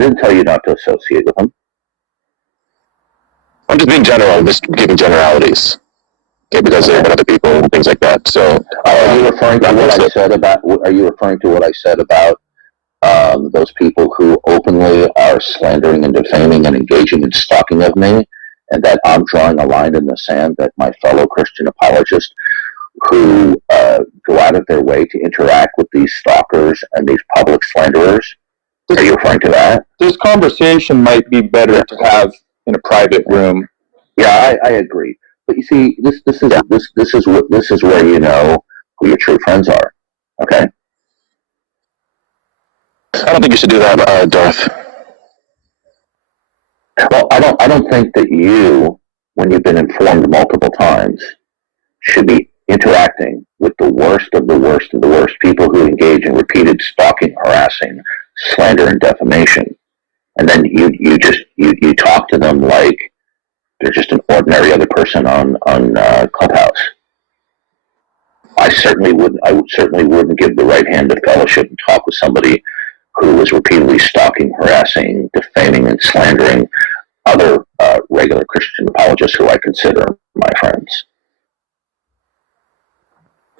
didn't tell you not to associate with him. I'm just being general. I'm just giving generalities. Okay, because there are other people and things like that. So, are you referring to what I said about? Are you referring to what I said about those people who openly are slandering and defaming and engaging in stalking of me, and that I'm drawing a line in the sand that my fellow Christian apologists who go out of their way to interact with these stalkers and these public slanderers? Are you referring to that? This conversation might be better to have in a private room. Yeah, I agree. But you see, this is where you know who your true friends are. Okay. I don't think you should do that, Darth. Well, I don't think that you, when you've been informed multiple times, should be interacting with the worst of the worst of the worst people who engage in repeated stalking, harassing, slander, and defamation, and then you talk to them like they're just an ordinary other person on Clubhouse. I certainly wouldn't give the right hand of fellowship and talk with somebody who was repeatedly stalking, harassing, defaming, and slandering other regular Christian apologists who I consider my friends.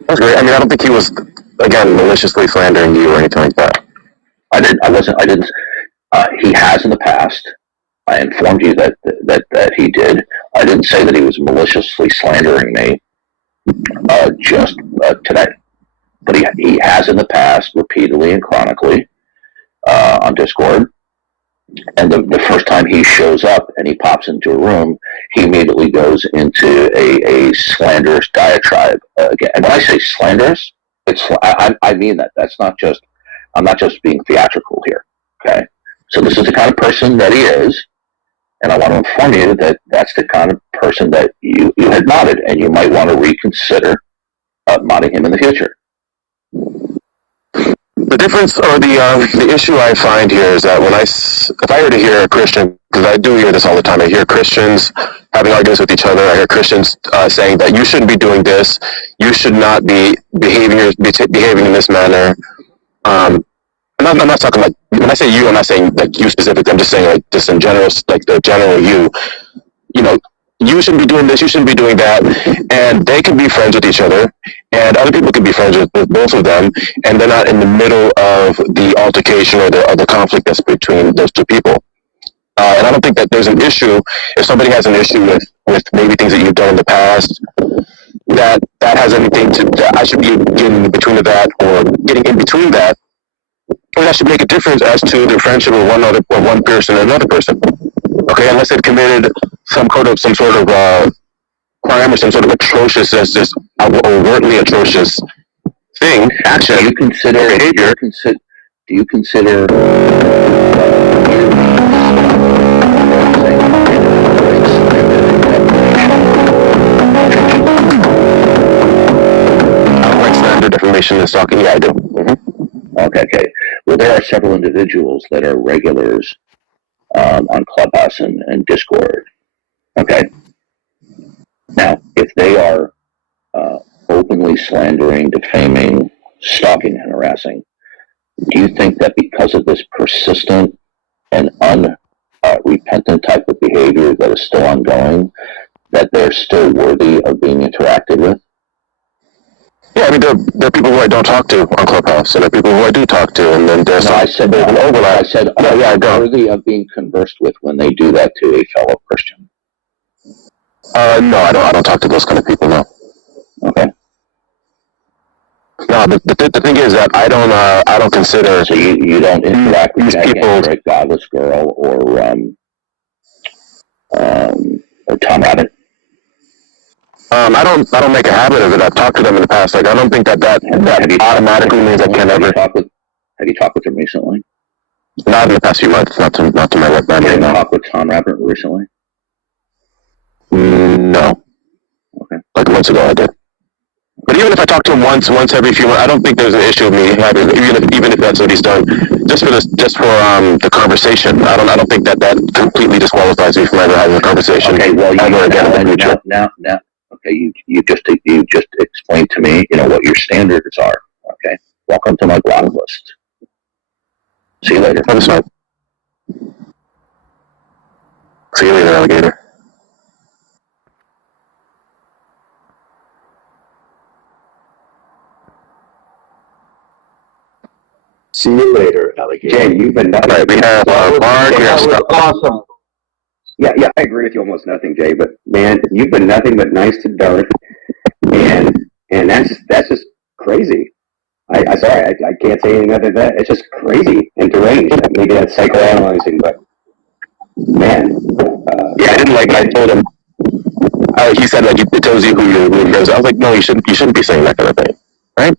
That's great. I mean, I don't think he was, again, maliciously slandering you or anything like that. I didn't. He has in the past. I informed you that he did. I didn't say that he was maliciously slandering me just today. But he has in the past, repeatedly and chronically, on Discord. And the first time he shows up and he pops into a room, he immediately goes into a slanderous diatribe. Again, and when I say slanderous, I mean that. I'm not just being theatrical here. Okay, so this is the kind of person that he is, and I want to inform you that that's the kind of person that you had modded, and you might want to reconsider modding him in the future. The difference, or the issue I find here is that if I were to hear a Christian, because I do hear this all the time, I hear Christians having arguments with each other. I hear Christians saying that you shouldn't be doing this, you should not be behaving in this manner. I'm not talking like, when I say you, I'm not saying like you specifically. I'm just saying like just in general, like the general you. You know, you shouldn't be doing this, you shouldn't be doing that, and they can be friends with each other, and other people can be friends with both of them, and they're not in the middle of the altercation or the conflict that's between those two people. And I don't think that there's an issue, if somebody has an issue with maybe things that you've done in the past, that has anything that I should be getting in between of that, or getting in between that, or that should make a difference as to the friendship of one person or another person. Okay, unless they've committed some sort of crime or some sort of atrocious, just overtly atrocious thing, action, Do you consider behavior. Do you consider defamation and stalking? Yeah, I do. Mm-hmm. Okay. Well, there are several individuals that are regulars on Clubhouse and Discord. Okay. Now, if they are openly slandering, defaming, stalking, and harassing, do you think that because of this persistent and unrepentant type of behavior that is still ongoing, that they're still worthy of being interacted with? Yeah, I mean, there are people who I don't talk to on Clubhouse, and there are people who I do talk to, and then there's an overlap. I said, worthy of being conversed with when they do that to a fellow Christian. No, I don't talk to those kind of people, no. Okay. No, the thing is that I don't consider. So you don't interact with these people, a godless girl or Tom Rabbit? I don't make a habit of it. I've talked to them in the past. Like, I don't think that automatically means I can't ever. Have you talked with them recently? Not in the past few months. Not to my right mind. Have you talked with Tom Rabbit recently? No. Okay. Like months ago, I did. But even if I talk to him once every few months, I don't think there's an issue with me having, even if that's what he's done, just for the conversation. I don't think that completely disqualifies me from ever having a conversation. Okay. Well, now. Okay, you just explained to me, what your standards are. Okay, welcome to my block list. See you later. That's fine. See you later, alligator. See you later, alligator. Jay, you've been nothing. All right, we have Mark. We have stuff. Awesome. Yeah, I agree with you almost nothing, Jay. But man, you've been nothing but nice to Darth, and that's just crazy. I sorry, I can't say anything other than that. It's just crazy and deranged. Maybe that's psychoanalyzing, but man, Yeah, I didn't like it. I told him. He said like it tells you who your room is. I was like, no, you shouldn't be saying that kind of thing, right?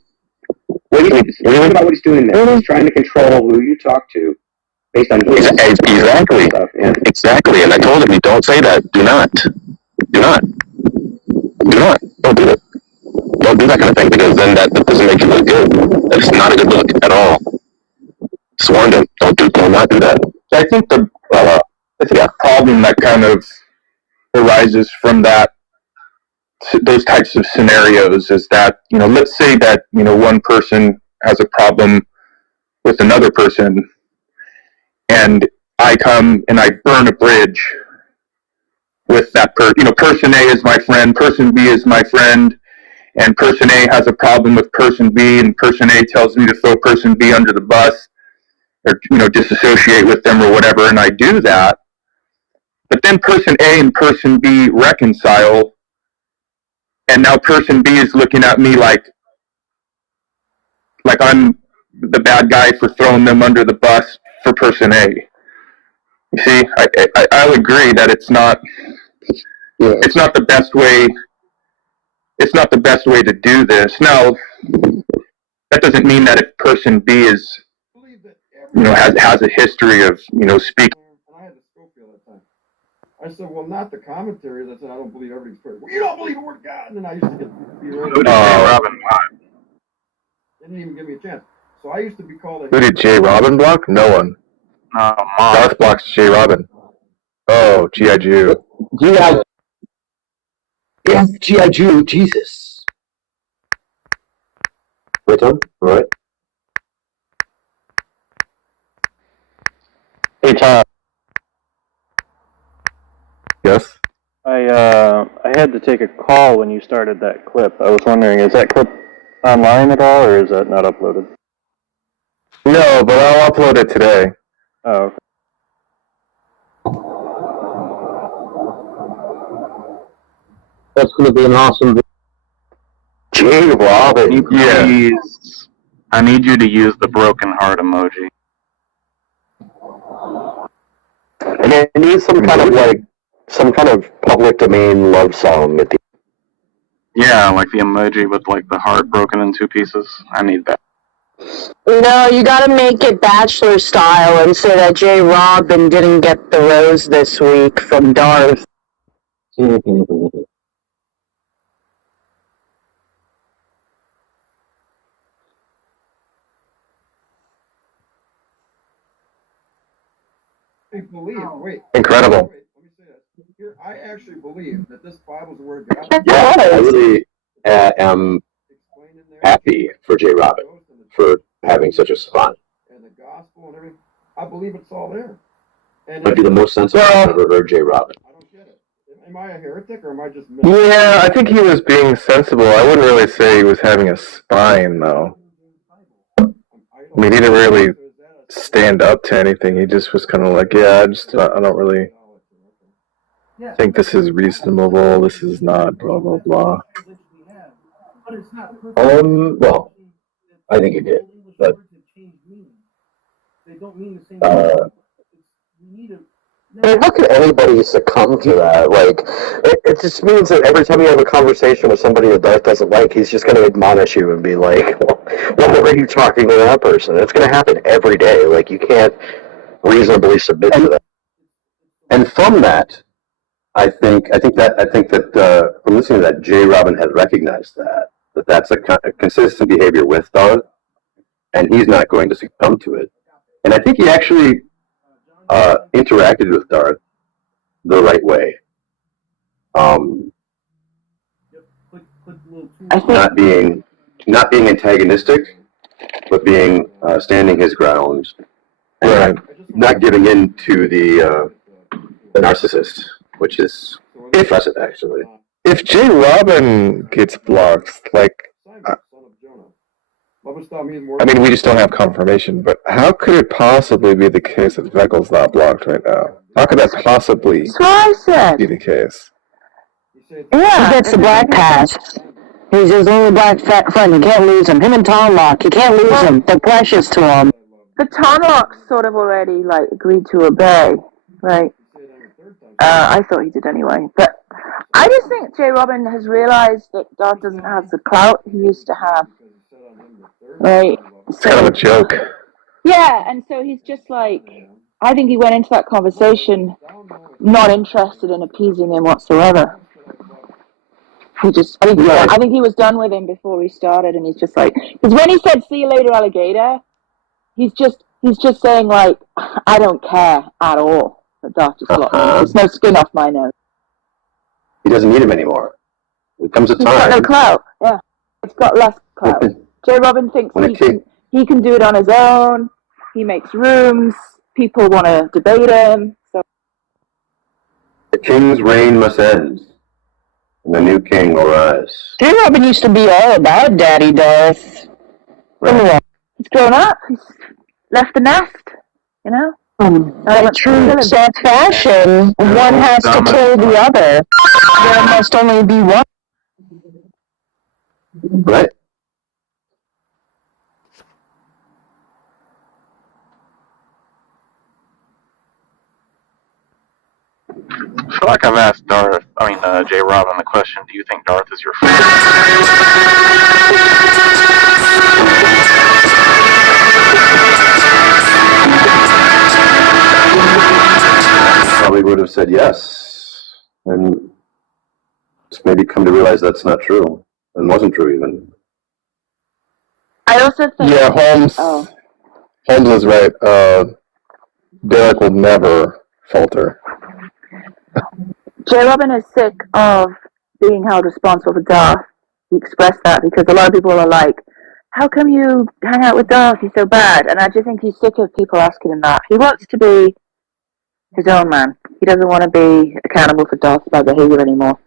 What about what he's doing there? He's trying to control who you talk to based on his Exactly. stuff. Yeah. Exactly. And I told him, you don't say that. Do not. Don't do it. Don't do that kind of thing, because then that doesn't make you look good. It's not a good look at all. Just warned him. Do not do that. I think the problem that kind of arises from those types of scenarios is that, let's say that, one person has a problem with another person, and I come and I burn a bridge with that person. Person A is my friend, person B is my friend, and person A has a problem with person B, and person A tells me to throw person B under the bus, or, disassociate with them or whatever, and I do that. But then person A and person B reconcile, and now person B is looking at me like I'm the bad guy for throwing them under the bus for person A. You see, I'll agree that it's not the best way. It's not the best way to do this. Now, that doesn't mean that if person B is, has a history of, speaking. And I had to Schofield that time. I said, well, not the commentaries. I said, I don't believe everything's perfect. Well, you don't believe the word of God. And then I used to get berated. Robin. They didn't even give me a chance. So I used to be called a... Who did Jay Robin block? No one. Darth blocks Jay Robin. Oh, G.I. Jew. G.I. Yeah, G.I. Jew, Jesus. Wait, Tom? All right. Hey Tom, Yes. I had to take a call when you started that clip. I was wondering, is that clip online at all, or is that not uploaded? No, but I'll upload it today. Oh, okay. That's going to be an awesome video. Jay Robin. Please, I need you to use the broken heart emoji. And it needs some kind of public domain love song at the Yeah, like the emoji with like the heart broken in two pieces. I need that. No, you gotta make it Bachelor style and say that Jay Robin didn't get the rose this week from Darth. I believe, wait. Incredible. Wait, let me say this. Here, I actually believe that this Bible's the word of God. Yeah, I really am Explained in there. happy for Jay Robin for having such a spot. And the gospel and everything. I believe it's all there. And Might be the most sensible I've ever heard Jay Robin. I don't get it. Am I a heretic or am I just... Yeah, I think he was being sensible. I wouldn't really say he was having a spine, though. I mean, he didn't really stand up to anything. He just was kind of like, yeah, I don't really think this is reasonable. This is not, blah, blah, blah. Well, I think he did, but how can anybody succumb to that? Like, it just means that every time you have a conversation with somebody that Darth doesn't like, he's just going to admonish you and be like, well, why are you talking to that person? It's going to happen every day. Like, you can't reasonably submit to that. And from that, I think that from listening to that, Jay Robin had recognized that's a consistent behavior with Darth, and he's not going to succumb to it. And I think he actually interacted with Darth the right way. Not being antagonistic, but being standing his ground, and not giving in to the the narcissist, which is impressive, actually. If J. Robin gets blocked, like, I mean, we just don't have confirmation, but how could it possibly be the case that Veckel's not blocked right now? How could that possibly That's what I said. be the case? Yeah, he gets the black pass. He's his only black friend. You can't lose him. Him and Tom Lock, you can't lose them. They're precious to him. But Tom Lock's sort of already, like, agreed to obey, right? I thought he did anyway. But I just think J. Robin has realized that Darth doesn't have the clout he used to have. Right? It's kind of a joke. Yeah, and so he's just like, I think he went into that conversation not interested in appeasing him whatsoever. I think he was done with him before he started, and he's just like, because when he said "see you later, alligator," he's just saying like, I don't care at all that Darth just got me. There's no skin off my nose. He doesn't need him anymore. There comes a He's got no time. clout. Yeah, it's got less clout. J. Robin thinks he can do it on his own. He makes rooms. People want to debate him. So The king's reign must end, and the new king will rise. J. Robin used to be all about Daddy Darth. Right. he's grown up. He's left the nest. You know. In true Seth fashion, one has to kill the other. There must only be one. Right. I feel like I've asked J. Robin the question, do you think Darth is your friend? Probably would have said yes, and just maybe come to realize that's not true, and wasn't true even. I also think. Yeah, Holmes. Oh. Holmes is right. Derek will never falter. J. Robin is sick of being held responsible for Darth. He expressed that because a lot of people are like, how come you hang out with Darth? He's so bad. And I just think he's sick of people asking him that. He wants to be his own man. He doesn't want to be accountable for Darth's bad behavior anymore.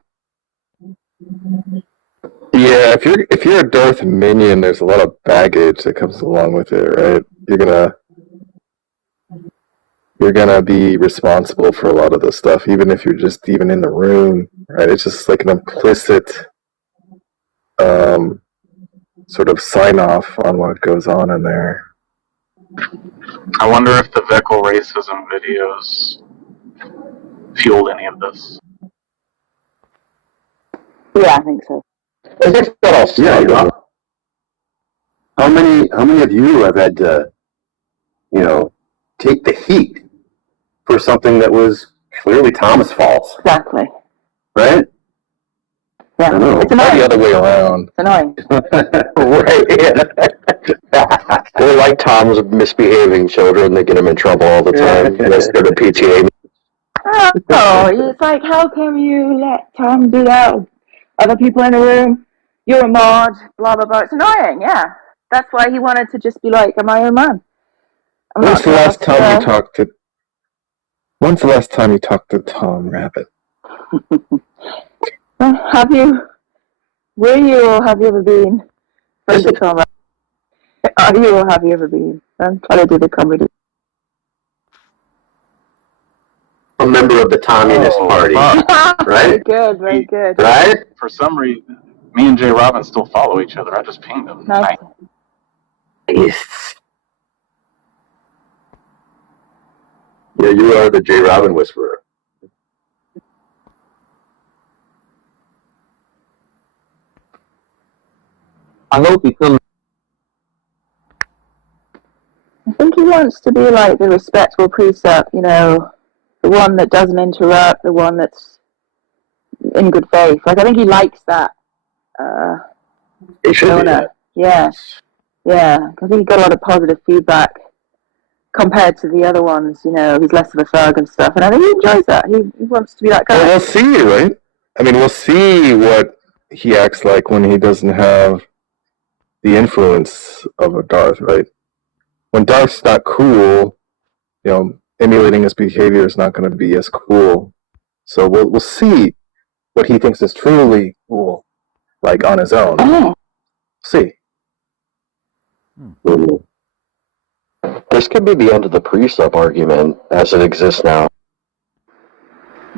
Yeah, if you're a Darth minion, there's a lot of baggage that comes along with it, right? You're gonna be responsible for a lot of this stuff, even if you're just even in the room, right? It's just like an implicit sort of sign off on what goes on in there. I wonder if the Veckel racism videos fueled any of this. Yeah, I think so. Yeah. How many of you have had to, take the heat for something that was clearly Tom's fault? Exactly. Right? Yeah. It's annoying. The other way around. It's annoying. Right. They're like Tom's misbehaving children. They get him in trouble all the time. Let's go to PTA. Oh, it's like, how come you let Tom do that with other people in the room? You're a mod, blah, blah, blah. It's annoying, yeah. That's why he wanted to just be like, am I your man? When's the last time you talked to Tom Rabbit? Have you? Were you or have you ever been? Friends with Tom Rabbit? Are you or have you ever been? I'm trying to do the comedy. A member of the Communist Party, Very right? good, very good. Right? For some reason, me and J. Robin still follow each other. I just pinged him. Nice. Yes. Yeah, you are the J. Robin whisperer. I hope he comes. I think he wants to be like the respectful precept, the one that doesn't interrupt, the one that's in good faith. Like, I think he likes that. He should be that. Yeah. Yeah. I think he got a lot of positive feedback compared to the other ones. He's less of a thug and stuff. And I think he enjoys that. He wants to be that guy. Well, we'll see, right? I mean, we'll see what he acts like when he doesn't have the influence of a Darth, right? When Darth's not cool, emulating his behavior is not going to be as cool. So we'll see what he thinks is truly cool, like on his own. Oh. See. This could be the end of the pre-sub argument as it exists now.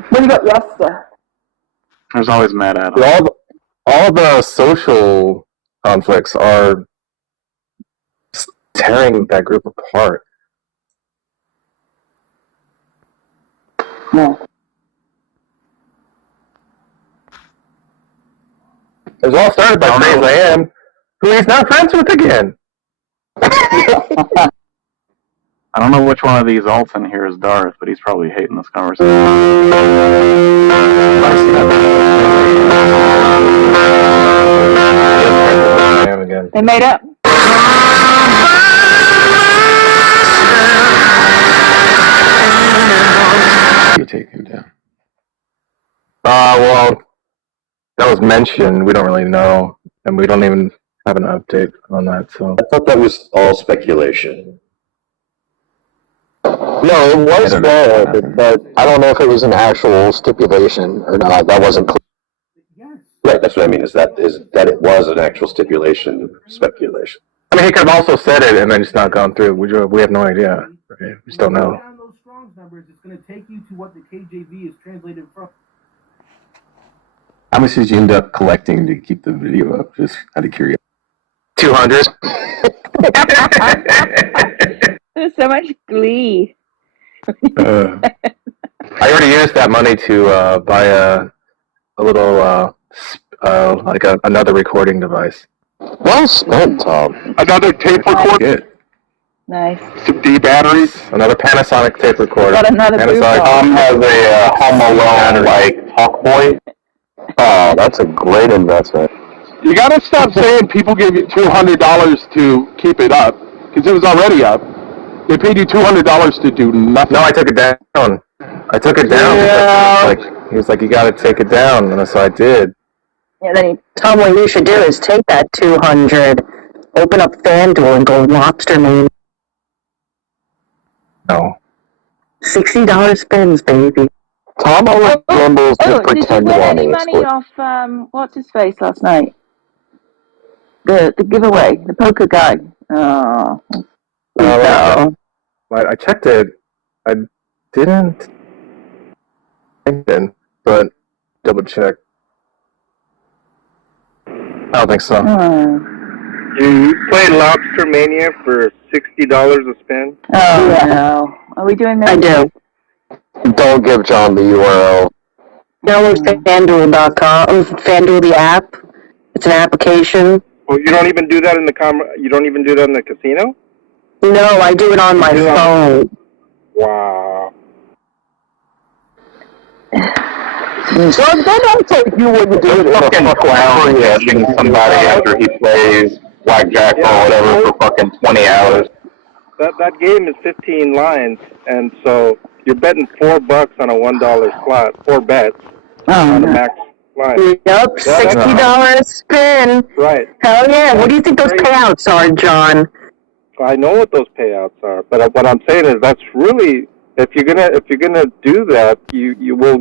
What do you got, Yester? There's always Mad Adam. All the social conflicts are tearing that group apart. Yeah. It was all started by Crazy Diane, who he's now friends with again. I don't know which one of these alts in here is Darth, but he's probably hating this conversation. They made up. You take him down. Well, that was mentioned. We don't really know, and we don't even have an update on that. So I thought that was all speculation. No, it was there, but I don't know if it was an actual stipulation or not. That wasn't clear. Right, that's what I mean, is that it was an actual stipulation, speculation. I mean, he could have also said it and then just not gone through. We have no idea. Right? We just don't know. Down those Strong's numbers, it's going to take you to what the KJV is translated from. How much did you end up collecting to keep the video up? Just out of curiosity. 200. There's so much glee. I already used that money to buy a little another recording device. Well spent, Tom. Another tape recorder? Good. Nice. Some D batteries? Another Panasonic tape recorder. Got another Panasonic. Tom has a Home Alone, like, Talkboy. Oh, that's a great investment. You gotta stop saying people gave you $200 to keep it up, because it was already up. They paid you $200 to do nothing. No, I took it down. I took it down. Yeah. He was like, you gotta take it down, and so I did. Yeah, then Tom, what you should do is take that 200, open up FanDuel, and go Lobster Mania. No. $60 spins, baby. Tom always gambles to Oh, did you pretend win to any want money off what's his face last night? The giveaway, the poker guy. Oh. No. I checked it. I didn't. But double check. I don't think so. Oh, You played Lobster Mania for $60 a spin? oh no. Are we doing that? I do. Don't give John the URL. Download FanDuel.com. FanDuel, the app. It's an application. Well, you don't even do that in the you don't even do that in the casino? No, I do it on my phone. Wow. So then I'll take you when you do it. Fucking clown catching somebody after he plays blackjack or whatever for fucking 20 hours. That game is 15 lines, and so you're betting $4 on a $1 slot, 4 bets on a max line. Yep, $60 spin. Right. Hell yeah. What do you think those payouts are, John? I know what those payouts are, but what I'm saying is that's really, if you're gonna do that, you'll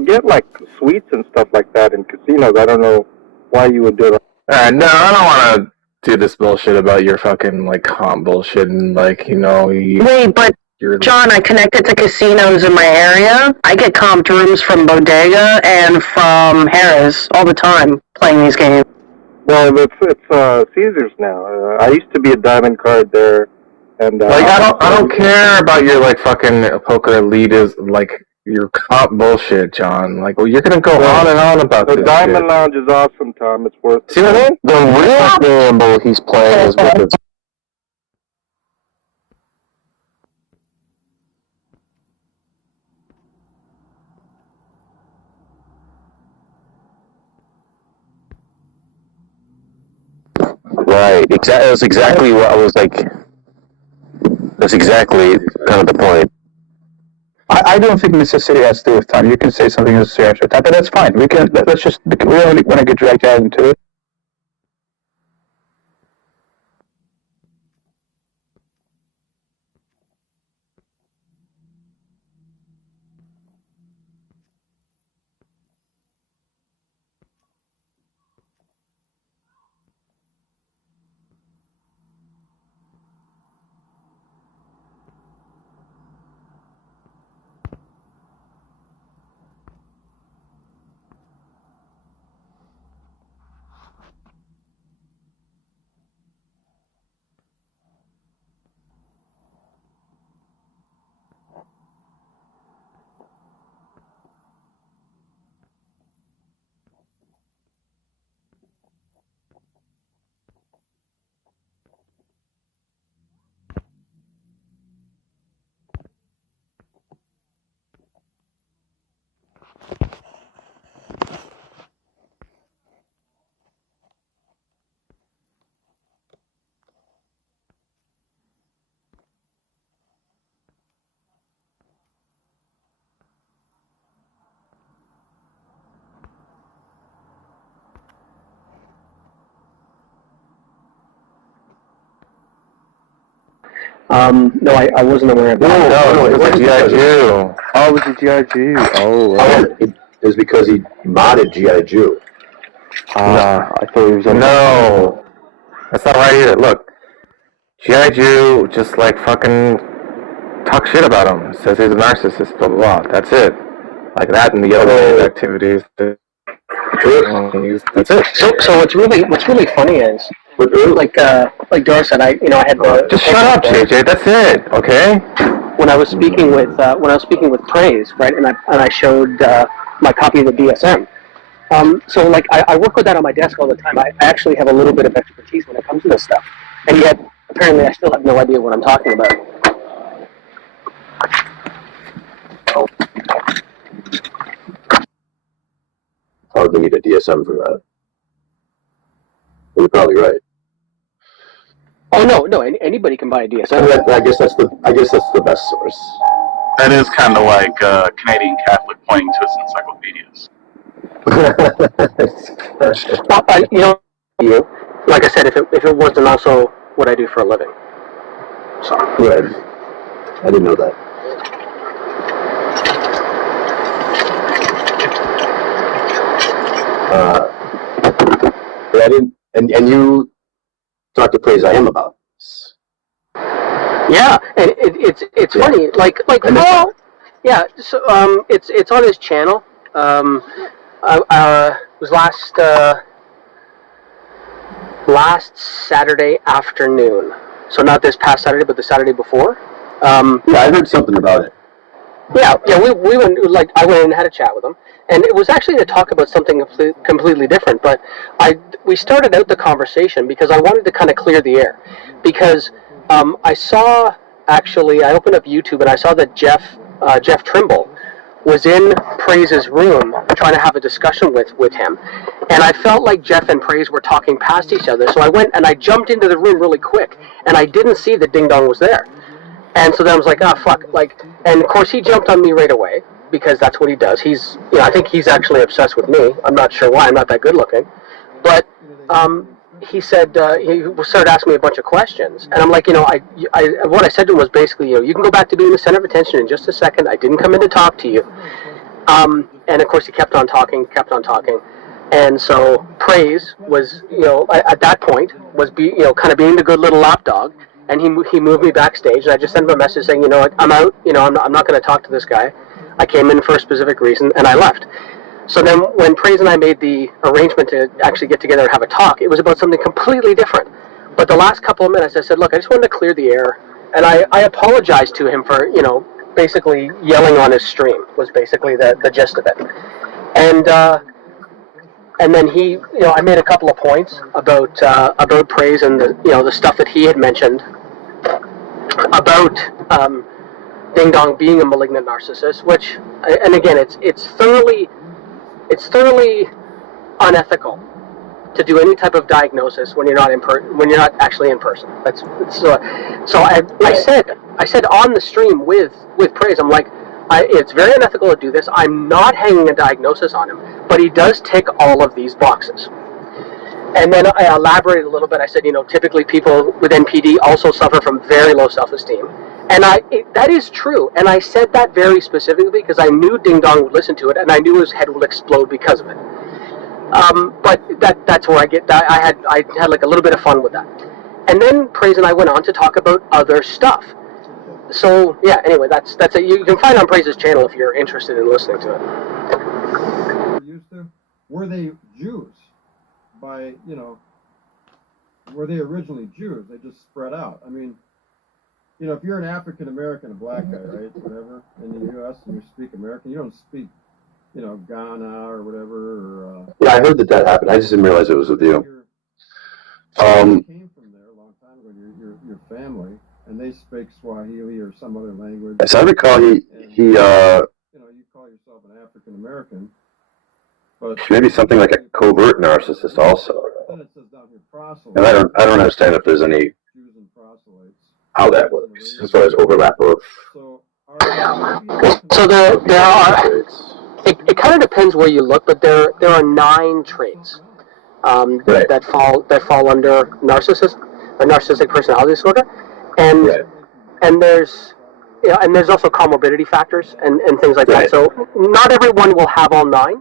get like suites and stuff like that in casinos. I don't know why you would do it. No, I don't want to do this bullshit about your fucking like comp bullshit and like Wait, but John, I connected to casinos in my area. I get comped rooms from Bodega and from Harris all the time playing these games. Well, it's Caesars now. I used to be a diamond card there, and like I don't care about your like fucking poker elite is like your comp bullshit, John. Like, well, you're gonna go on and on about the this Diamond shit. Lounge is awesome, Tom. It's worth. See what I mean? The real gamble he's playing is with his. Right. That's exactly what I was like. That's exactly kind of the point. I don't think necessarily has to do with time. You can say something necessary after time, but that's fine. We can. Let's just. We don't want to get dragged out into it. No, I wasn't aware of that. No, it was a G.I. Jew. Oh, it was a G.I. Jew. It was because he modded G.I. Jew. I thought he was No, that's not right either. Look, G.I. Jew just like fucking talk shit about him. Says he's a narcissist, blah, blah, blah. That's it. Like that and the other activities. That's it. So what's really funny is, like Doris said, I had the Just shut up, JJ. That's it. Okay. when I was speaking with Praise, right, and I showed my copy of the DSM. So like I work with that on my desk all the time. I actually have a little bit of expertise when it comes to this stuff, and yet apparently I still have no idea what I'm talking about. I would need a DSM for that. You're probably right. Oh no! Anybody can buy a DSM. I guess that's the best source. That is kind of like Canadian Catholic pointing to its encyclopedias. Like I said, if it wasn't also what I do for a living. So. Good. I didn't know that. I didn't, and you talked to Praise I Am about this. Yeah, and it's funny, like well, yeah. So it's on his channel. It was last Saturday afternoon. So not this past Saturday, but the Saturday before. Yeah, I heard something about it. Yeah. We went, like, I went and had a chat with him, and it was actually to talk about something completely different. But we started out the conversation because I wanted to kind of clear the air, because I opened up YouTube and I saw that Jeff Trimble was in Praise's room trying to have a discussion with him, and I felt like Jeff and Praise were talking past each other. So I went and I jumped into the room really quick, and I didn't see that Ding Dong was there. And so then I was like, fuck, and of course he jumped on me right away, because that's what he does. I think he's actually obsessed with me. I'm not sure why, I'm not that good looking. But, he said, he started asking me a bunch of questions. And I'm like, what I said to him was basically, you can go back to being the center of attention in just a second. I didn't come in to talk to you. And of course he kept on talking. And so Praise was, at that point, was kind of being the good little lapdog. And he moved me backstage, and I just sent him a message saying, I'm out, I'm not going to talk to this guy. I came in for a specific reason, and I left. So then when Praise and I made the arrangement to actually get together and have a talk, it was about something completely different. But the last couple of minutes, I said, look, I just wanted to clear the air. And I apologized to him for, basically yelling on his stream was basically the gist of it. And then he, I made a couple of points about Praise and the stuff that he had mentioned about Ding Dong being a malignant narcissist, which, and again, it's thoroughly unethical to do any type of diagnosis when you're not actually in person. So I said on the stream with Praise, I'm like, it's very unethical to do this. I'm not hanging a diagnosis on him, but he does tick all of these boxes. And then I elaborated a little bit. I said, typically people with NPD also suffer from very low self-esteem. And that is true. And I said that very specifically because I knew Ding Dong would listen to it, and I knew his head would explode because of it. But that's where I get that. I had like a little bit of fun with that. And then Praise and I went on to talk about other stuff. So yeah, anyway, that's it. You can find it on Praise's channel if you're interested in listening to it. Were they Jews? Were they originally Jews? They just spread out. I mean, if you're an African American, a black guy, right, whatever, in the U.S. and you speak American, you don't speak, Ghana or whatever. Yeah, I heard that happened. I just didn't realize it was with you. You came from there a long time ago. Your family, and they speak Swahili or some other language. As I recall, he you call yourself an African American, but maybe something like a covert narcissist also. then it says down here proselytes. And I don't understand if there's any Jews and proselytes. how that works as far as overlap of. So there are. It kind of depends where you look, but there are 9 traits that fall under narcissistic personality disorder, and and there's and there's also comorbidity factors and things like Right. that. So not everyone will have all 9,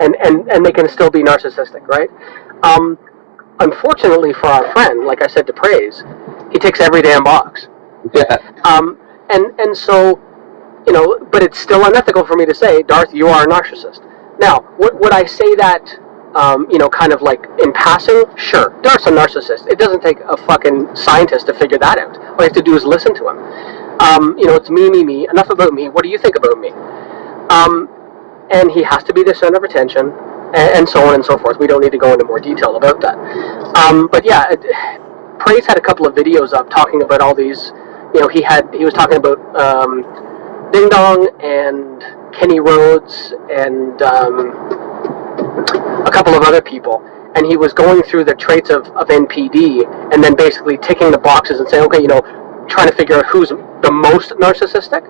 and they can still be narcissistic, right? Unfortunately for our friend, like I said to Praise, he ticks every damn box. Yeah. And so, but it's still unethical for me to say, Darth, you are a narcissist. Now, would I say that, kind of like in passing? Sure, Darth's a narcissist. It doesn't take a fucking scientist to figure that out. All you have to do is listen to him. It's me. Enough about me. What do you think about me? And he has to be the center of attention, and so on and so forth. We don't need to go into more detail about that. But yeah, Praise had a couple of videos up talking about all these. He was talking about Ding Dong and Kenny Rhodes and a couple of other people, and he was going through the traits of NPD and then basically ticking the boxes and saying, okay, trying to figure out who's the most narcissistic.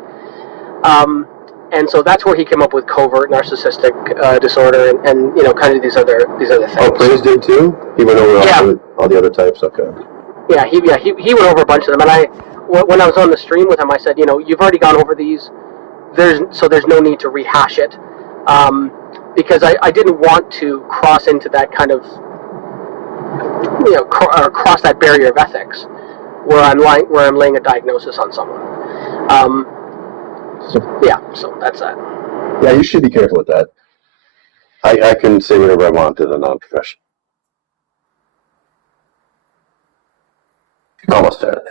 And so that's where he came up with covert narcissistic disorder and kind of these other things. Oh, Praise did too? He went over all the other types, okay. Yeah, he went over a bunch of them, and when I was on the stream with him, I said, you've already gone over these. There's no need to rehash it, because I didn't want to cross into that kind of, cross that barrier of ethics, where I'm laying a diagnosis on someone. So that's that. Yeah, you should be careful with that. I can say whatever I want in a non-professional. Almost anything.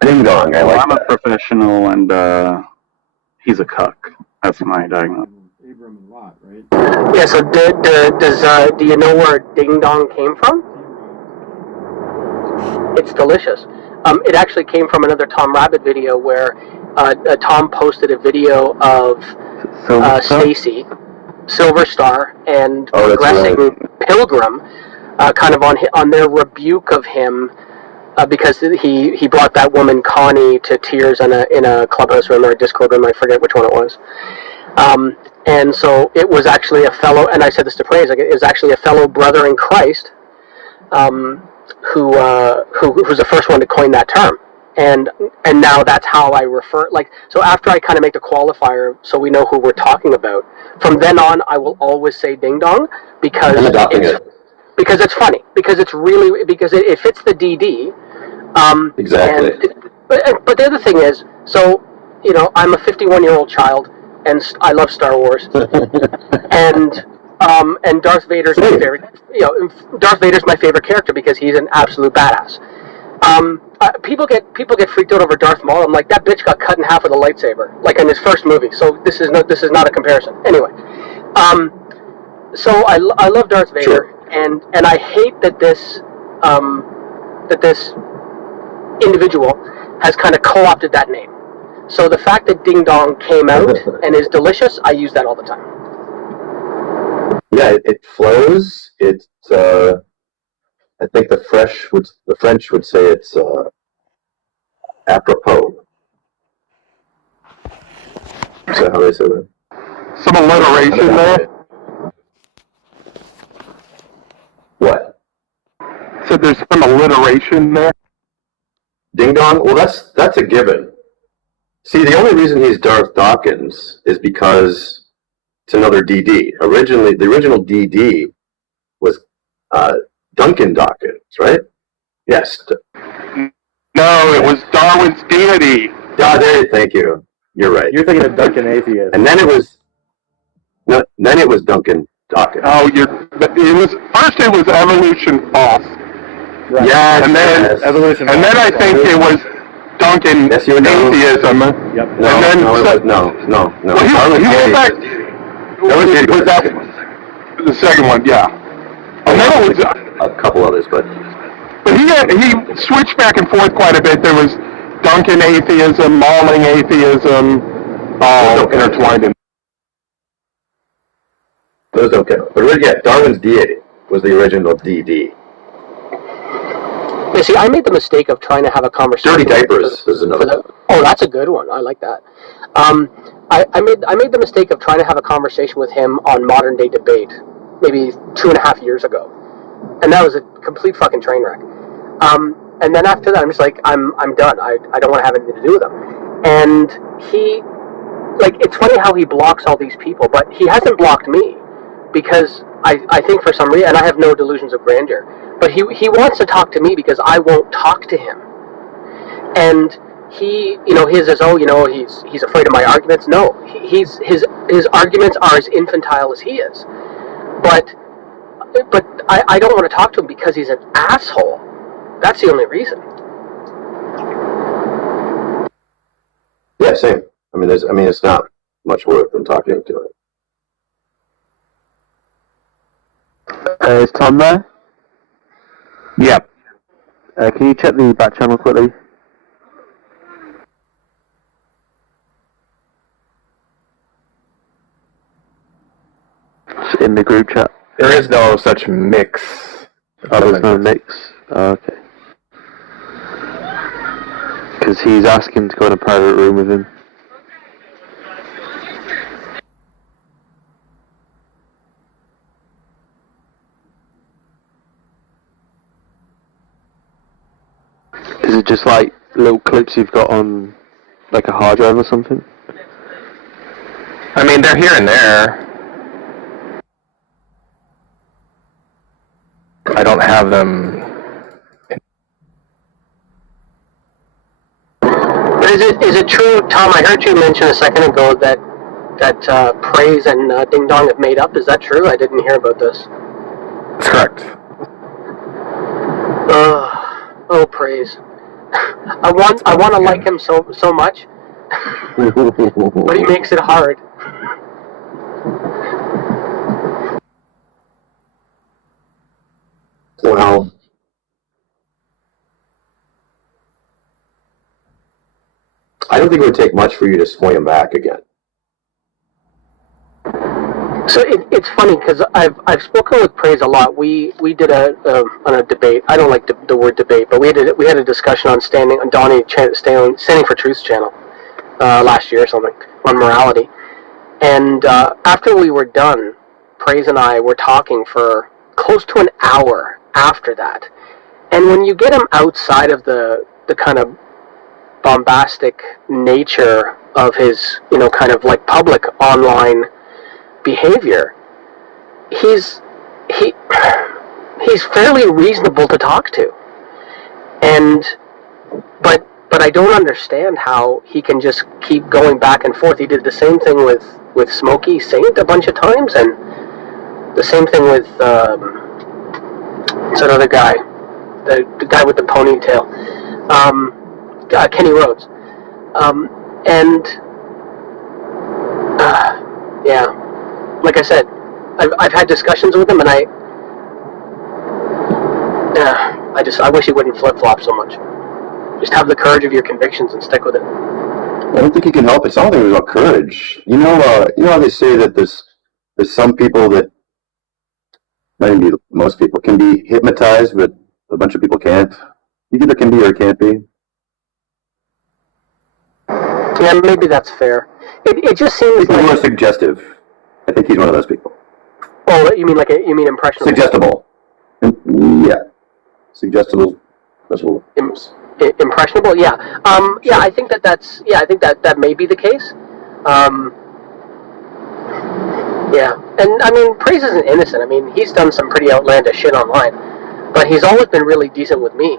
Ding dong, I like I'm a professional, and he's a cuck. That's my diagnosis. Abram and Lot, right? Yeah. So do you know where Ding Dong came from? It's delicious. It actually came from another Tom Rabbit video where Tom posted a video of Stacy, Silver Star, and Progressing Pilgrim, kind of on their rebuke of him because he brought that woman Connie to tears in a clubhouse room or a Discord room. I forget which one it was. And so it was actually a fellow, and I said this to Praise, it was actually a fellow brother in Christ, who's the first one to coin that term. And now that's how I refer, so after I kind of make the qualifier so we know who we're talking about, from then on I will always say Ding Dong because it's funny, because it's really, because it fits the DD. Exactly. But the other thing is, so, I'm a 51-year-old child, and I love Star Wars, and Darth Vader's my favorite. Darth Vader's my favorite character because he's an absolute badass. People get freaked out over Darth Maul. I'm like, that bitch got cut in half with a lightsaber, like in his first movie. So this is not a comparison. Anyway, so I love Darth Vader, and I hate that this individual has kind of co-opted that name. So the fact that Ding Dong came out and is delicious, I use that all the time. Yeah, it flows. It's I think the French would say it's apropos. Is that how they say that? Some alliteration there. What? So there's some alliteration there. Ding dong? Well, that's a given. See, the only reason he's Darth Dawkins is because it's another DD. The original DD was Duncan Dawkins, right? Yes. No, it was Darwin's deity. Thank you. You're right. You're thinking of Duncan Atheist. And then it was Duncan Dawkins. Oh, first it was Evolution False. Right. Yes, and then Evolution. And then I think it was Duncan Atheism. Yep. No. Well, he went back. Was that the second one? Yeah. And then it was a couple others, but he switched back and forth quite a bit. There was Duncan Atheism, Mauling Atheism, all intertwined in. Those don't count. But yeah, Darwin's deity was the original DD. Yeah, see, I made the mistake of trying to have a conversation. Dirty Diapers is another. Oh, that's a good one. I like that. I made the mistake of trying to have a conversation with him on Modern Day Debate, maybe 2.5 years ago, and that was a complete fucking train wreck. And then after that, I'm just like, I'm done. I don't want to have anything to do with him. And he, like, it's funny how he blocks all these people, but he hasn't blocked me because I think for some reason, and I have no delusions of grandeur, but he wants to talk to me because I won't talk to him. And he, his is, he's afraid of my arguments. No, his arguments are as infantile as he is. But I don't want to talk to him because he's an asshole. That's the only reason. Yeah, same. It's not much worth than talking to it. Is Tom there? Yep. Can you check the back channel quickly? It's in the group chat. There is no such mix. Oh, there's no mix? Oh, okay. Because he's asking to go in a private room with him. Is it just like little clips you've got on like a hard drive or something? I mean, they're here and there. I don't have them. Is it true, Tom? I heard you mention a second ago that Praise and Ding Dong have made up. Is that true? I didn't hear about this. That's correct. Oh, Praise. I want to like him so much, but he makes it hard. Well, I don't think it would take much for you to swing him back again. So it's funny because I've spoken with Praise a lot. We did on a debate. I don't like the word debate, but we had a discussion on Donnie standing for Truth's channel last year or something on morality. And after we were done, Praise and I were talking for close to an hour after that. And when you get him outside of the kind of bombastic nature of his, kind of like public online behavior, he's fairly reasonable to talk to, but I don't understand how he can just keep going back and forth. He did the same thing with Smokey Saint a bunch of times, and the same thing with what's that other guy, the guy with the ponytail, Kenny Rhodes, yeah. Like I said, I've had discussions with him, and I wish he wouldn't flip-flop so much. Just have the courage of your convictions and stick with it. I don't think he can help it. It's not only about courage. You know how they say that there's some people that, maybe most people, can be hypnotized, but a bunch of people can't. You either can be or can't be. Yeah, maybe that's fair. It just seems people who are suggestive. I think he's one of those people. Oh, you mean impressionable? Suggestible. Yeah. Suggestible. Impressionable? Yeah. Yeah, I think that may be the case. Yeah. And, I mean, Praise isn't innocent. I mean, he's done some pretty outlandish shit online. But he's always been really decent with me.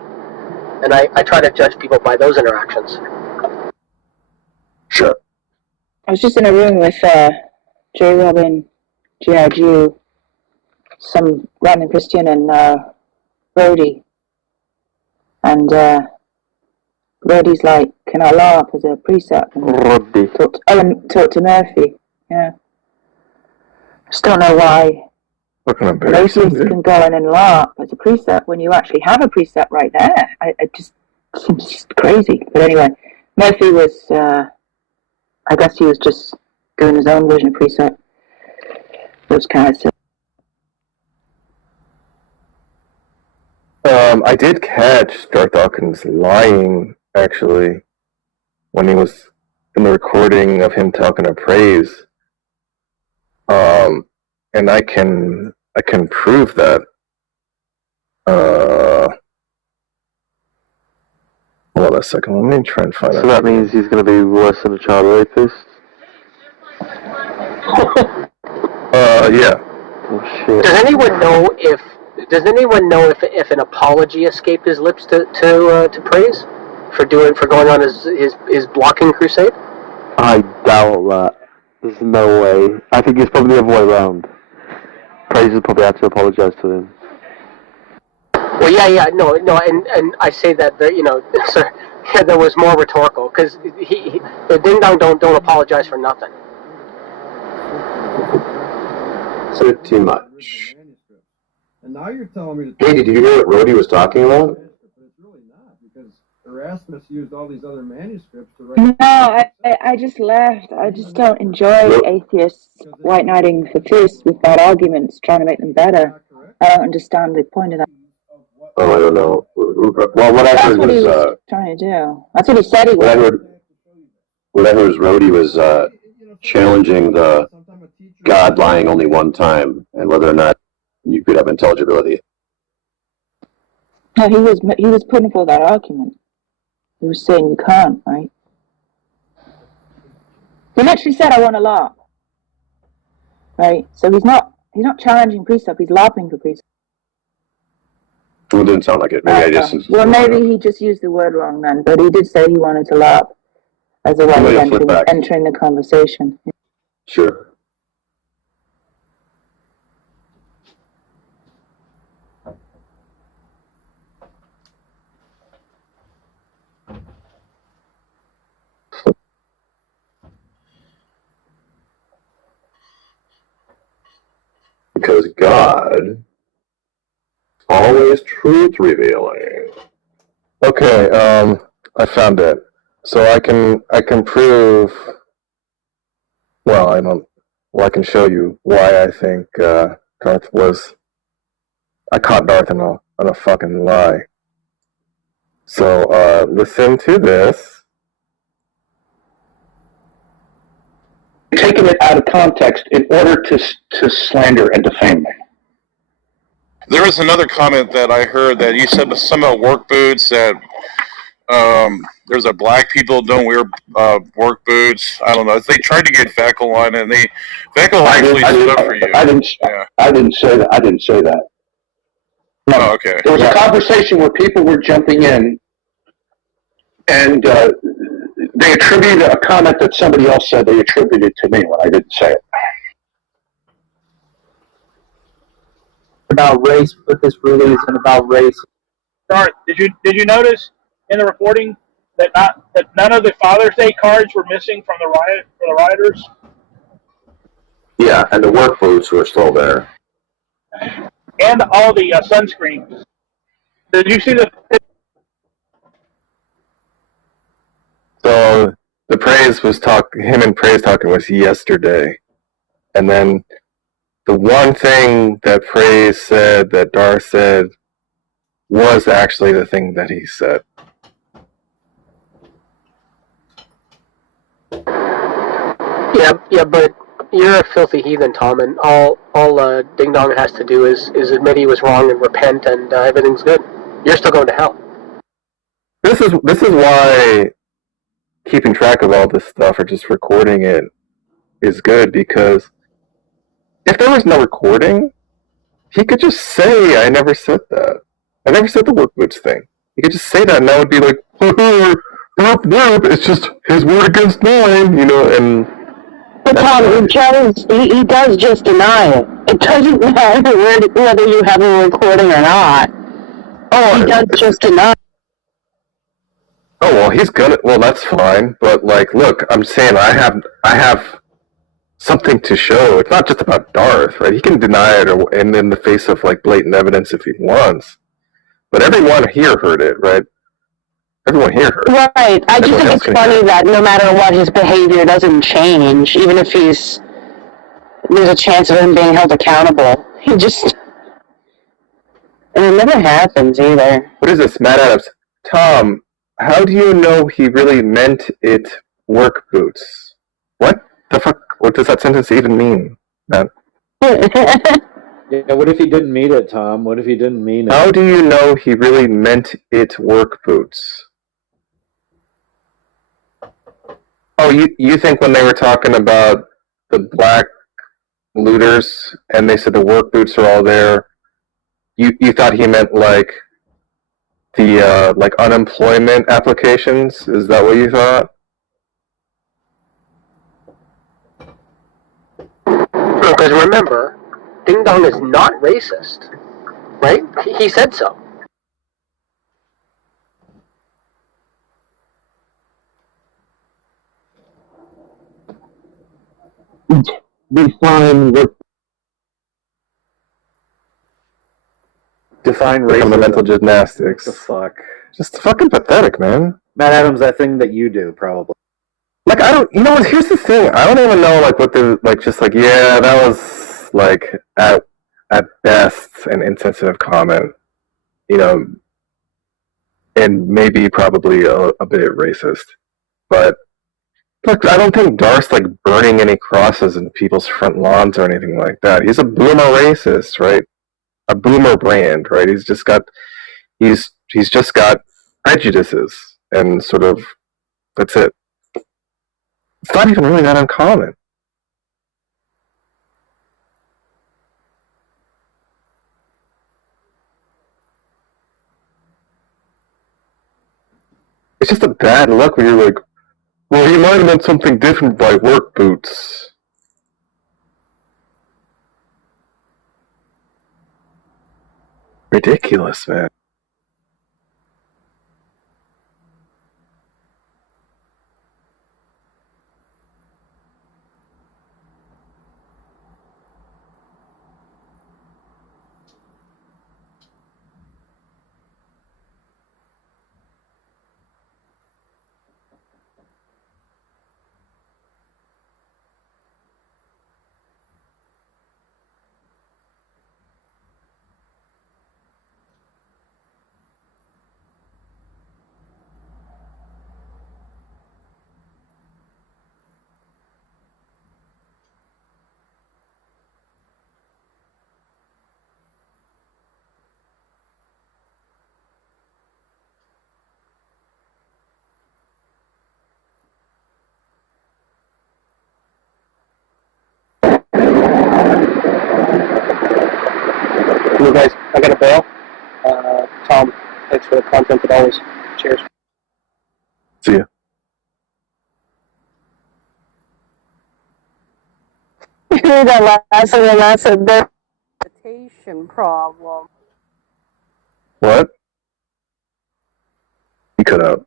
And I try to judge people by those interactions. Sure. I was just in a room with J. Robin, G.I. Jew, some random Christian, and Brody. And Brody's like, can I LARP as a precept? And talk to Murphy. Yeah. Just don't know why atheists can go in and LARP as a precept when you actually have a precept right there. It just seems crazy. But anyway, Murphy was, I guess he was just doing his own version of precept. Those guys. I did catch Darth Dawkins lying, actually, when he was in the recording of him talking to Praise. And I can prove that. Hold on a second. Let me try and find out. So that means he's going to be worse than a child rapist? Yeah. Oh shit. Does anyone know if an apology escaped his lips to Praise for going on his blocking crusade? I doubt that. There's no way. I think it's probably the other way around. Praise will probably have to apologize to him. Well, no, and I say that sir, that was more rhetorical because the Ding Dong don't apologize for nothing. So too much. And now you're telling me to. Hey, did you hear what Rhodey was talking about? But it's really not, because Erasmus used all these other manuscripts to write. No, I just left. I just don't enjoy atheists white knighting the fist with bad arguments, trying to make them better. I don't understand the point of that. Oh, I don't know. Well, what I That's heard what he was, was trying to do. That's what he said he what I would. heard was Rhodey was challenging the God lying only one time and whether or not you could have intelligibility. No, he was putting forth that argument. He was saying you can't, right? He literally said, "I want to LARP," right? So he's not challenging precept. He's LARPing for precept. It didn't sound like it. Maybe I just. Well, maybe he just used the word wrong then, but he did say he wanted to LARP as a way of entering the conversation. Sure. Because God always truth revealing. Okay, I found it. So I can prove. Well, I can show you why I think Darth was. I caught Darth on a fucking lie. So listen to this. Taking it out of context in order to slander and defame me. There was another comment that I heard that you said some about work boots that there's a black people don't wear work boots. I don't know. They tried to get Veckel on it, and Veckel actually stood up for you. I didn't say that. I didn't say that. No. Oh, okay. There was a conversation where people were jumping in, and they attributed a comment that somebody else said they attributed to me when I didn't say it. About race, but this really isn't about race. Darth, did you notice in the reporting that none of the Father's Day cards were missing from the rioters? Yeah, and the work boots were still there. And all the sunscreens. Did you see the? So the Praise was him and Praise talking was yesterday, and then the one thing that Praise said that Darth said was actually the thing that he said. Yeah, but you're a filthy heathen, Tom, and all Ding Dong has to do is admit he was wrong and repent, and everything's good. You're still going to hell. This is why keeping track of all this stuff or just recording it is good, because if there was no recording, he could just say, "I never said that. I never said the work boots thing." He could just say that, and that would be like, it's just his word against mine, and. But Tom, he does just deny it. It doesn't matter whether you have a recording or not. He does just deny it. Oh, well, he's gonna. Well, that's fine. But look, I'm saying I have something to show. It's not just about Darth, right? He can deny it, and in the face of blatant evidence if he wants. But everyone here heard it, right? Everyone here heard it. Right. I just think it's funny that no matter what, his behavior doesn't change, even if there's a chance of him being held accountable. And it never happens either. What is this, Matt Adams? Tom, how do you know he really meant it work boots. What the fuck? What does that sentence even mean, man? Yeah, what if he didn't mean it, Tom? What if he didn't mean it? How do you know he really meant it work boots? Oh, you think when they were talking about the black looters and they said the work boots are all there, you thought he meant like the like unemployment applications? Is that what you thought? Because remember, Ding Dong is not racist, right? He said so. Define Like racism. mental gymnastics. The fuck? Just fucking pathetic, man. Matt Adams, that thing that you do, probably. Like, I don't, you know what, here's the thing, I don't even know, like, what the, like, just like, yeah, that was, like, at best, an insensitive comment, you know, and maybe probably a bit racist, but, look, I don't think Darth's, like, burning any crosses in people's front lawns or anything like that. He's a boomer racist, right? A boomer brand, right? He's just got prejudices, and sort of, that's it. It's not even really that uncommon. It's just a bad look when you're like, well, he might have meant something different by work boots. Ridiculous, man. You guys, I gotta bail. Tom, thanks for the content as always. Cheers. See ya. That last one, that's a meditation problem. What? You cut out.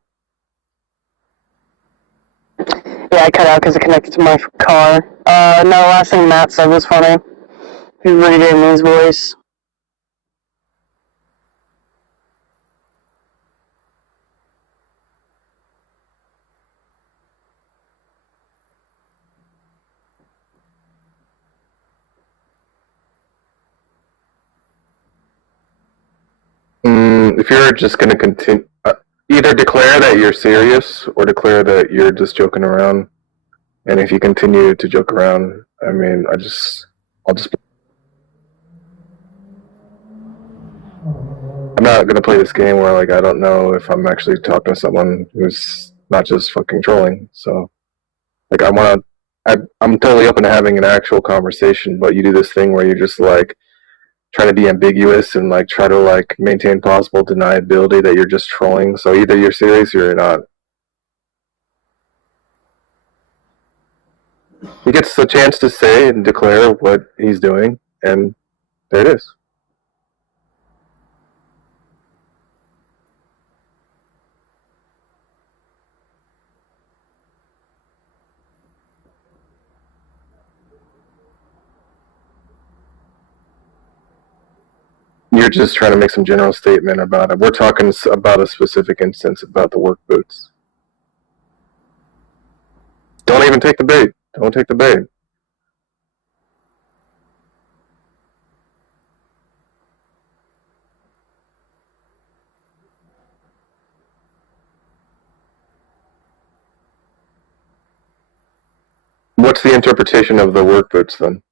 Yeah, I cut out because it connected to my car. No, last thing Matt said was funny. He really gave me his voice. If you're just going to continue, either declare that you're serious or declare that you're just joking around. And if you continue to joke around, I mean, I'll just. I'm not going to play this game where, like, I don't know if I'm actually talking to someone who's not just fucking trolling. So, like, I'm totally open to having an actual conversation, but you do this thing where you just, like, try to be ambiguous and like try to like maintain possible deniability that you're just trolling. So either you're serious or you're not. He gets a chance to say and declare what he's doing, and there it is. You're just trying to make some general statement about it. We're talking about a specific instance about the work boots. Don't even take the bait. Don't take the bait. what's the interpretation of the work boots then?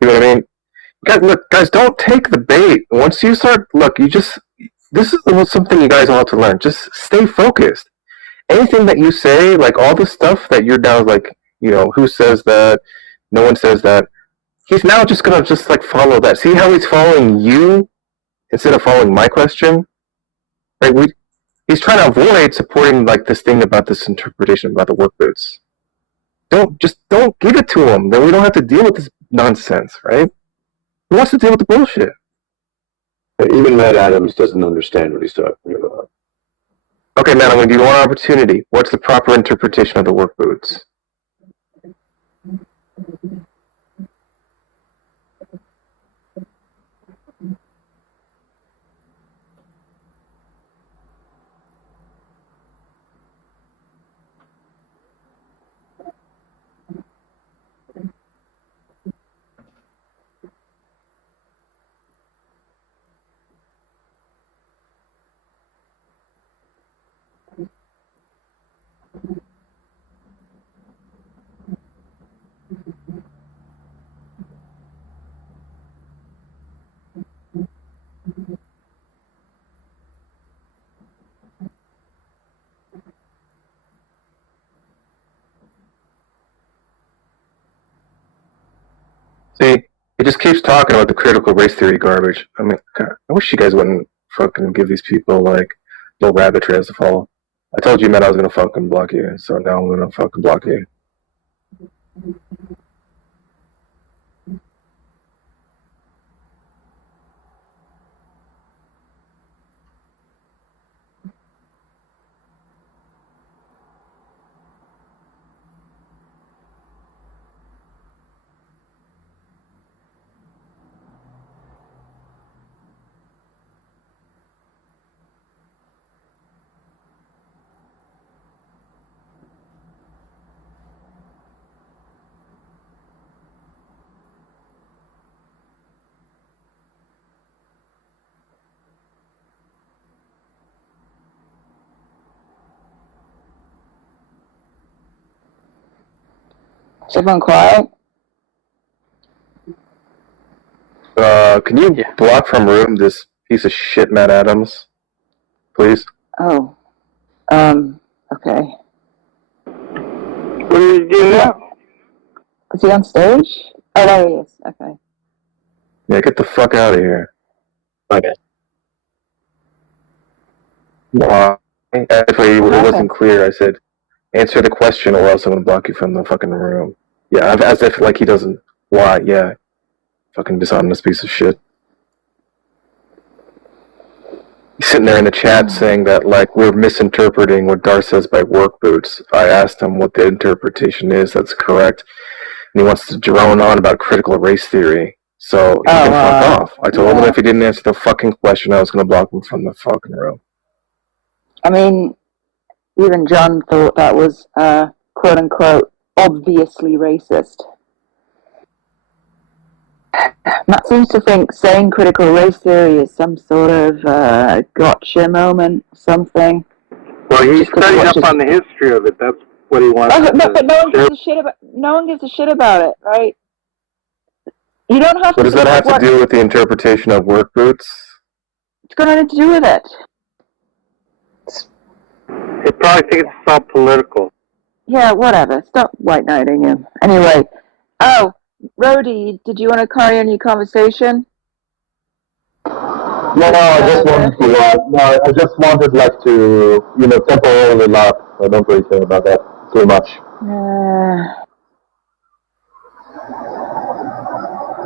You know what I mean? Guys, don't take the bait. Once you start, this is something you guys all have to learn. Just stay focused. Anything that you say, like all the stuff that you're down, like, who says that? No one says that. He's now just gonna follow that. See how he's following you instead of following my question? Right? He's trying to avoid supporting this thing about this interpretation about the work boots. Don't give it to him. Then we don't have to deal with this nonsense, right? Who wants to deal with the bullshit? Even Matt Adams doesn't understand what he's talking about. Okay, Matt, I'm going to give you one opportunity. What's the proper interpretation of the work boots? See, he just keeps talking about the critical race theory garbage. I mean, God, I wish you guys wouldn't fucking give these people, little rabbit trails to follow. I told you, Matt, I was gonna fucking block you, so now I'm gonna fucking block you. Is everyone quiet? Can you block from room this piece of shit, Matt Adams? Please? Oh. Okay. What are you doing now? Is he on stage? Oh, there he is. Okay. Yeah, get the fuck out of here. Okay. Why? Actually, it wasn't clear. I said, answer the question or else I'm gonna block you from the fucking room. Yeah, as if he doesn't. Why? Yeah. Fucking dishonest piece of shit. He's sitting there in the chat saying that, we're misinterpreting what Dar says by work boots. I asked him what the interpretation is that's correct, and he wants to drone on about critical race theory. So he can fuck off. I told him if he didn't answer the fucking question, I was gonna block him from the fucking room. I mean, even John thought that was, quote unquote, obviously racist. Matt seems to think saying critical race theory is some sort of gotcha moment, something. Well, he's studying up on the history of it. That's what he wants. But no one gives a shit about. No one gives a shit about it, right? You don't have to. What does that have to do with the interpretation of work boots? It's got nothing to do with it. He probably thinks it's all political. Yeah, whatever. Stop white knighting him. Anyway, Rhodey, did you want to carry on your conversation? No, I just wanted to temporarily laugh. I don't really care about that too much.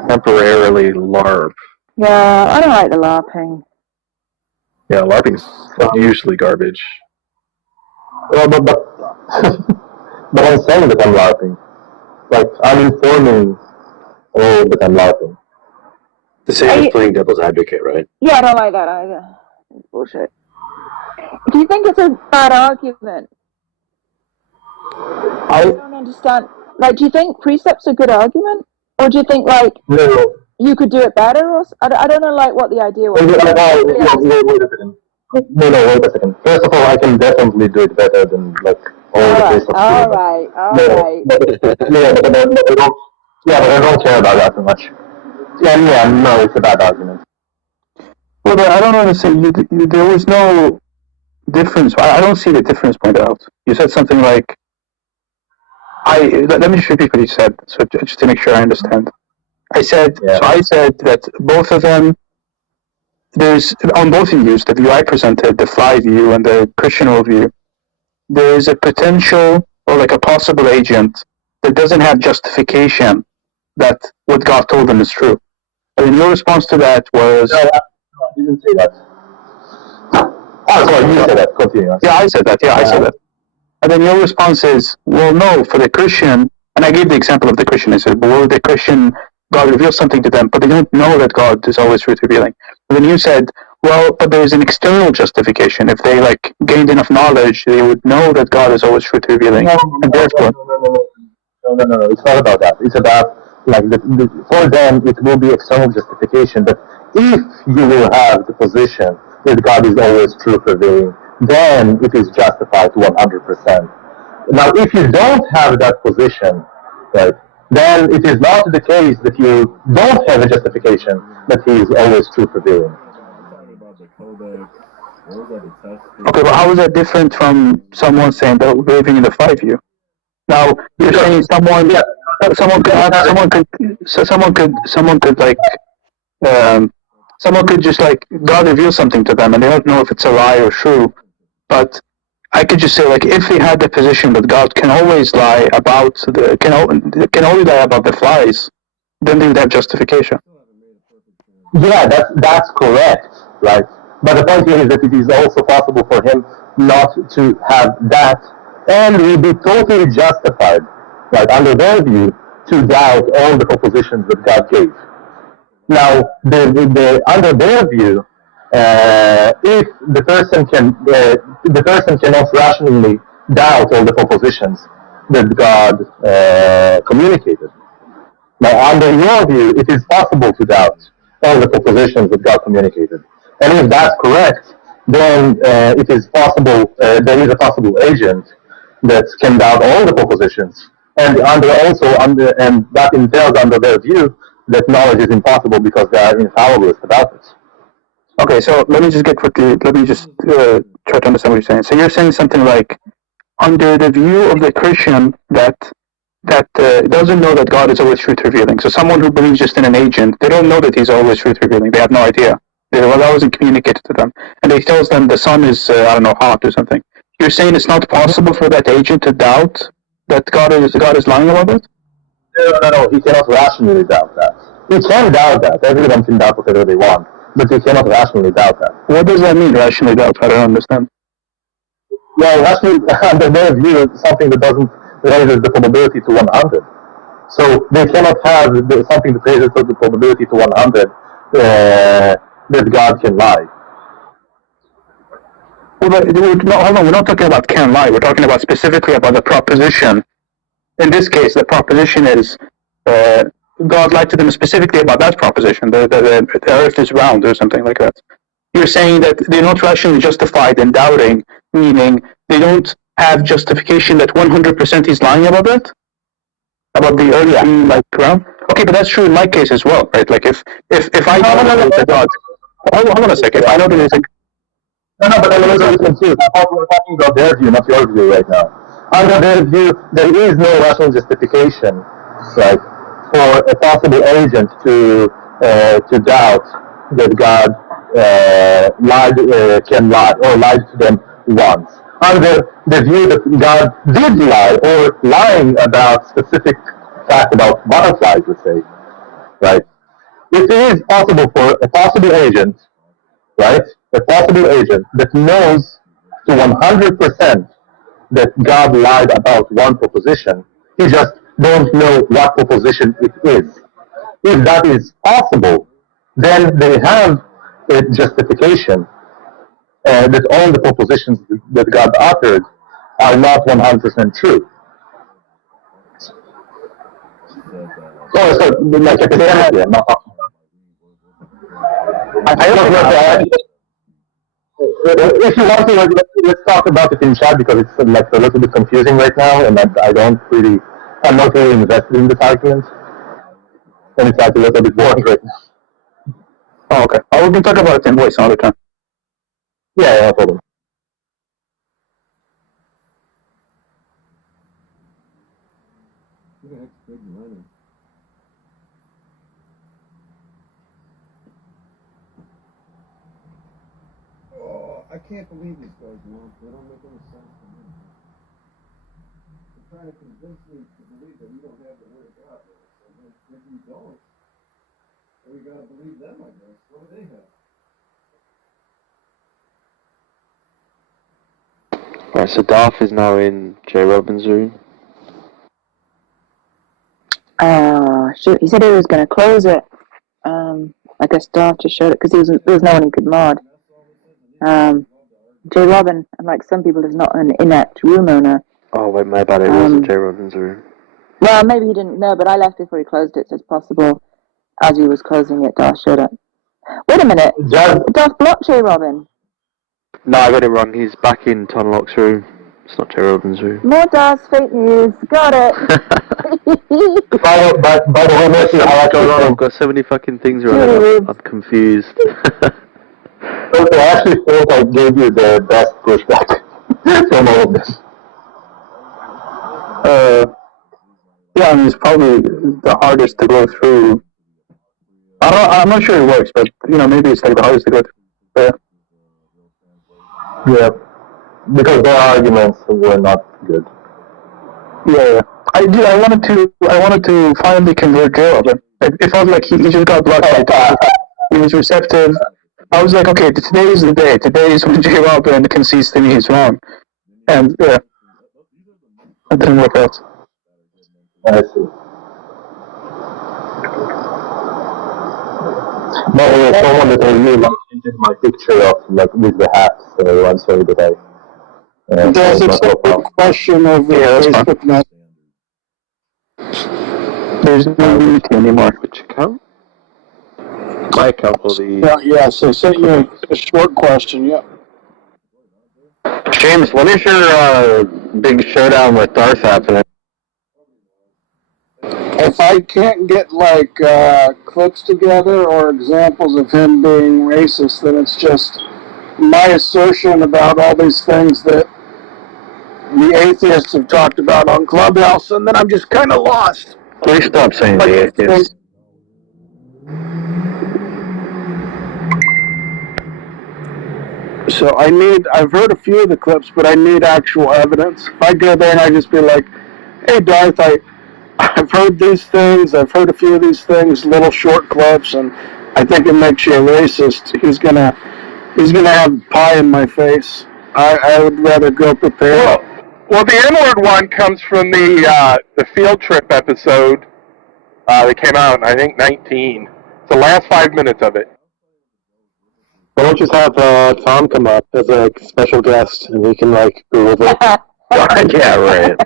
Temporarily LARP. Yeah, I don't like the LARPing. Yeah, LARPing's usually garbage. Well, but I'm saying that I'm LARPing. I'm informing all that I'm LARPing. The same as playing devil's advocate, right? Yeah, I don't like that either. It's bullshit. Do you think it's a bad argument? I don't understand. Like, do you think precept's a good argument? Or do you think, like, you could do it better? Or I don't know, like, what the idea was. Wait a second. No, wait a second. First of all, I can definitely do it better than, like, all the precepts. All right. But I don't care about that too much. Yeah, no, it's a bad argument. Well, I don't understand. There was no difference. I don't see the difference pointed out. You said something like, let me just repeat what you said, so just to make sure I understand. I said that both of them, there's, on both views, the view I presented, the fly view and the Christian worldview, there is a potential or like a possible agent that doesn't have justification that what God told them is true. And your response to that was... No, I didn't say that. Oh, sorry, you said that. Continue. Yeah, I said that. And then your response is, well, no, for the Christian, and I gave the example of the Christian. I said, well, the Christian, God reveals something to them, but they don't know that God is always truth revealing. And then you said, well, but there's an external justification. If they like gained enough knowledge, they would know that God is always truth revealing. No, it's not about that. It's about, like, for them, it will be external justification. But if you will have the position that God is always truth revealing, then it is justified to 100%. Now, if you don't have that position, right, then it is not the case that you don't have a justification that He is always truth revealing. Okay, but how is that different from someone saying that we're believing in the five view? Now you're saying someone could just like God reveals something to them and they don't know if it's a lie or true. But I could just say, like, if they had the position that God can always lie about can only lie about the flies, then they would have justification. Yeah, that's correct, right? But the point here is that it is also possible for him not to have that, and will be totally justified, right, under their view, to doubt all the propositions that God gave. Now, under their view, if the person cannot rationally doubt all the propositions that God communicated. Now, under your view, it is possible to doubt all the propositions that God communicated. And if that's correct, then it is possible, there is a possible agent that can doubt all the propositions. And and that entails under their view that knowledge is impossible because they are infallibilists about it. Okay, so let me just try to understand what you're saying. So you're saying something like, under the view of the Christian that doesn't know that God is always truth revealing. So someone who believes just in an agent, they don't know that He's always truth revealing. They have no idea. Well, that wasn't communicated to them, and He tells them the sun is hot or something. You're saying it's not possible for that agent to doubt that God is lying about it? No, he cannot rationally doubt that. He can doubt that. Everyone can doubt whatever they want, but he cannot rationally doubt that. What does that mean, rationally doubt? I don't understand. Well, rationally, under their view, something that doesn't raises the probability to 100. So they cannot have something that raises the probability to 100 that God can lie. Well, hold on. We're not talking about can lie. We're talking about specifically about the proposition. In this case, the proposition is God lied to them specifically about that proposition. The earth is round or something like that. You're saying that they're not rationally justified in doubting, meaning they don't have justification that 100% He's lying about that? About the earth being like round? Okay, but that's true in my case as well, right? Like if I know that God... Hold on a second. If I know that there's a... No, but I'm a little confused. We're talking about their view, not your view right now. Under their view, there is no rational justification, right, for a possible agent to doubt that God can lie or lied to them once. Under the view that God did lie or lying about specific fact about butterflies, let's say, right? It is possible for a possible agent, right? A possible agent that knows to 100% that God lied about one proposition. He just don't know what proposition it is. If that is possible, then they have a justification that all the propositions that God uttered are not 100% true. Oh, so like academically, I'm not talking about. If you want to, like, let's talk about it in chat because it's like a little bit confusing right now, and I'm not really invested in this argument, and it's like a little bit boring right now. Oh, okay. Oh, we can talk about it in voice another time. Yeah, no problem. Oh, I can't believe these guys, man. They don't make any sense to me. They're trying to convince me to believe that we don't have the Word of God. So if we don't, then we gotta believe them, I guess. What do they have? Right, so Darth is now in J. Robin's room. Shoot, he said he was going to close it. I guess Darth just showed it because there was no one he could mod. J. Robin, like some people, is not an inept room owner. Oh, wait, my bad, it wasn't J. Robin's room. Well, maybe he didn't know, but I left before he closed it, so it's possible as he was closing it, Darth showed up. Wait a minute. Darth blocked J. Robin. No, I got it wrong. He's back in Tonlock's room. It's not J. Robin's room. More Darth's fake news. Got it. By the way, Messi, I've got so many fucking things wrong. I'm confused. I actually feel I gave you the best pushback from all of this. Yeah, I mean, it's probably the hardest to go through. I'm not sure it works, but, maybe it's like the hardest to go through. Yeah, because their arguments were not good. Yeah, I wanted to finally convert J. Robin. It felt like he just got blocked by Darth. He was receptive. I was like, okay, today is the day. Today is when J. Robin concedes to me he's wrong. And, yeah, it didn't work out. I see. No, there's someone that I really like changing my picture of, like, with the hat, so I'm sorry that I... There's a separate question of Facebook Messenger. There's no unity anymore. Which account? My account or the... Yeah, so I sent you a short question, yeah. James, when is your big showdown with Darth happening? If I can't get, clips together or examples of him being racist, then it's just my assertion about all these things that the atheists have talked about on Clubhouse, and then I'm just kind of lost. Please stop saying the atheists. So I've heard a few of the clips, but I need actual evidence. If I go there and I just be like, hey Darth, I've heard these things, I've heard a few of these things, little short clips, and I think it makes you a racist, he's gonna have pie in my face. I would rather go prepared. Well, the N-word one comes from the field trip episode that came out in, I think, 19. It's the last 5 minutes of it. Why don't you just have Tom come up as a special guest, and he can, go over it? Yeah, right.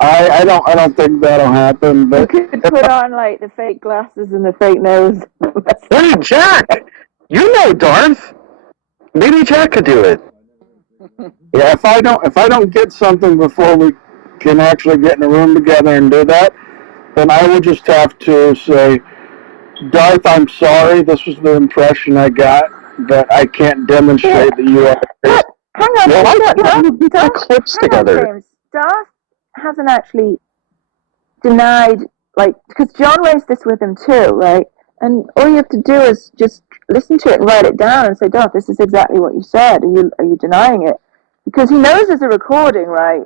I don't think that'll happen, but... You could put on, the fake glasses and the fake nose. Hey, Jack! You know Darth! Maybe Jack could do it. Yeah, if I don't get something before we can actually get in a room together and do that, then I will just have to say, Darth, I'm sorry, this was the impression I got, but I can't demonstrate that you are... Hang on, Darth, clips together. James. Darth hasn't actually denied, because John raised this with him too, right? And all you have to do is just listen to it and write it down and say, Darth, this is exactly what you said. Are you denying it? Because he knows there's a recording, right?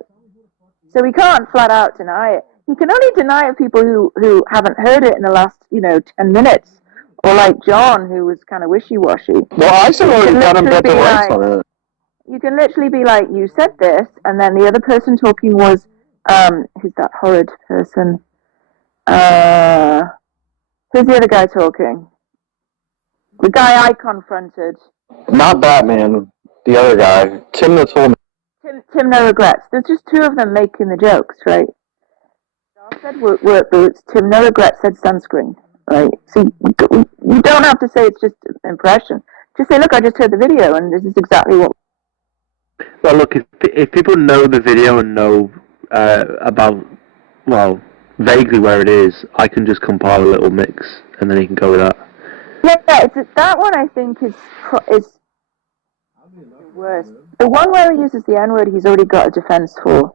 So he can't flat out deny it. He can only deny it people who haven't heard it in the last, 10 minutes. Or like John, who was kind of wishy-washy. Well, I still already got him better rights on it. You can literally be like, you said this, and then the other person talking was, who's that horrid person? Who's the other guy talking? The guy I confronted. Not Batman, the other guy, Tim the Toolman. Tim No Regrets. There's just two of them making the jokes, right? Darth said work boots. Tim No Regrets said sunscreen, right? So you don't have to say it's just an impression. Just say, look, I just heard the video, and this is exactly what. Well, look, if people know the video and know about, well, vaguely where it is, I can just compile a little mix, and then he can go with that. Yeah, that one I think is worse. The one where he uses the N-word, he's already got a defense for.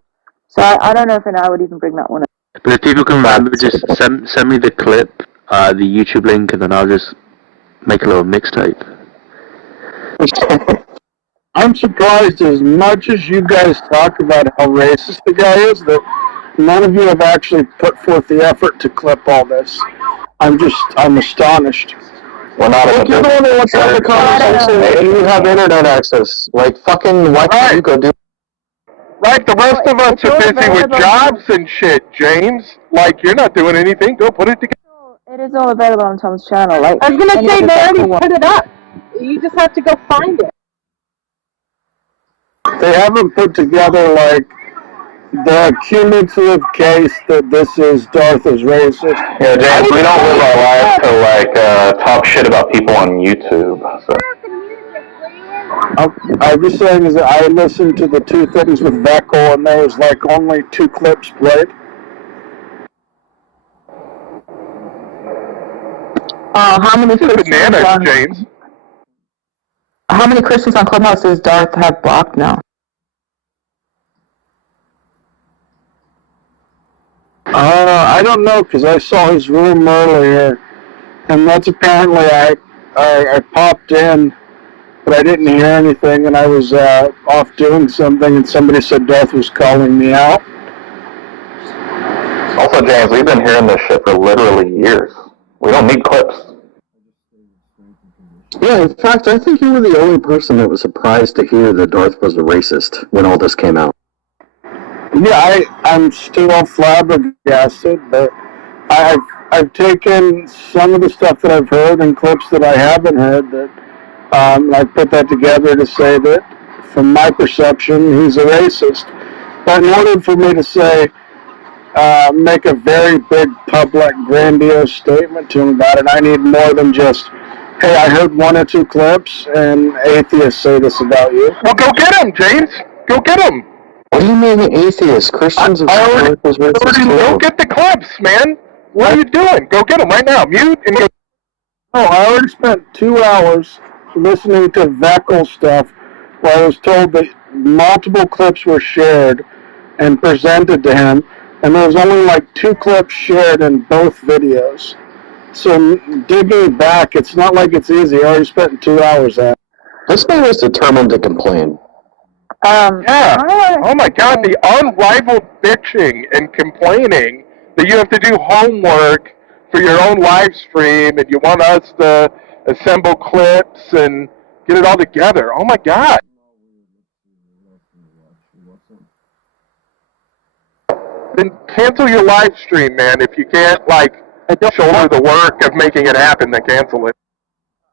So I don't know if I would even bring that one up. But if people can remember, just send me the clip, the YouTube link, and then I'll just make a little mixtape. I'm surprised, as much as you guys talk about how racist the guy is, that none of you have actually put forth the effort to clip all this. I'm astonished. We're not you're the one that wants to have the conversation, and you have internet access. Like, fucking, why can't you go do? Right, the rest of us are busy with jobs and shit, James. Like, you're not doing anything. Go put it together. It is all available on Tom's channel. Like, I was gonna say they already put it up. You just have to go find it. They haven't put together, like, the cumulative case that this is Darth is racist. Yeah, James, we don't live our lives to, like, talk shit about people on YouTube, so. I'm just saying is that I listened to the two things with Veckel, and there was, like, only 2 clips played. How many Christians Bananas, on, James. How many Christians on Clubhouse does Darth have blocked now? I don't know, because I saw his room earlier, and that's apparently I popped in, but I didn't hear anything, and I was off doing something, and somebody said Darth was calling me out. Also, James, we've been hearing this shit for literally years. We don't need clips. Yeah, in fact, I think you were the only person that was surprised to hear that Darth was a racist when all this came out. Yeah, I'm still flabbergasted, but I've taken some of the stuff that I've heard and clips that I haven't heard that I put that together to say that, from my perception, he's a racist. But in order for me to say, make a very big, public, grandiose statement to him about it, I need more than just, hey, I heard 1 or 2 clips, and atheists say this about you. Well, go get him, James. Go get him. What do you mean atheists? Christians have Go get the clips, man. What are you doing? Go get them right now. Mute and go. Oh, I already spent 2 hours listening to Veckel stuff where I was told that multiple clips were shared and presented to him, and there was only like 2 clips shared in both videos. So digging back, it's not like it's easy. I already spent 2 hours at it. This man was determined to complain. Yeah. Oh my God, the unrivaled bitching and complaining that you have to do homework for your own live stream, and you want us to assemble clips and get it all together. Oh my God. Then cancel your live stream, man. If you can't, like, shoulder the work of making it happen, then cancel it.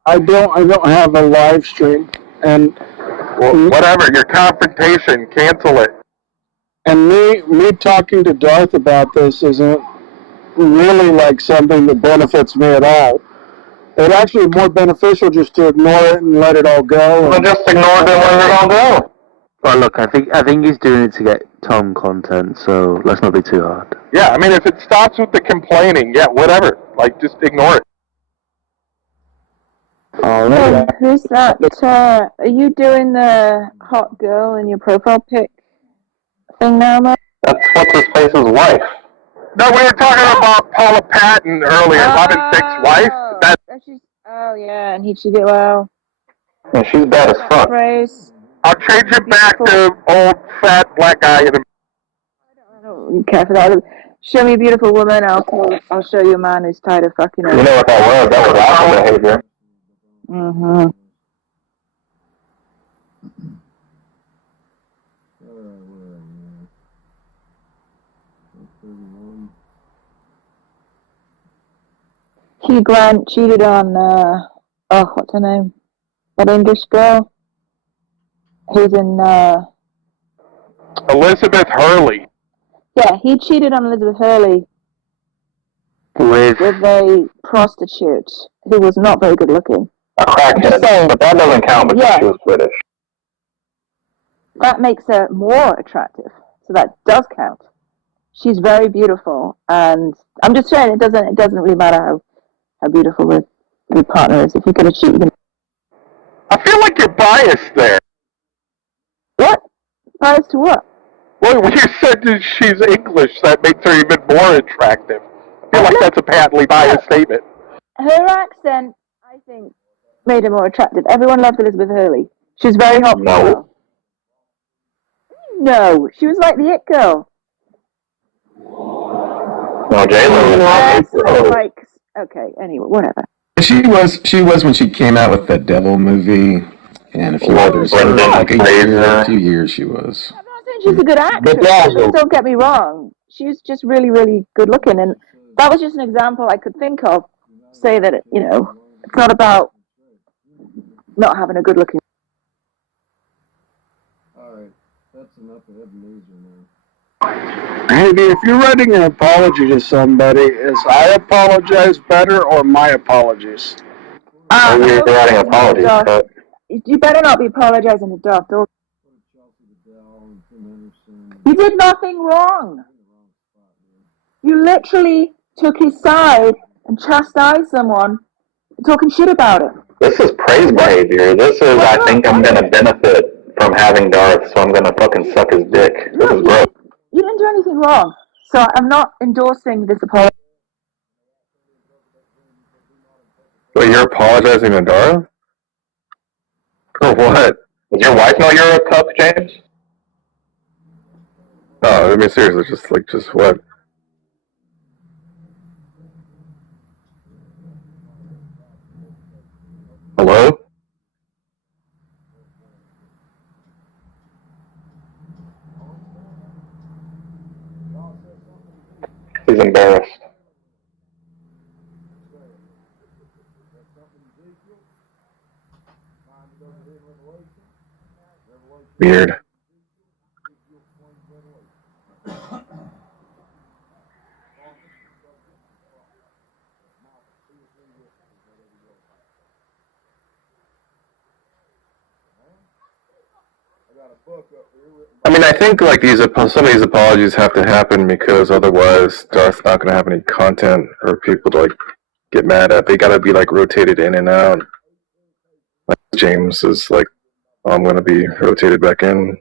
I don't have a live stream, and well, whatever, your confrontation, cancel it. And me talking to Darth about this isn't really like something that benefits me at all. It's actually more beneficial just to ignore it and let it all go. Well, just ignore it and let it all go. Well, look, I think he's doing it to get Tom content, so let's not be too hard. Yeah, I mean, if it starts with the complaining, yeah, whatever. Like, just ignore it. Oh, who's that? Are you doing the hot girl in your profile pic thing now, Mike? That's what's his face's wife. No, we were talking about Paula Patton earlier, Robin Thicke's wife. Oh yeah, and he cheated well. Yeah, she's bad as fuck. Praise. I'll change it back to old fat black guy in a... I don't care for that. Show me a beautiful woman, I'll show you a man who's tired of fucking her. You know what that was? That was alpha behavior. Mm-hmm. Hugh Grant cheated on, what's her name? That English girl? Who's in, Elizabeth Hurley. yeah, he cheated on Elizabeth Hurley with a prostitute who was not very good looking. A crackhead. But that doesn't count because Yeah. she was British. That makes her more attractive, so that does count. She's very beautiful, and I'm just saying it doesn't really matter how beautiful the partner is. If you're going to cheat, I feel like you're biased there. what? Biased to what? Well, when you said that she's English, that makes her even more attractive. I feel like that's a patently biased statement. Her accent, I think, made her more attractive. Everyone loved Elizabeth Hurley. She was very hot. No. No, she was like the it girl. No, J-Lo. Like, okay, anyway, whatever. She was when she came out with that Devil movie and a few others. For like a few years she was. I'm not saying she's a good actress. Don't get me wrong. She's just really, really good looking, and that was just an example I could think of. Say that it's not about not having a good looking. All right, that's enough of Ebenezer now. Maybe if you're writing an apology to somebody, is I apologize better or my apologies? You're writing apologies, but You better not be apologizing to Duff. You did nothing wrong. You literally took his side and chastised someone talking shit about it. this is praise behavior. This is, I think I'm going to benefit from having Darth, so I'm going to fucking suck his dick. This is gross. You didn't do anything wrong. So I'm not endorsing this apology. But you're apologizing to Dara? For what? Does your wife know you're a cup, James? No, I mean seriously, just what? Hello? He's embarrassed. Weird. I mean, I think like some of these apologies have to happen because otherwise Darth's not going to have any content for people to like get mad at. They got to be like rotated in and out. Like James is like, oh, I'm going to be rotated back in.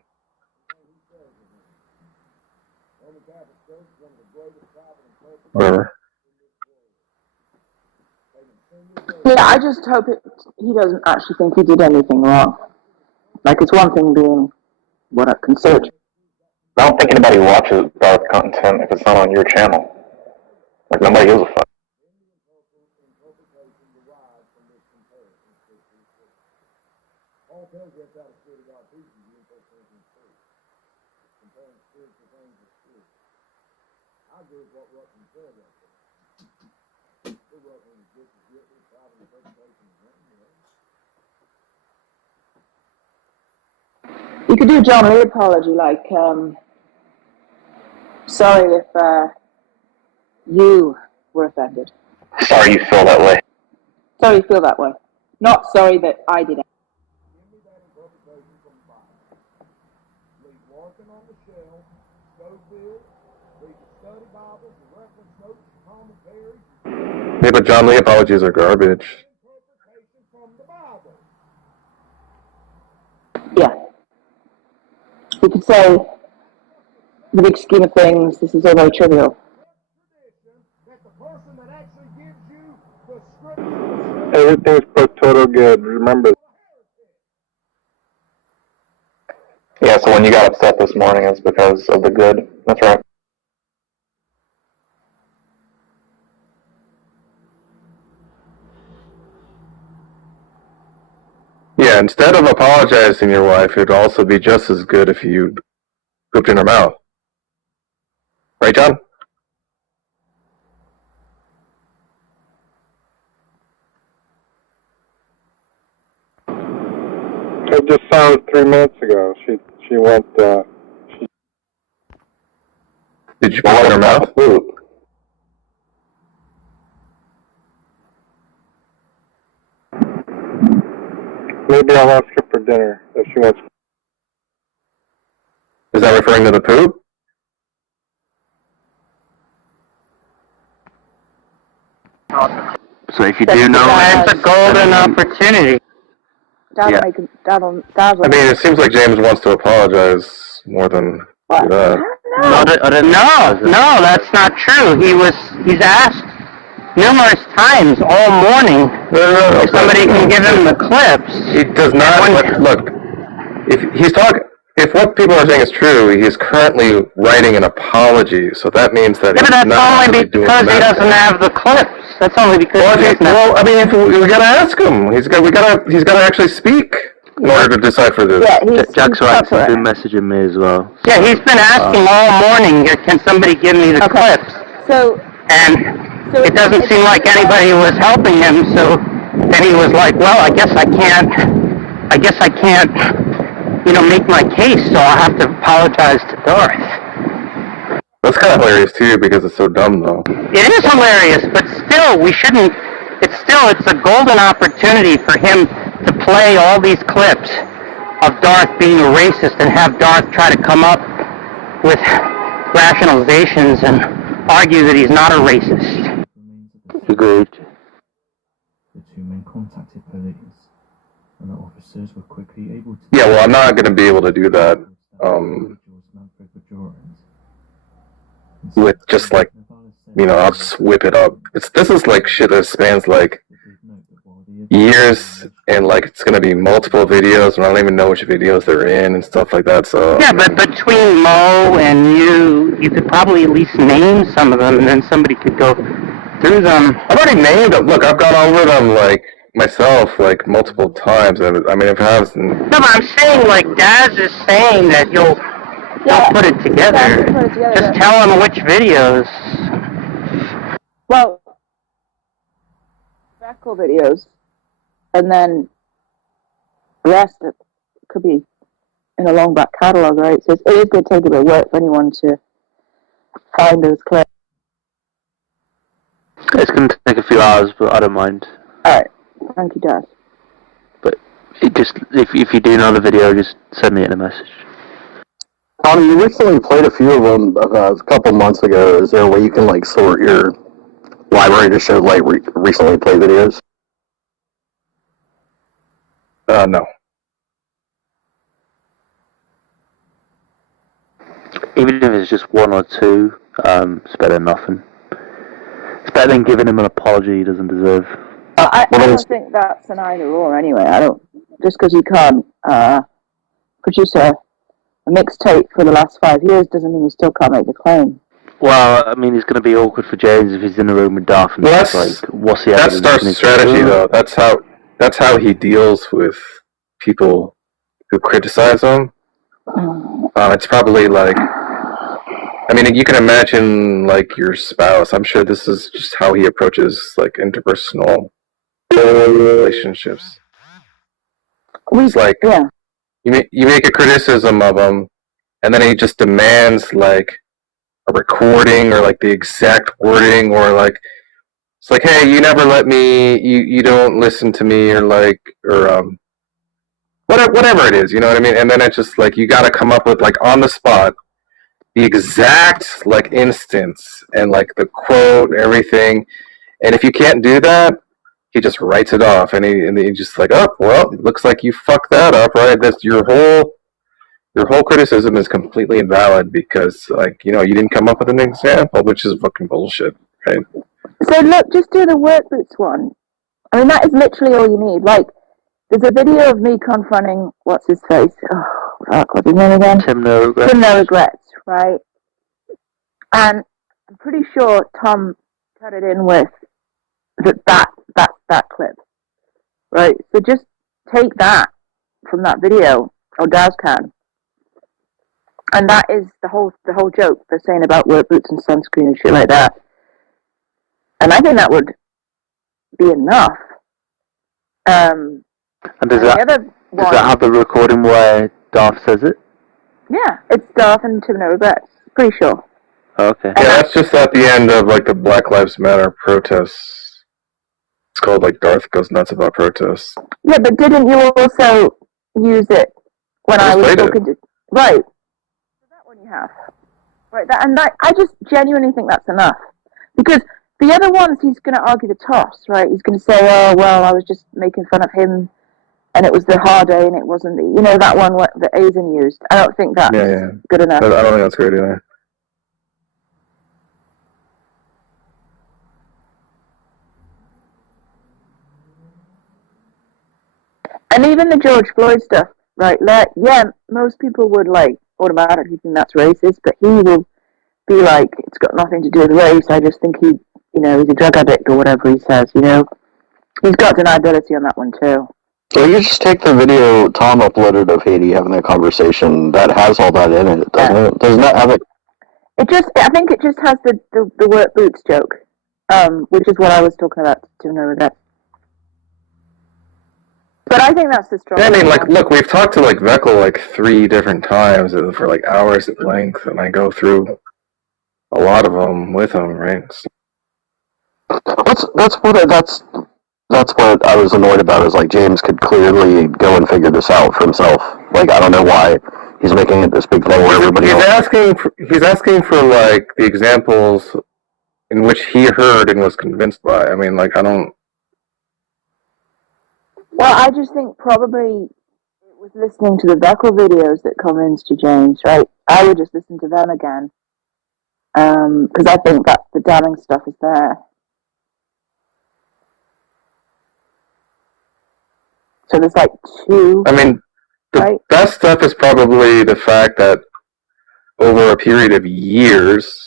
Whatever. Yeah, I just hope he doesn't actually think he did anything wrong. Like, it's one thing being what I consider. I don't think anybody watches Darth content if it's not on your channel. Like, nobody gives a fuck. You could do a John Lee apology, like, sorry if you were offended. Sorry you feel that way. Sorry you feel that way. Not sorry that I did it. Yeah, but John Lee apologies are garbage. Yeah. You could say, the big scheme of things, this is all very trivial. Everything's pro total good. Remember. Yeah, so when you got upset this morning, it's because of the good. That's right. Yeah, instead of apologizing to your wife, it'd also be just as good if you pooped in her mouth. Right, John? No, 3 minutes ago. She went. Did you put it in her mouth? Maybe I'll ask her for dinner if she wants. Is that referring to the poop? So if you do know, it's a golden opportunity. That'll make that'll. I mean, it seems like James wants to apologize more than do that. No, that's not true. He's asked numerous times all morning if somebody can give him the clips. He does not. Look, if what people are saying is true, he is currently writing an apology. So that means that Yeah, he's but that's not only really doing because he that. doesn't have the clips. That's only because he doesn't have. Well, I mean, if we gotta ask him. He's gotta actually speak in order to decipher this. Jack's right. He's been messaging me as well. Yeah, he's been asking all morning, can somebody give me the clips? And it doesn't seem like anybody was helping him, so then he was like, well, I guess I can't, make my case, so I'll have to apologize to Darth. That's kind of hilarious too, because it's so dumb though. It is hilarious, but still, we shouldn't, it's a golden opportunity for him to play all these clips of Darth being a racist and have Darth try to come up with rationalizations and argue that he's not a racist. Agreed. The two men contacted police, and the officers were quickly able to. Yeah, well, I'm not gonna be able to do that. With just like, I'll just whip it up. This is like shit that spans like years, and like it's gonna be multiple videos, and I don't even know which videos they're in and stuff like that. So yeah, but between Mo and you could probably at least name some of them, and then somebody could go through them. I've already named them. Look, I've gone over them like myself like multiple times. I mean, if I have. No, but I'm saying like Daz is saying that you'll put it together. Just tell him which videos. Well, Veckle videos, and then the rest could be in a long back catalogue, right? So it is going to take a bit of work for anyone to find those clips. It's going to take a few hours, but I don't mind. Alright, thank you, Daz. But it just if you do know the video, just send me in a message. Tommy, you recently played a few of them a couple months ago. Is there a way you can like sort your library to show like recently played videos? No. Even if it's just one or two, it's better than nothing. It's better than giving him an apology he doesn't deserve. I don't think that's an either or anyway. I don't, just because you can't produce a mixtape for the last 5 years doesn't mean you still can't make the claim. Well, I mean, it's going to be awkward for James if he's in the room with Darth and it's like, what's the That's evidence? Darth's strategy, though. That's how he deals with people who criticize him. It's probably like, I mean, you can imagine like your spouse. I'm sure this is just how he approaches like interpersonal relationships. It's like you make a criticism of him, and then he just demands like a recording or like the exact wording, or like it's like, hey, you never let me, you don't listen to me, or like, or whatever it is, you know what I mean? And then it's just like you got to come up with like on the spot the exact like instance and like the quote and everything. And if you can't do that, he just writes it off, and he just like, oh well, it looks like you fucked that up, right? That's your whole criticism is completely invalid because like, you didn't come up with an example, which is fucking bullshit, right? So look, just do the work boots one. I mean, that is literally all you need. Like, there's a video of me confronting what's his face. Oh fuck, what's his name again? Tim No Regrets. Tim No Regrets, right? And I'm pretty sure Tom cut it in with that clip, right? So just take that from that video, or Daz can, and that is the whole joke they're saying about work boots and sunscreen and shit like that. And I think that would be enough. And does that Does that have the recording where Darth says it? Yeah, it's Darth and to no regrets. Pretty sure. Okay. Yeah, that's just at the end of like the Black Lives Matter protests. It's called like Darth Goes Nuts About Protests. Yeah, but didn't you also use it when I was talking to... Right. That one you have. Right, I just genuinely think that's enough. Because the other ones, he's going to argue the toss, right? He's going to say, oh, well, I was just making fun of him, and it was the hard A, and it wasn't the... You know, that one that Aizen used. I don't think that's good enough. I don't think that's great either. And even the George Floyd stuff, right? Yeah, most people would like automatically think that's racist, but he will be like, it's got nothing to do with race. I just think he's a drug addict or whatever he says. You know, he's got deniability on that one too. Well, you just take the video Tom uploaded of Haiti having that conversation. That has all that in it, doesn't it? Doesn't that have it? I think it just has the work boots joke, which is what I was talking about to know that. But I think that's the strongest. Yeah, I mean, like, look, we've talked to like Veckel like 3 different times for like hours at length, and I go through a lot of them with him, right? That's what I was annoyed about. Is like James could clearly go and figure this out for himself. Like, I don't know why he's making it this big thing where everybody. He's asking for like the examples in which he heard and was convinced by. I mean, like, I don't. Well, I just think probably it was listening to the Veckel videos that convinced you, James, right? I would just listen to them again. Because I think that the damning stuff is there. So there's like 2. I mean, the best stuff is probably the fact that over a period of years,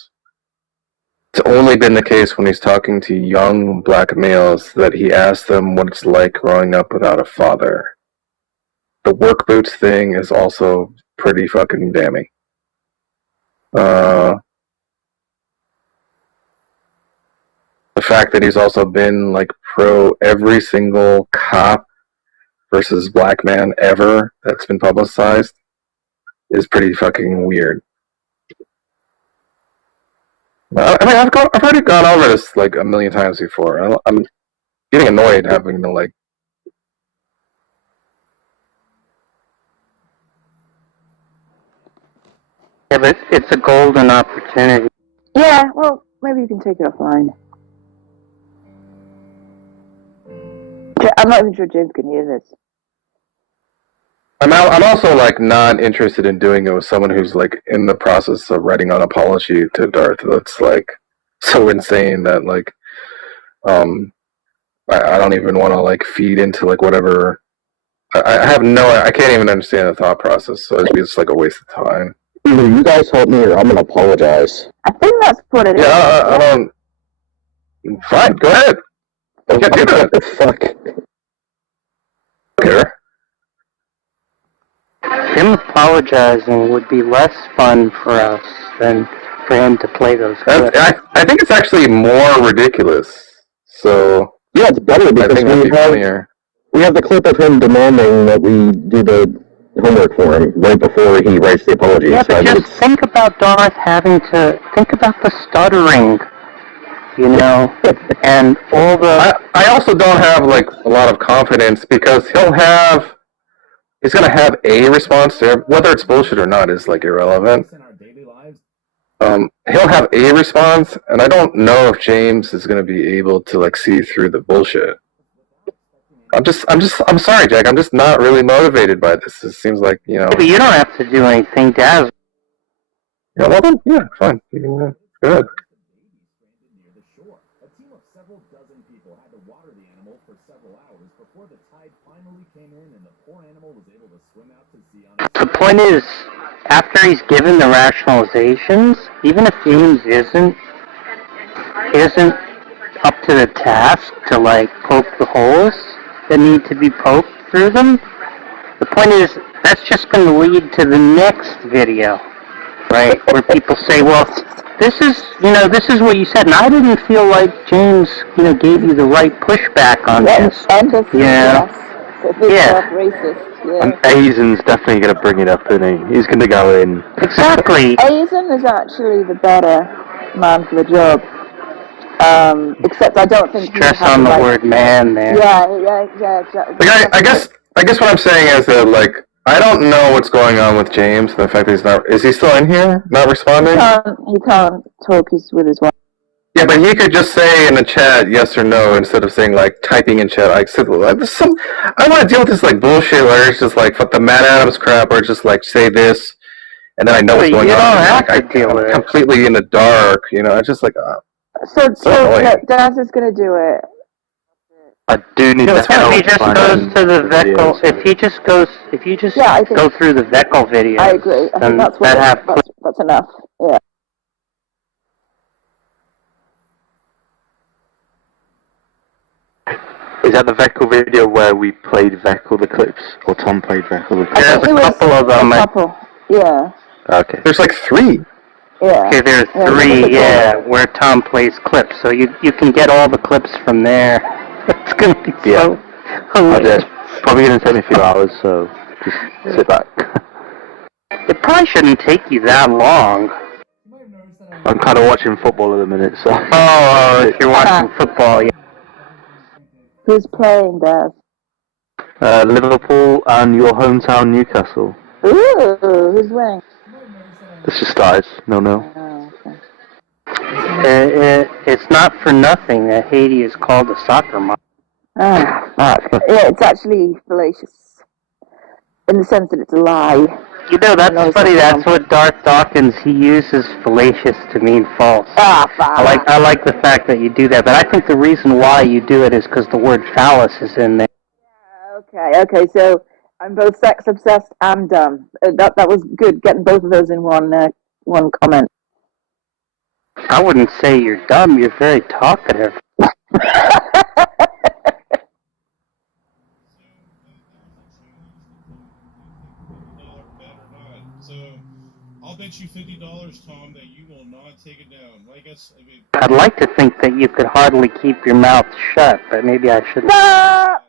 it's only been the case when he's talking to young black males that he asks them what it's like growing up without a father. The work boots thing is also pretty fucking damning. The fact that he's also been like pro every single cop versus black man ever that's been publicized is pretty fucking weird. I mean, I've already gone over this like a million times before. I'm getting annoyed having to like. Yeah, but it's a golden opportunity. Yeah, well, maybe you can take it offline. I'm not even sure James can hear this. I'm also like not interested in doing it with someone who's like in the process of writing an apology to Darth. That's like so insane that like I don't even want to like feed into like whatever. I can't even understand the thought process. So it's like a waste of time. Either you guys help me or I'm gonna apologize. I think that's what it is. Yeah, I don't. Fine, go ahead. Okay, do that. Fuck. Care. Him apologizing would be less fun for us than for him to play those clips. I think it's actually more ridiculous. So yeah, it's better because we have the clip of him demanding that we do the homework for him right before he writes the apology. Yeah, but just think about Darth having to think about the stuttering, you know, and all the. I also don't have like a lot of confidence because he's gonna have a response there, whether it's bullshit or not is like irrelevant. He'll have a response, and I don't know if James is gonna be able to like see through the bullshit. I'm sorry, Jack. I'm just not really motivated by this. It seems like, you know. Yeah, but you don't have to do anything, Daz. Yeah, well then, yeah, fine. You can, go ahead. The point is, after he's given the rationalizations, even if James isn't up to the task to like poke the holes that need to be poked through them, the point is that's just going to lead to the next video, right? Where people say, well, this is what you said, and I didn't feel like James, gave you the right pushback on this. Yes. Yeah. Racist. Yeah. And Aizen's definitely going to bring it up, isn't he? He's going to go in. Exactly. Aizen is actually the better man for the job. Except I don't think Stress on the word man there. Yeah. Like, I guess what I'm saying is that, like, I don't know what's going on with James. The fact that he's not, is he still in here? Not responding? He can't talk. He's with his wife. Yeah, but he could just say in the chat yes or no instead of saying, like, typing in chat. Like, I want to deal with this, like, bullshit where it's just like the Matt Adams crap, or just like say this, and then I know what's going on. I'm completely in the dark, you know. It's just like, So Daz is gonna do it. I do need to If he just goes to the Veckel, if you just go through the Veckel video, I agree. I think that's that's enough. Yeah. Is that the Veckel video where we played Veckel the clips, or Tom played Veckel the clips? There's a couple of them. Yeah. Okay. There's like 3. Yeah. Okay, there's 3. Yeah, where Tom plays clips, so you can get all the clips from there. It's gonna be so hilarious. It's probably gonna take me a few hours, so just sit back. It probably shouldn't take you that long. I'm kind of watching football at the minute, so. Oh, if you're watching football, yeah. Who's playing, Daz? Liverpool and your hometown Newcastle. Ooh, who's winning? This just started. No. It's not for nothing that Haiti is called a soccer mom. Ah, fuck. Yeah, it's actually fallacious. In the sense that it's a lie. You know, that's funny. That's what Darth Dawkins, he uses fallacious to mean false. Ah, fuck. I like the fact that you do that, but I think the reason why you do it is because the word phallus is in there. Yeah, okay, so I'm both sex obsessed and dumb. That was good, getting both of those in one comment. I wouldn't say you're dumb, you're very talkative. I'll bet you $50, Tom, that you will not take it down. I'd like to think that you could hardly keep your mouth shut, but maybe I shouldn't. Stop!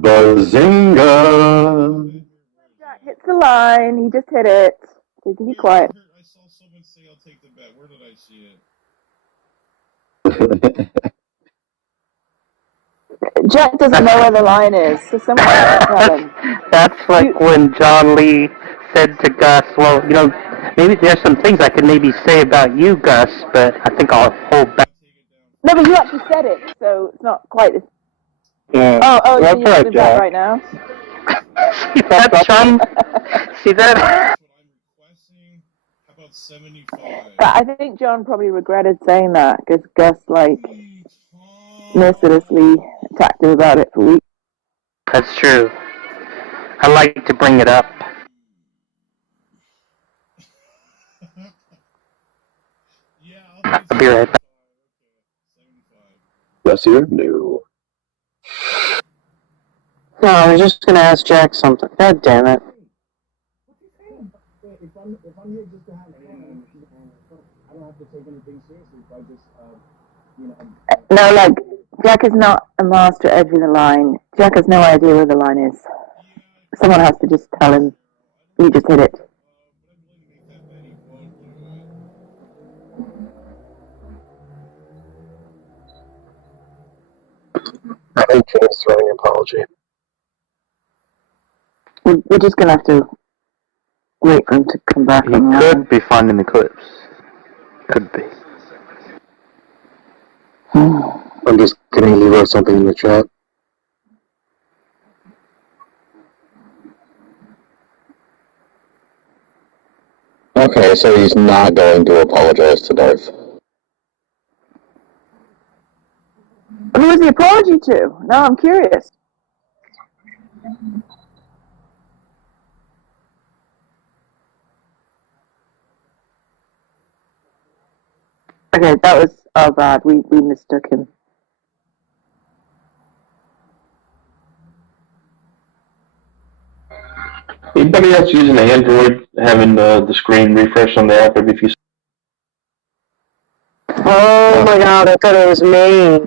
Bazinga! Jack hits the line, he just hit it. So you can be quiet. I saw someone say I'll take the bet. Where did I see it? Jack doesn't know where the line is, so someone else tell him. That's like when John Lee said to Gus, well, you know, maybe there's some things I could maybe say about you, Gus, but I think I'll hold back. No, but you actually said it, so it's not quite as... Yeah. Oh, that's so you're doing that right now? See that, John? See that? How about 75? I think John probably regretted saying that, because Gus, like, mercilessly attacked him about it for weeks. That's true. I like to bring it up. I'll be right back. Yes, you no. No, I was just gonna ask Jack something. God damn it. If I'm here just to have fun, I don't have to take anything seriously if I just, No, like, Jack is not a master edging the line. Jack has no idea where the line is. Someone has to just tell him, you just hit it. I think James throwing an apology. We're just gonna have to wait for him to come back. He could be finding the clips. Could be. I'm just kidding, he wrote something in the chat. Okay, so he's not going to apologize to Darth. Who was the apology to? No, I'm curious. Okay, that was our bad. We mistook him. Anybody else using an Android having the screen refresh on the app every few seconds? Oh my god, I thought it was me.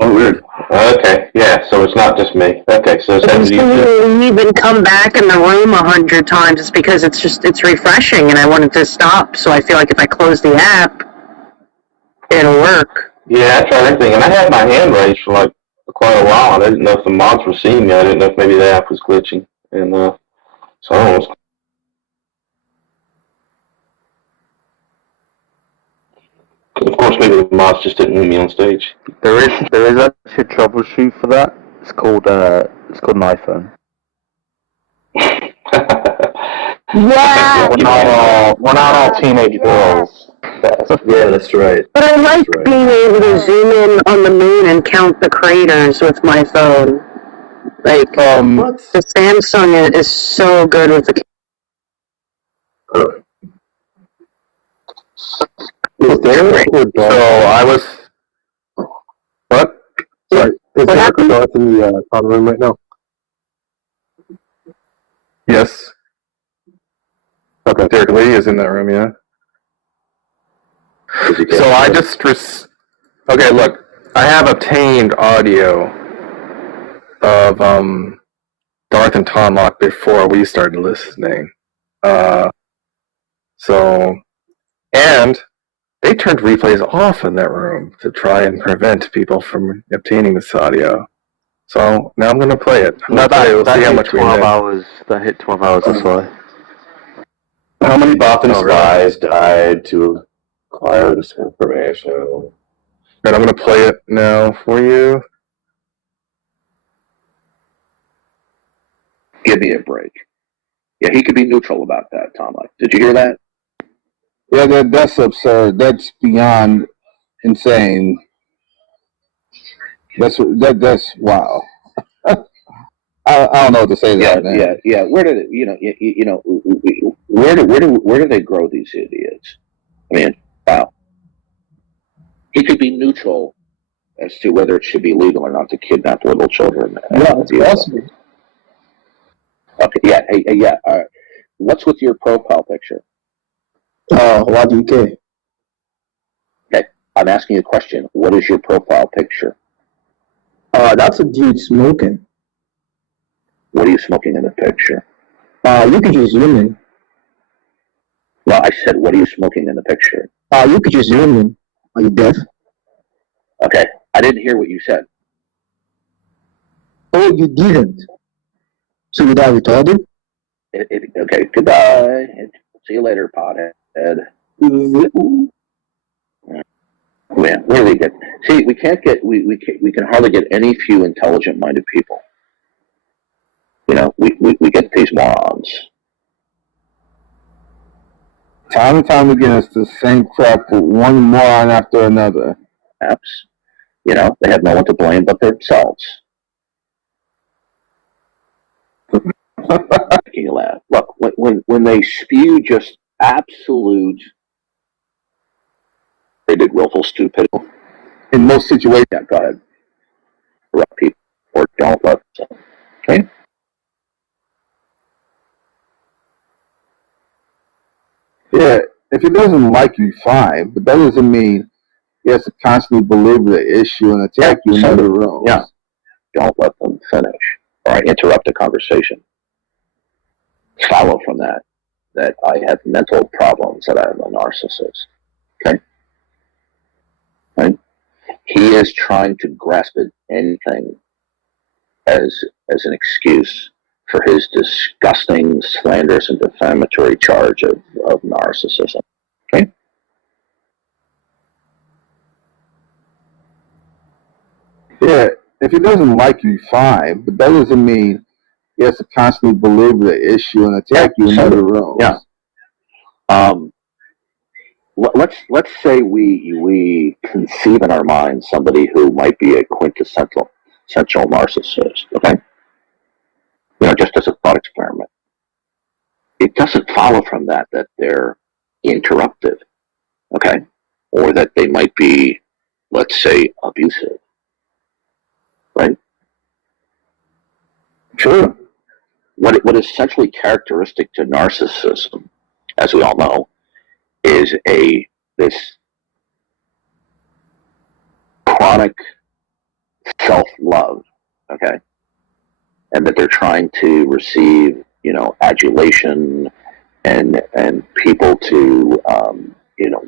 Oh, weird. Okay, yeah, so it's not just me. Okay, so it's If you leave and come back in the room 100 times, it's because it's refreshing, and I want it to stop. So I feel like if I close the app, it'll work. Yeah, I tried everything, and I had my hand raised for like quite a while. I didn't know if the mods were seeing me. I didn't know if maybe the app was glitching, and so I was. Of course, maybe the mods just didn't need me on stage. There is actually a troubleshoot for that. It's called an iPhone. Yeah. We're not all teenage girls. Yeah, that's right. But I like being able to zoom in on the moon and count the craters with my phone. Like, the Samsung is so good with the Is there So I was. What? Sorry, is Derek or Darth in the common room right now? Yes. Okay. Derek Lee is in that room, yeah. So I just okay. Look, I have obtained audio of Darth and Tom Lock before we started listening. So, and they turned replays off in that room to try and prevent people from obtaining this audio. So now I'm going to play it. I'm not play it. We'll see how much we hit. That hit 12 hours or so. How many Bothan spies died to acquire this information? And I'm going to play it now for you. Give me a break. Yeah, he could be neutral about that, Tom. Did you hear that? Yeah, that's absurd. That's beyond insane. That's wow. I don't know what to say to that, man. Yeah. Where did it, where do they grow these idiots? I mean, wow. He could be neutral as to whether it should be legal or not to kidnap little children. Yeah, it's possible. Okay, yeah, yeah. What's with your profile picture? Why do you care? Okay, I'm asking you a question. What is your profile picture? That's a dude smoking. What are you smoking in the picture? You could just zoom in. Well, I said, what are you smoking in the picture? You could just zoom in. Are you deaf? Okay, I didn't hear what you said. Oh, you didn't. So you that retarded? Okay, goodbye. See you later, pothead. Man, where do we get? See, we can't get. We can hardly get any few intelligent-minded people. You know, we get these morons. Time and time again, it's the same crap for one moron after another. Perhaps, you know, they have no one to blame but themselves. Making you laugh. Look, when they spew just absolute, they did willful stupidity. In most situations, yeah, go ahead. Corrupt people or don't let them. Okay. Yeah, if he doesn't like you, fine, but that doesn't mean he has to constantly belabor the issue and attack you in other rooms. Yeah, don't let them finish or interrupt a conversation. Follow from that I have mental problems, that I am a narcissist. Okay? Right? He is trying to grasp at anything as an excuse for his disgusting, slanderous, and defamatory charge of narcissism. Okay? Yeah, if he doesn't like you, fine, but that doesn't mean he has to constantly belabor the issue and attack you in other rooms. Yeah. Let's say we conceive in our minds somebody who might be a quintessential narcissist. Okay. You know, just as a thought experiment. It doesn't follow from that they're interruptive, okay, or that they might be, let's say, abusive, right? Sure. What is essentially characteristic to narcissism, as we all know, is this chronic self-love, okay, and that they're trying to receive, adulation and people to,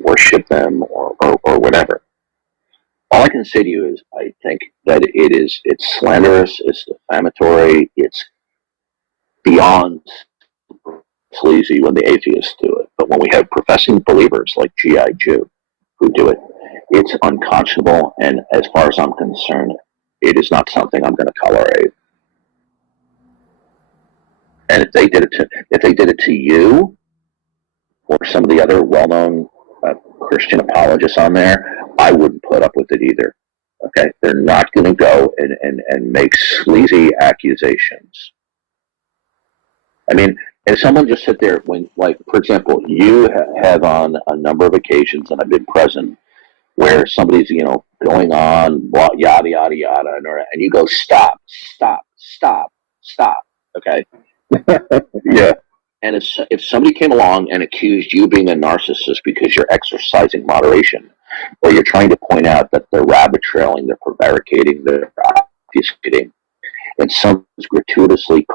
worship them or whatever. All I can say to you is, I think that it's slanderous, it's defamatory, it's beyond sleazy when the atheists do it. But when we have professing believers like G.I. Jew who do it, it's unconscionable, and as far as I'm concerned, it is not something I'm going to tolerate. And if they did it to you or some of the other well-known Christian apologists on there, I wouldn't put up with it either. Okay, they're not going to go and make sleazy accusations. I mean, if someone just sit there when, like, for example, you have on a number of occasions, and I've been present, where somebody's, going on, yada, yada, yada, and you go, stop, okay? Yeah. And if somebody came along and accused you being a narcissist because you're exercising moderation, or you're trying to point out that they're rabbit trailing, they're prevaricating, they're obfuscating, and someone's gratuitously,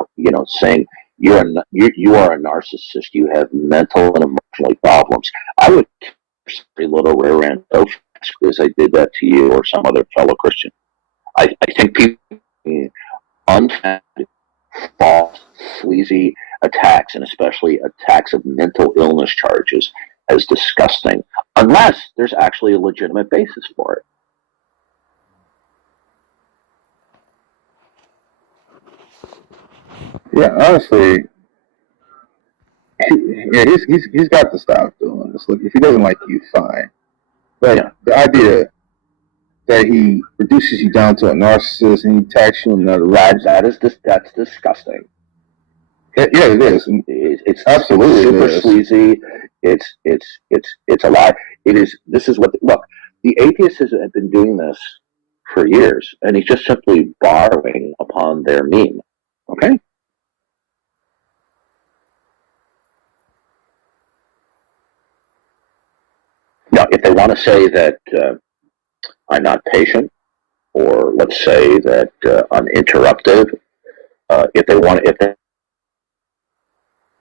saying you are a narcissist, you have mental and emotional problems, I would a little rear end so fast because I did that to you or some other fellow Christian. I think people unfounded, false, sleazy attacks, and especially attacks of mental illness charges, as disgusting, unless there's actually a legitimate basis for it. Yeah, honestly, he's got to stop doing this. Look, if he doesn't like you, fine. But the idea that he reduces you down to a narcissist and he attacks you in another way, that's disgusting. Yeah, it is. It's absolutely super sleazy. It's a lie. This is what. Look, the atheists have been doing this for years, and he's just simply borrowing upon their meme. Okay. Now, if they want to say that I'm not patient, or let's say that I'm interruptive, if they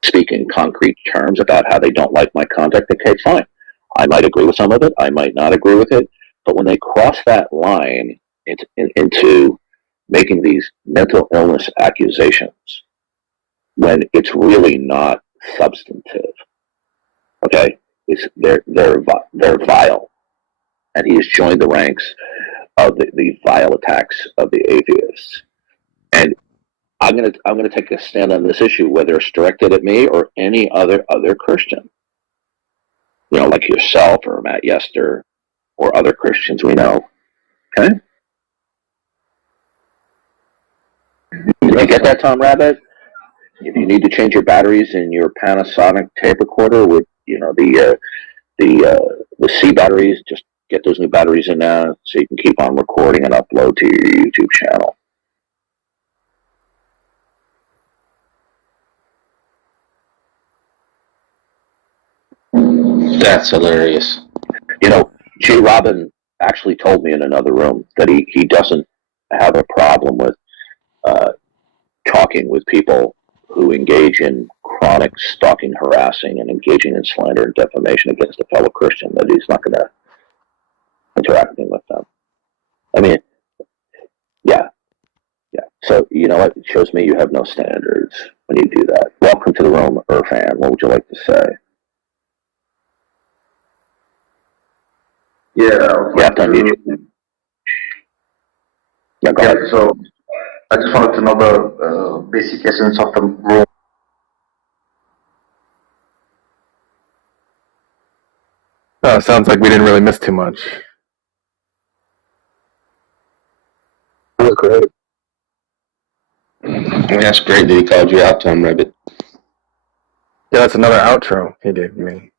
speak in concrete terms about how they don't like my conduct, okay, fine. I might agree with some of it, I might not agree with it, but when they cross that line into making these mental illness accusations, when it's really not substantive, okay, they're vile, and he has joined the ranks of the vile attacks of the atheists. And I'm gonna take a stand on this issue, whether it's directed at me or any other Christian, like yourself or Matt Yester or other Christians we know. Okay, did you get that, Tom Rabbit? If you need to change your batteries in your Panasonic tape recorder with the C batteries, just get those new batteries in now so you can keep on recording and upload to your YouTube channel. That's hilarious. J. Robin actually told me in another room that he doesn't have a problem with talking with people who engage in chronic stalking, harassing, and engaging in slander and defamation against a fellow Christian, that he's not going to interact with them. I mean, yeah. So, you know what? It shows me you have no standards when you do that. Welcome to the room, Irfan. What would you like to say? Yeah. You have to unmute you. Yeah, go ahead. So I just wanted to know the basic essence of the room. Sounds like we didn't really miss too much. That was great. That's great that he called you out, Tom Rabbit. Yeah, that's another outro he gave me.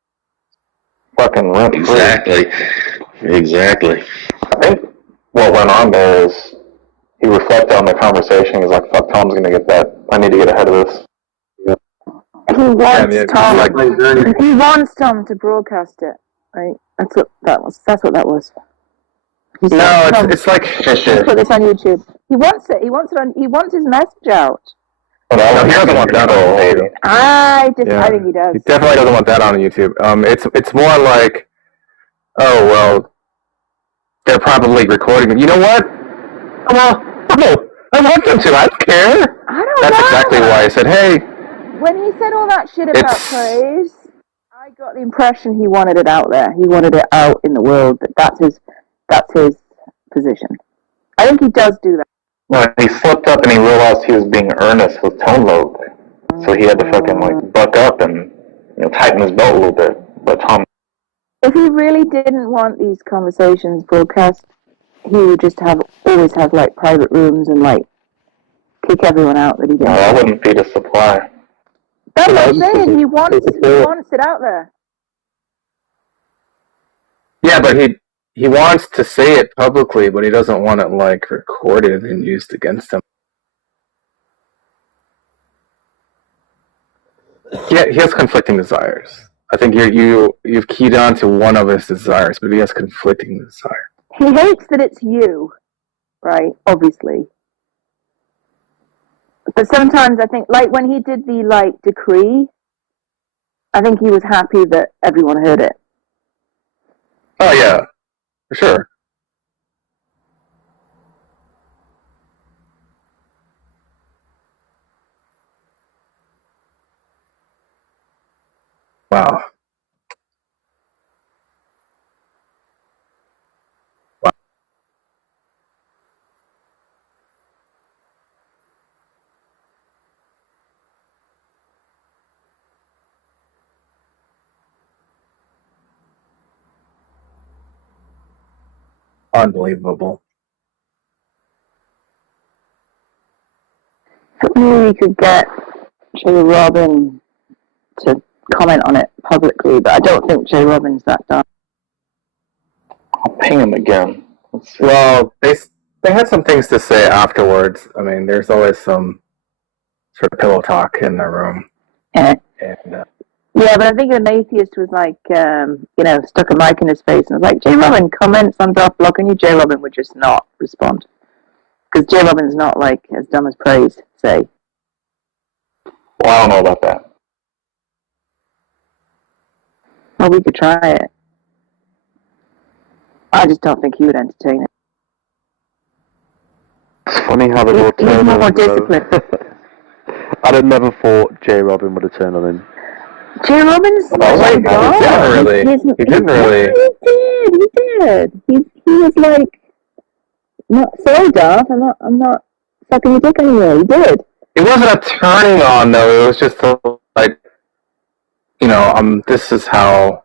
Fucking rent free. Exactly. I think what went on there is he reflected on the conversation. He's like, "Fuck, Tom's gonna get that. I need to get ahead of this." He wants Tom. He wants Tom to broadcast it, right? That's what that was. No, it's like Let's put this on YouTube. He wants it. He wants it on. He wants his message out. No, he doesn't want that on YouTube. I Yeah. think he does. He definitely doesn't want that on YouTube. It's more like, oh well, they're probably recording them. You know what? Well, no, I want them to. I don't care. I don't That's know. exactly why I said, hey. When he said all that shit about praise, I got the impression he wanted it out there. He wanted it out in the world. That's his position. I think he does do that. Well, he slipped up and he realized he was being earnest with Tone Loc, so he had to fucking like buck up and tighten his belt a little bit. But Tom, If he really didn't want these conversations broadcast, he would just always have like private rooms and like kick everyone out that he didn't. that wouldn't be the supply. That's what I'm saying. He wants it out there. Yeah, but he wants to say it publicly, but he doesn't want it like recorded and used against him. Yeah, he has conflicting desires. I think you've keyed on to one of his desires, but he has conflicting desires. He hates that it's you, right? Obviously. But sometimes I think, like when he did the decree, I think he was happy that everyone heard it. Oh yeah, for sure. Wow. Unbelievable. Maybe we could get Jay Robin to comment on it publicly, but I don't think Jay Robin's that dumb. I'll ping him again. Well, they had some things to say afterwards. I mean, there's always some sort of pillow talk in the room. Yeah. And Yeah, but I think an atheist was like, stuck a mic in his face and was like, Jay Robin comments on Darth Block, and Jay Robin would just not respond. Because Jay Robin's not like as dumb as praise, say. Well, I don't know about that. Well, we could try it. I just don't think he would entertain it. It's funny how they all He's turn on more him. disciplined. I'd have never thought Jay Robin would have turned on him. Jay Robin's he didn't really. He did. He was like, not sorry, Darth. I'm not sucking your dick anymore. He did. It wasn't a turning on though. It was just like, this is how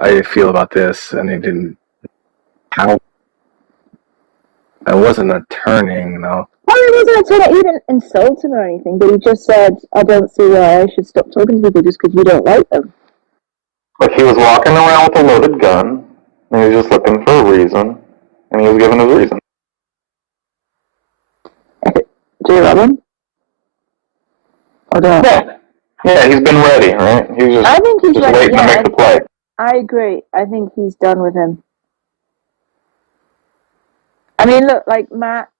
I feel about this, and it didn't. How? It wasn't a turning, though. Well, it wasn't a turn. He didn't insult him or anything, but he just said, "I don't see why I should stop talking to people just because you don't like them." Like he was walking around with a loaded gun, and he was just looking for a reason, and he was given his reason. Jay Robin? Or Darth? Yeah, he's been ready, right? He's just, I think he's just ready. waiting to make the play. I agree. I think he's done with him. I mean, look, like Matt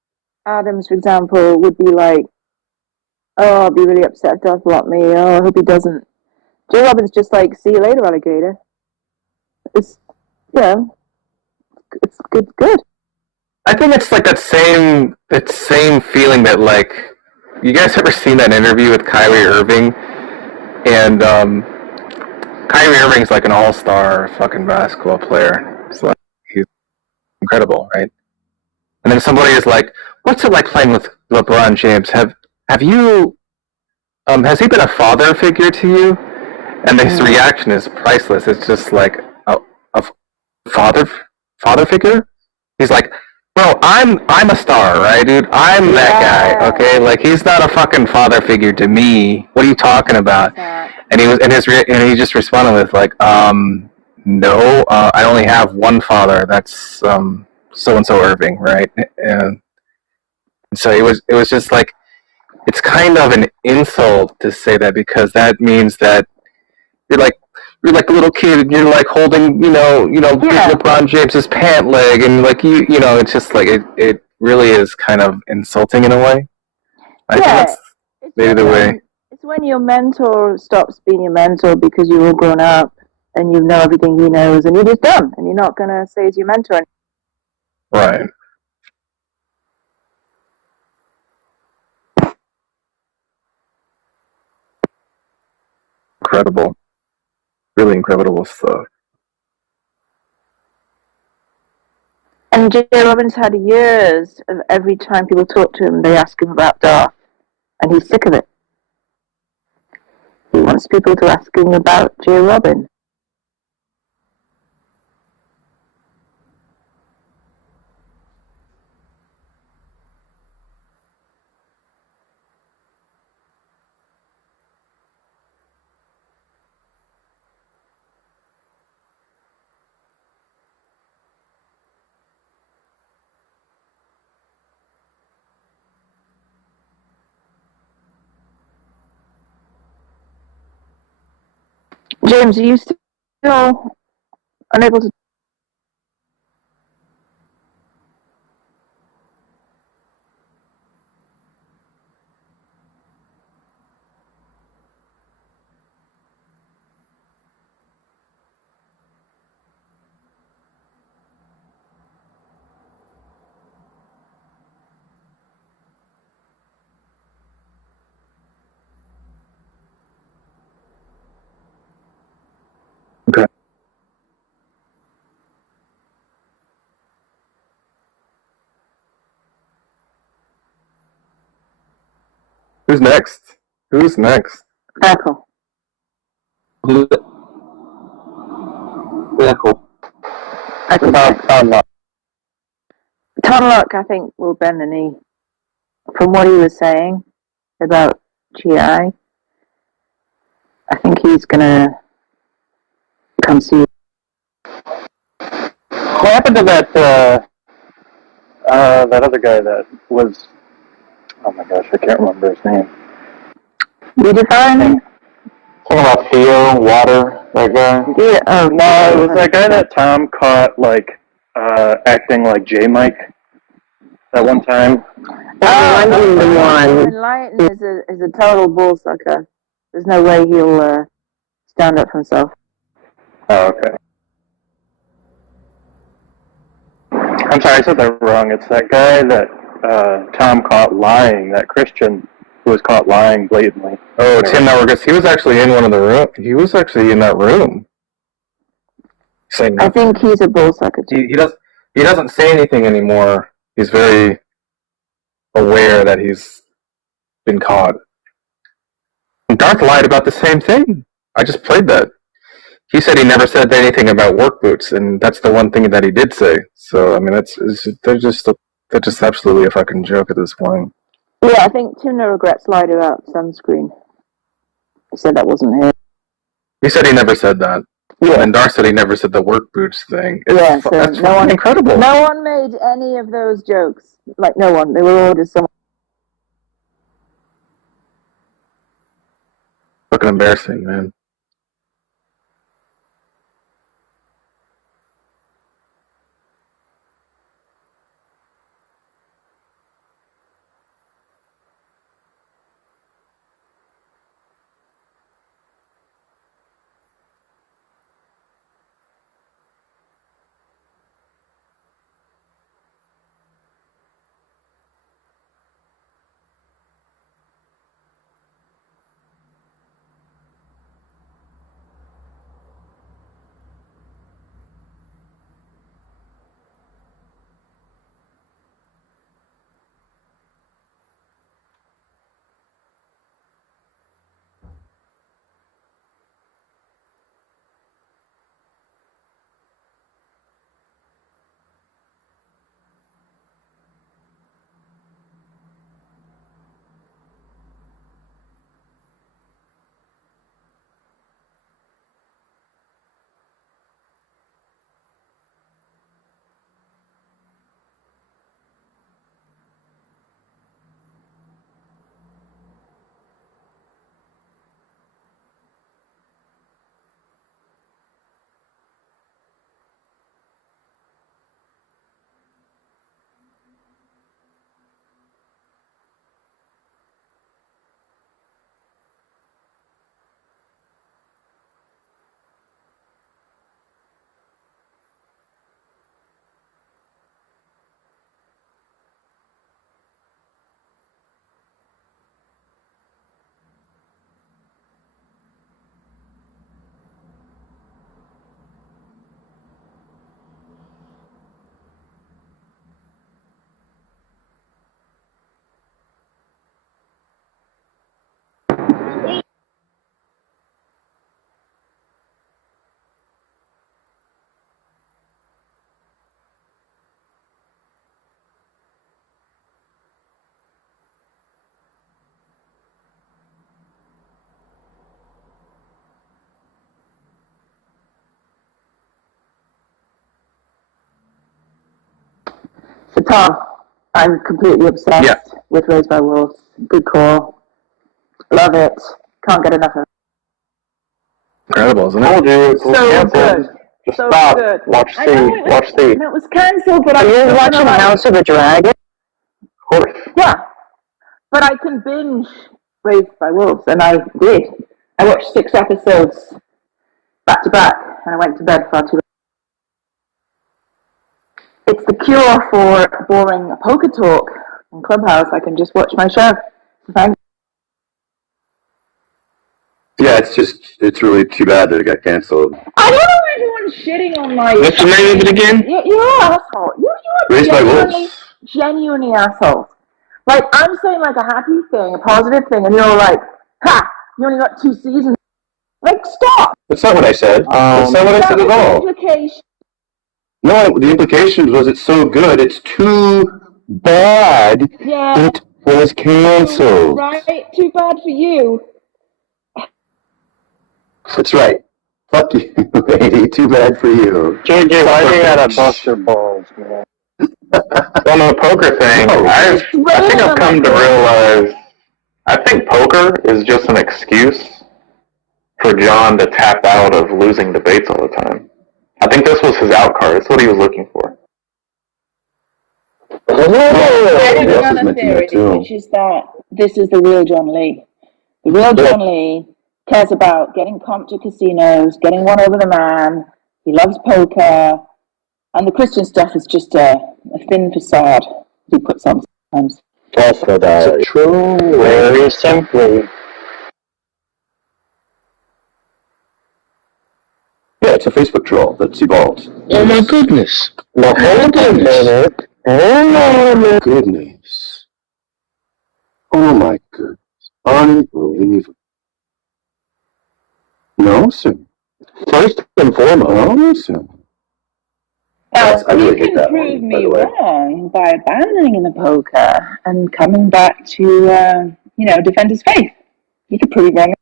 Adams, for example, would be like, "Oh, I'll be really upset if Darth blocked me. Oh, I hope he doesn't." Jay Robin's just like, "See you later, alligator." It's, it's good. I think it's like that same feeling that, like, you guys ever seen that interview with Kyrie Irving? And Kyrie Irving's like an all-star fucking basketball player. It's like, he's incredible, right? And then somebody is like, "What's it like playing with LeBron James? Have you has he been a father figure to you?" And his reaction is priceless. It's just like a father figure. He's like, "Bro, I'm a star, right, dude? I'm that guy, okay? Like, he's not a fucking father figure to me. What are you talking about?" And he just responded with like, "No, I only have one father. That's so and so Irving, right?" And so it was just like, it's kind of an insult to say that, because that means that you're like, you're like a little kid and you're like holding, LeBron James's pant leg, and like it's just like it really is kind of insulting in a way. I think that's maybe the way. It's when your mentor stops being your mentor because you're all grown up and you know everything he knows, and you're just done, and you're not gonna say he's your mentor. Right. Incredible. Really incredible stuff. And J. Robbins had years of every time people talk to him, they ask him about Darth, and he's sick of it. He wants people to ask him about J. Robin. James, are you still unable to? Okay. Who's next? Who's next? Echo. Echo. Tom Locke, I think, will bend the knee. From what he was saying about GI, I think he's gonna come see. What happened to that other guy that was? Oh my gosh, I can't remember his name. Redefine? Talking about Theo, water, that guy? Yeah. Oh No, it was that guy that Tom caught acting like J Mike that one time. Enlighten is a total bull sucker. There's no way he'll stand up for himself. Oh, okay. I'm sorry, I said that wrong. It's that guy that Tom caught lying, that Christian who was caught lying blatantly. Oh, Tim Nauergus. He was actually in one of the room. He was actually in that room. I think he's a bull sucker too. He doesn't say anything anymore. He's very aware that he's been caught. And Darth lied about the same thing. I just played that. He said he never said anything about work boots, and that's the one thing that he did say. So I mean, they're just absolutely a fucking joke at this point. Yeah, I think Tim No Regrets lied about sunscreen. He said that wasn't him. He said he never said that. Yeah. And Darth said he never said the work boots thing. Yeah, so that's incredible. No one made any of those jokes. Like, no one. They were all just someone. Fucking embarrassing, man. Tom, I'm completely obsessed with Raised by Wolves. Good call. Love it. Can't get enough of it. Incredible, isn't it? So good. Just so stop. good. Watch I know it was, Watch C. It was cancelled, but Are you I'm watching House of the Dragon? Of course. Yeah. But I can binge Raised by Wolves, and I did. I watched 6 episodes back to back, and I went to bed far too late. It's the cure for boring poker talk on Clubhouse. I can just watch my show. So thank Yeah, it's really too bad that it got canceled. I don't know everyone's shitting on my... What's the name of it again? You're an asshole. You're Raised by Wolves. genuinely assholes. Like, I'm saying like a happy thing, a positive thing, and you're like, ha, you only got 2 seasons. Like, stop. That's not what I said. That's not what I said at all. Implication. No, the implication was it's so good, it's too bad Yeah. it was canceled. Right? Too bad for you. That's right. Fuck you, lady. Too bad for you. JJ, why do you gotta bust your balls, man? On the poker thing, I think I've come to realize, I think poker is just an excuse for John to tap out of losing debates all the time. I think this was his out card. That's what he was looking for. I have another theory, which is that this is the real John Lee. The real John Lee cares about getting comped to casinos, getting one over the man. He loves poker. And the Christian stuff is just a thin facade he puts on sometimes. Also, that true. Very simply. Yeah, it's a Facebook troll that's evolved. Oh my goodness. Now, hold on a minute. Oh my goodness. Oh my goodness. Unbelievable. No, sir. First and foremost. No, sir. Now, I really you hate can that prove one, by me the way. wrong by abandoning the poker and coming back to, defend his faith. You could prove me wrong.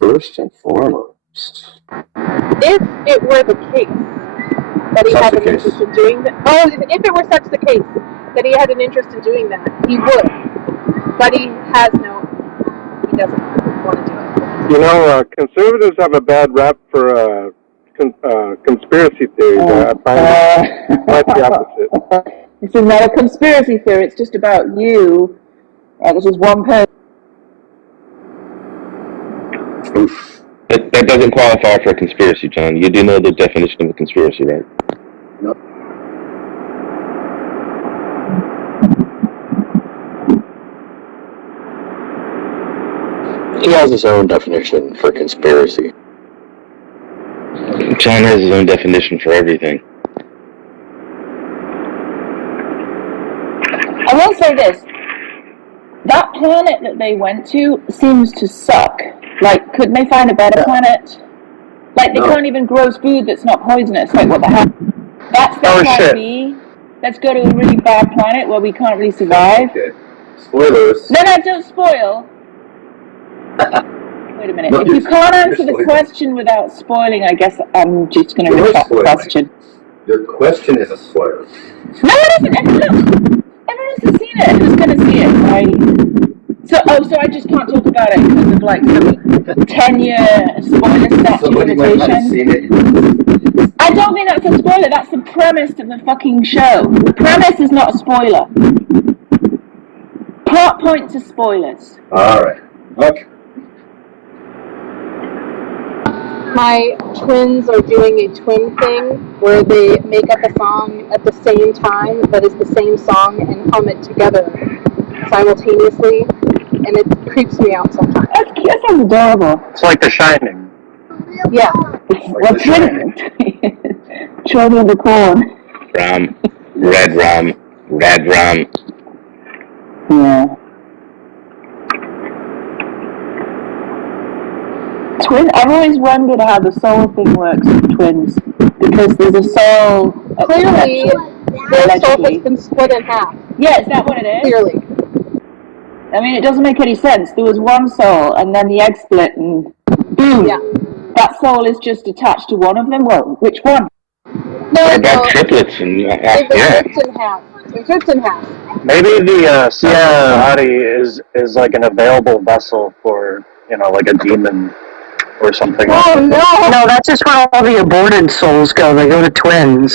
First and foremost. If it were the case that he Such had the an case. interest in doing that, if it were such the case that he had an interest in doing that, he would. But he doesn't want to do it. You know, conservatives have a bad rap for conspiracy theories. I find it quite the opposite. This is not a conspiracy theory. It's just about you. This is one person. Oof. That doesn't qualify for a conspiracy, John. You do know the definition of a conspiracy, right? Nope. He has his own definition for conspiracy. John has his own definition for everything. I will say this. That planet that they went to seems to suck. Like, couldn't they find a better planet? Like, they can't even grow food that's not poisonous. Like, what the heck? That's their plan B. Let's go to a really bad planet where we can't really survive. Okay. Spoilers. No, don't spoil. Wait a minute. No, if you can't answer the spoiling. question without spoiling, I guess I'm just going to You're retract the spoiling. question. Your question is a spoiler. No, it isn't. Everyone has seen it. Who's going to see it, right? So I just can't talk about it because of like some 10-year spoiler statute Somebody might not have seen limitation. it. I don't think that's a spoiler. That's the premise of the fucking show. The premise is not a spoiler. Plot points are spoilers. Alright. Okay. My twins are doing a twin thing where they make up a song at the same time, but it's the same song and hum it together simultaneously, and it creeps me out sometimes. That sounds adorable. It's like The Shining. Yeah. What's twin? Children of the Corn. Rum, red rum, red rum. Yeah. I've always wondered how the soul thing works with twins, because there's a soul. Clearly, their soul has been split in half. Yeah, is that what it is? Clearly. I mean, it doesn't make any sense. There was one soul, and then the egg split, and boom. Yeah. That soul is just attached to one of them. Well, which one? No, I got triplets and they've been ripped in half. It's ripped in half. Maybe the body is like an available vessel for, you know, like a demon or something. Oh no, that's just where all the aborted souls go. They go to twins.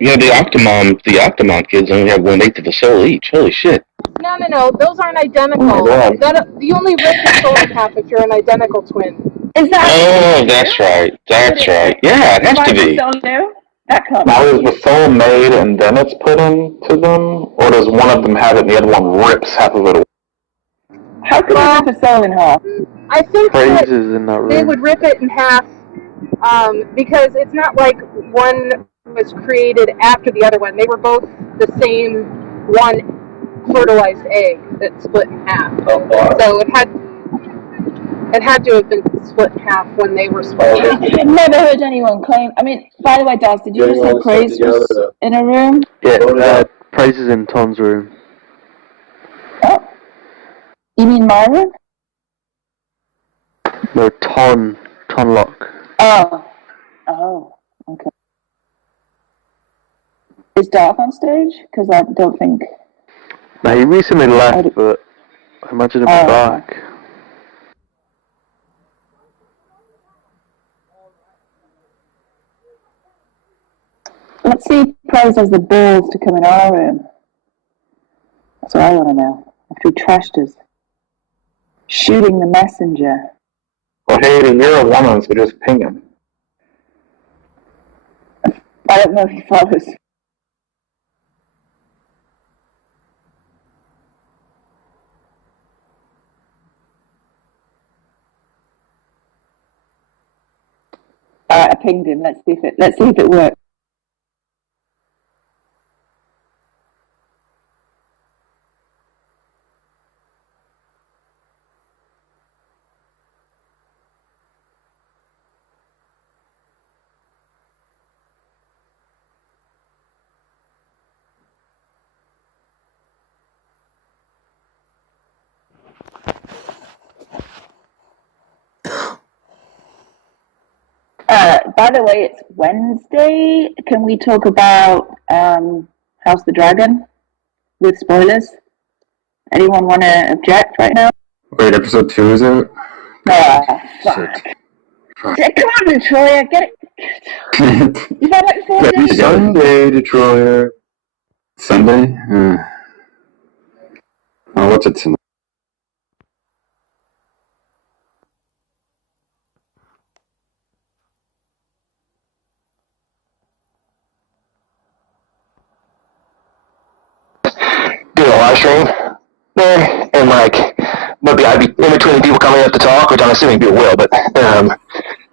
Yeah, the Octomom kids only have 1/8 of a soul each. Holy shit. No. Those aren't identical. Oh my God. You only rip your soul in half if you're an identical twin. Is that? Oh, that's right. That's right. Yeah, it has to be. Now, is the soul made and then it's put into them, or does one of them have it and the other one rips half of it away? How could you rip a soul in half? I think that in that they room. would rip it in half because it's not like one was created after the other one. They were both the same one fertilized egg that split in half. So it had to have been split in half when they were split. I've never heard anyone claim. I mean, by the way, Daz, did you just say Praise was in a room? Yeah, Praise is in Ton's room. Oh. You mean my room? No, Ton Lock. Oh, okay. Is Darth on stage? Because I don't think. No, he recently left, but I imagine he'll be back. Let's see if Praise has the balls to come in our room. That's what I want to know. After he trashed us. Shooting the messenger. Well, Hayden, you're a woman, so just ping him. I don't know if he follows. Alright, I pinged him. Let's see if it works. By the way, it's Wednesday. Can we talk about House of the Dragon with spoilers? Anyone want to object right now? Wait, episode 2 is it? Fuck. Yeah, come on, Detroit, get it. You've had like 4 days. Sunday, Detroit. Sunday? I'll watch it tonight. Do a live stream there, and like maybe I'd be in between the people coming up to talk, which I'm assuming people will, but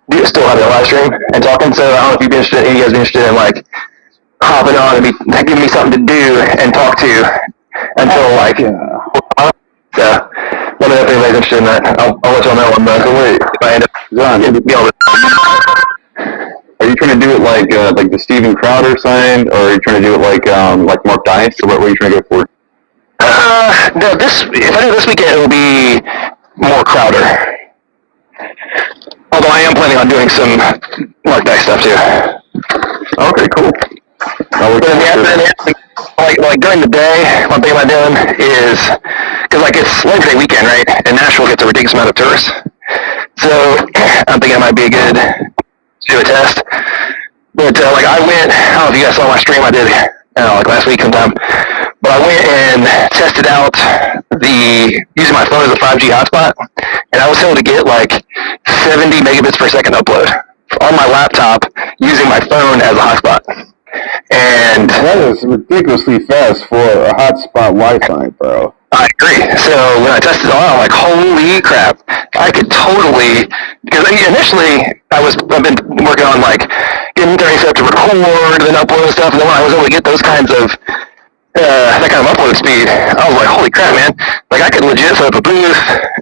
do still have a live stream and talking. So I don't know if you'd be interested, any of you guys be interested in like hopping on and be giving me something to do and talk to until like. So let me know if anybody's interested in that. I'll let y'all know. Wait, if I end up Are you trying to do it like the Steven Crowder signed, or are you trying to do it like Mark Dice, or what were you trying to go for? No, if I do this weekend, it'll be more Crowder. Although I am planning on doing some Mark Dice stuff too. Okay, cool. Like during the day, one thing I'm doing is, because like it's Labor Day weekend, right? And Nashville gets a ridiculous amount of tourists. So I'm thinking it might be good to do a test. But like I went, I don't know if you guys saw my stream I did, like last week sometime. But I went and tested out using my phone as a 5G hotspot, and I was able to get like 70 megabits per second upload on my laptop using my phone as a hotspot. And that is ridiculously fast for a hotspot Wi-Fi, bro. I agree. So when I tested it on, I'm like, holy crap! I could totally, because initially I've been working on like getting things set up to record and then upload stuff, and then when I was able to get those kinds of that kind of upload speed, I was like, holy crap, man! Like I could legit set up a booth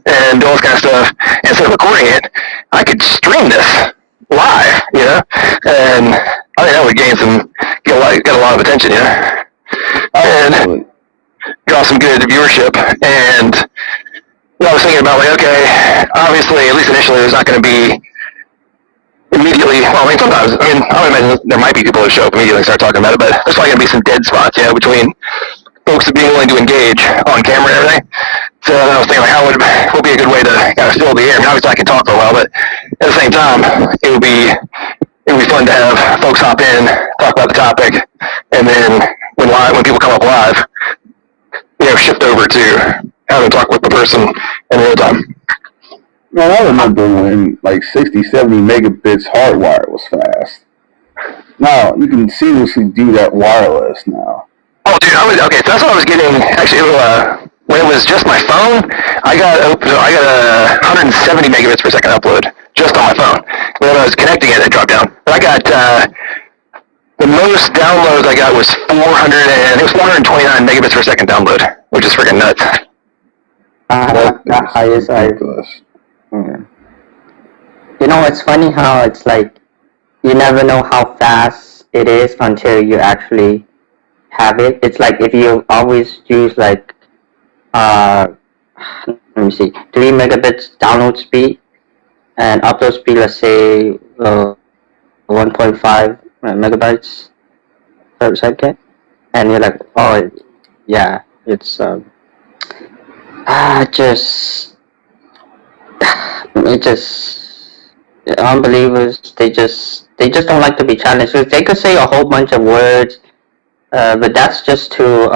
and do all this kind of stuff, and instead of recording it, I could stream this live, you know, and I think that would get a lot of attention, you know. And saw some good viewership, and I was thinking about, like, okay, obviously, at least initially, there's not going to be immediately, well, I mean, sometimes, I would imagine there might be people who show up immediately and start talking about it, but there's probably going to be some dead spots, between folks being willing to engage on camera and everything. So I was thinking, like, how would be a good way to kind of fill the air? I mean, obviously I can talk for a while, but at the same time, it would be fun to have folks hop in, talk about the topic, and then when people come up live, shift over to having to talk with the person in real time. Man, I remember when like 60, 70 megabits hardwire was fast. Now you can seamlessly do that wireless now. Oh, dude, okay. So that's what I was getting. Actually, when it was just my phone, I got 170 megabits per second upload just on my phone. When I was connecting it dropped down. But I got the most downloads I got was 429 megabits per second download, which is freaking nuts. The highest it's funny how it's like you never know how fast it is until you actually have it. It's like if you always use like let me see, 3 megabits download speed and upload speed, let's say 1.5 megabytes per second, and you're like, oh yeah, it's unbelievers, they just don't like to be challenged. So they could say a whole bunch of words, but that's just to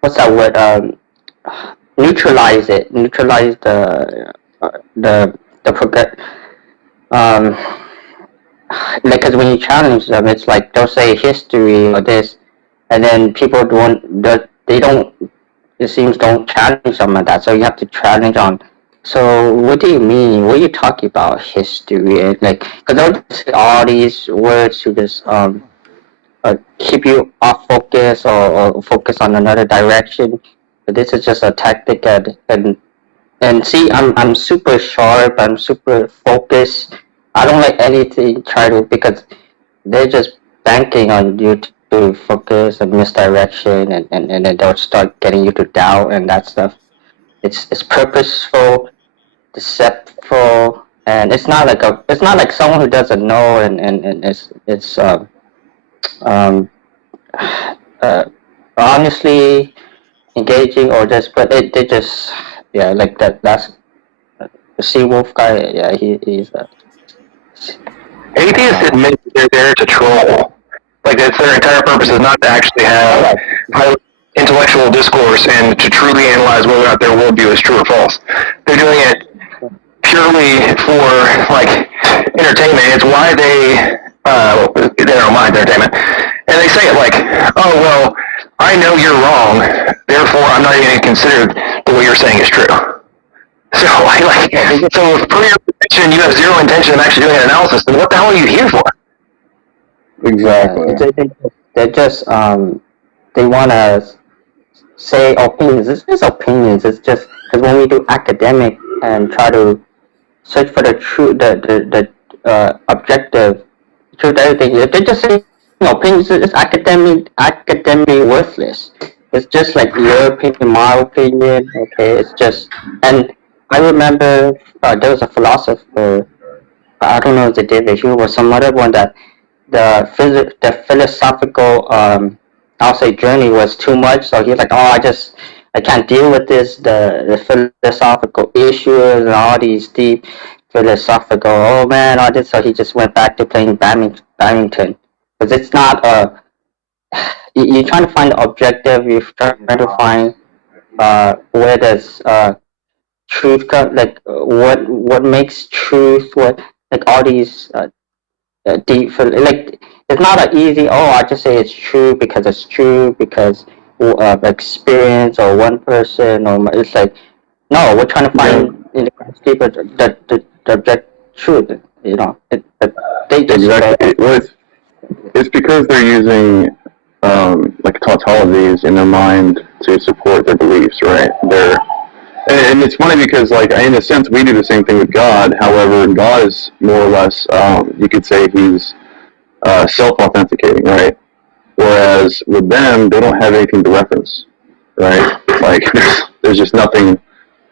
what's that word, neutralize the progress. Like, cause when you challenge them, it's like they'll say history or this, and then people don't challenge some of that. So you have to challenge on. So what do you mean? What are you talking about? History? And like, cause they'll say all these words to just keep you off focus or focus on another direction. But this is just a tactic, and see, I'm super sharp. I'm super focused. I don't like anything because they're just banking on you to focus and misdirection, and then they'll start getting you to doubt and that stuff. It's purposeful, deceptive, and it's not like someone who doesn't know and it's honestly engaging or just, but they just like that's the Seawolf guy. Yeah, he's atheists admit they're there to troll. Like, that's their entire purpose is not to actually have high intellectual discourse and to truly analyze whether or not their worldview is true or false. They're doing it purely for, like, entertainment. It's why they don't mind entertainment. And they say it like, oh, well, I know you're wrong, therefore I'm not even going to consider that what you're saying is true. So, so for your position, you have zero intention of actually doing an analysis, then what the hell are you here for? Exactly. They're just, they want to say opinions. It's just opinions. It's just, because when we do academic and try to search for the truth, the objective truth, everything, if they're just saying opinions, it's academic worthless. It's just like your opinion, my opinion, okay? It's just, and I remember there was a philosopher, I don't know if it's David Hume or some other one, that the philosophical, I'll say, journey was too much. So he's like, oh, I can't deal with this, the philosophical issues and all these deep philosophical, oh man, all this. So he just went back to playing badminton. Because it's not you're trying to find the objective, you're trying to find where does truth come, like what makes truth, what, like all these deep, like, it's not an easy, I just say it's true because of experience or one person, or it's like, no, we're trying to find in the grand scheme of the object truth, they just it's because they're using like tautologies in their mind to support their beliefs, right? And it's funny because, like, in a sense, we do the same thing with God. However, God is more or less, you could say he's self-authenticating, right? Whereas with them, they don't have anything to reference, right? Like there's just nothing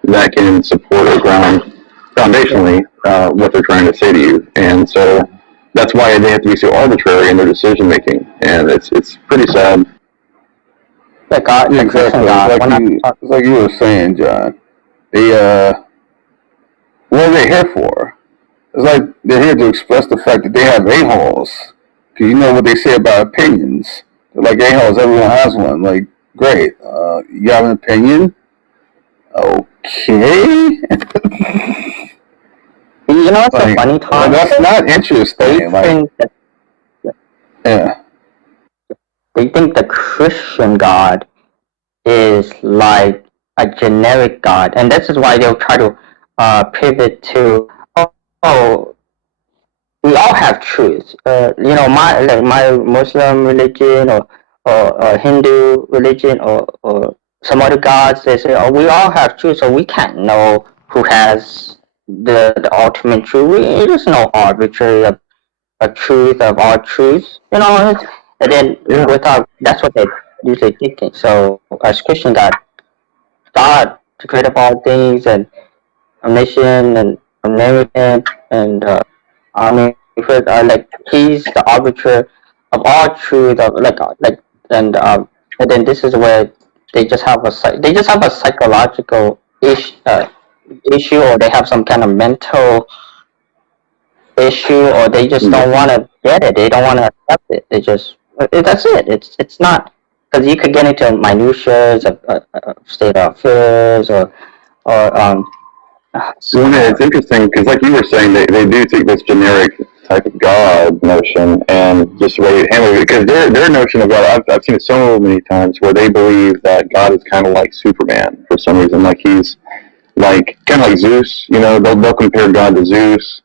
that can support or ground foundationally what they're trying to say to you, and so that's why they have to be so arbitrary in their decision making, and it's pretty sad. Exactly. It's like you were saying, John. They what are they here for? It's like they're here to express the fact that they have a-holes. Because you know what they say about opinions. They're like a-holes, everyone has one. Like, great. You have an opinion? Okay. You know what's like, a funny thought? That's not interesting. Like, yeah. They think the Christian God is like a generic God, and this is why they'll try to pivot to, oh, we all have truths. You know, my Muslim religion or Hindu religion or some other gods, they say, oh, we all have truth, so we can't know who has the ultimate truth. It is no arbitrary a truth of all truths, you know. And then without, that's what they usually thinking. So as Christian God, the creator of all things and omniscient and omnipotent and like he's the arbiter of all truth of and then this is where they just have a psychological issue, or they have some kind of mental issue, or they just don't want to get it. They don't want to accept it. They just that's it. It's not, because you could get into minutiae of state of affairs or So it's interesting because, like you were saying, they do take this generic type of God notion and just the way you handle it. Because their notion of God, I've seen it so many times where they believe that God is kind of like Superman for some reason, like he's like kind of like Zeus. You know, they'll compare God to Zeus,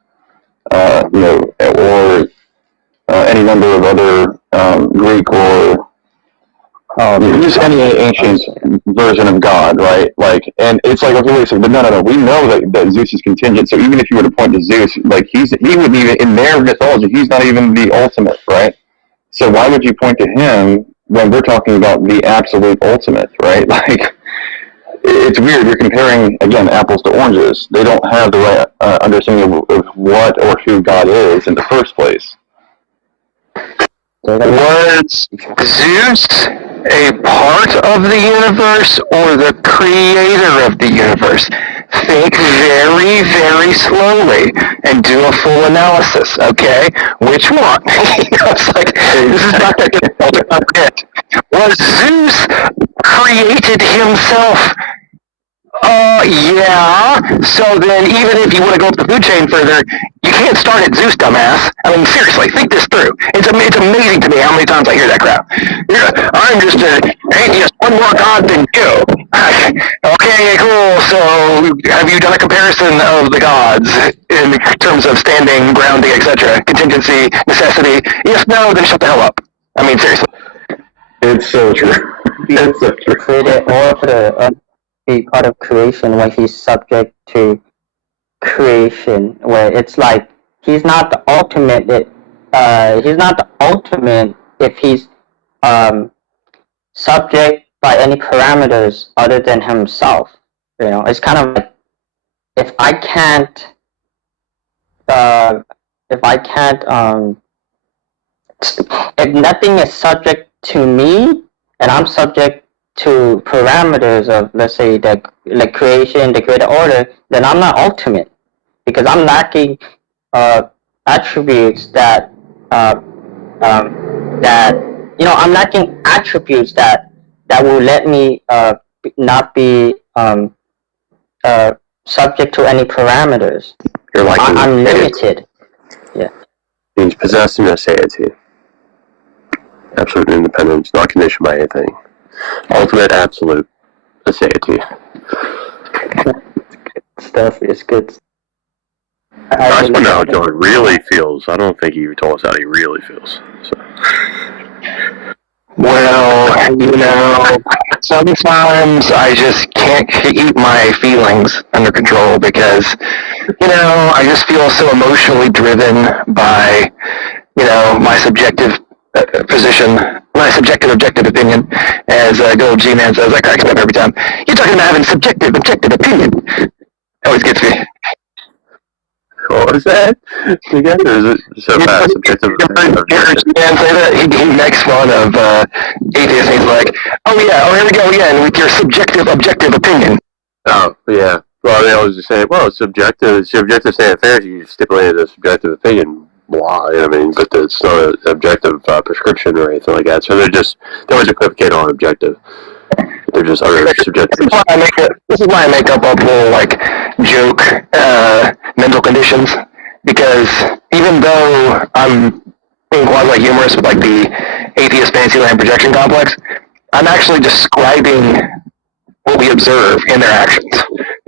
you know, or any number of other Greek or just any ancient version of God, right? Like, and it's like, okay, wait, so, but no, we know that Zeus is contingent. So even if you were to point to Zeus, like he wouldn't even, in their mythology, he's not even the ultimate, right? So why would you point to him when we're talking about the absolute ultimate, right? Like, it's weird. You're comparing, again, apples to oranges. They don't have the right understanding of what or who God is in the first place. Was Zeus a part of the universe or the creator of the universe? Think very, very slowly and do a full analysis, okay? Which one? You know, it's like, this is not going to get it. Was Zeus created himself? Yeah. So then, even if you want to go up the food chain further, you can't start at Zeus, dumbass. I mean, seriously, think this through. It's amazing to me how many times I hear that crap. I'm just an atheist, one more God than you. Okay, cool. So, have you done a comparison of the gods in terms of standing, grounding, etc., contingency, necessity? If no, then shut the hell up. I mean, seriously. It's so true. It's so true. Created all the be part of creation when he's subject to creation, where it's like he's not the ultimate. He's not the ultimate if he's subject by any parameters other than himself. You know, it's kind of like if I can't, if nothing is subject to me and I'm subject to parameters of, let's say, the like creation, the created order, then I'm not ultimate, because I'm lacking attributes that I'm lacking attributes that will let me not be subject to any parameters. You're like I'm limited. Yeah. Means possessing aseity. Absolute independence, not conditioned by anything. Ultimate absolute aseity. Stuff is good. I don't know how John really feels. I don't think he told us how he really feels. So. Well, you know, sometimes I just can't keep my feelings under control because, you know, I just feel so emotionally driven by my subjective position, my subjective objective opinion, as good old G-Man says. That cracks me up every time. You're talking about having subjective objective opinion. Always gets me. What was that? Again, or is it so fast? Subjective. And say that he makes fun of atheists. And he's like, here we go again with your subjective objective opinion. Oh, yeah. Well, they always just say, well, it's subjective. It's subjective state of affairs. You stipulated a subjective opinion. Blah. I mean, but it's not an objective prescription or anything like that. So they always equivocate on objective. They're just other subjective. This is why I make up a whole joke mental conditions, because even though I'm being quasi humorous with the atheist Fantasyland projection complex, I'm actually describing what we observe in their actions.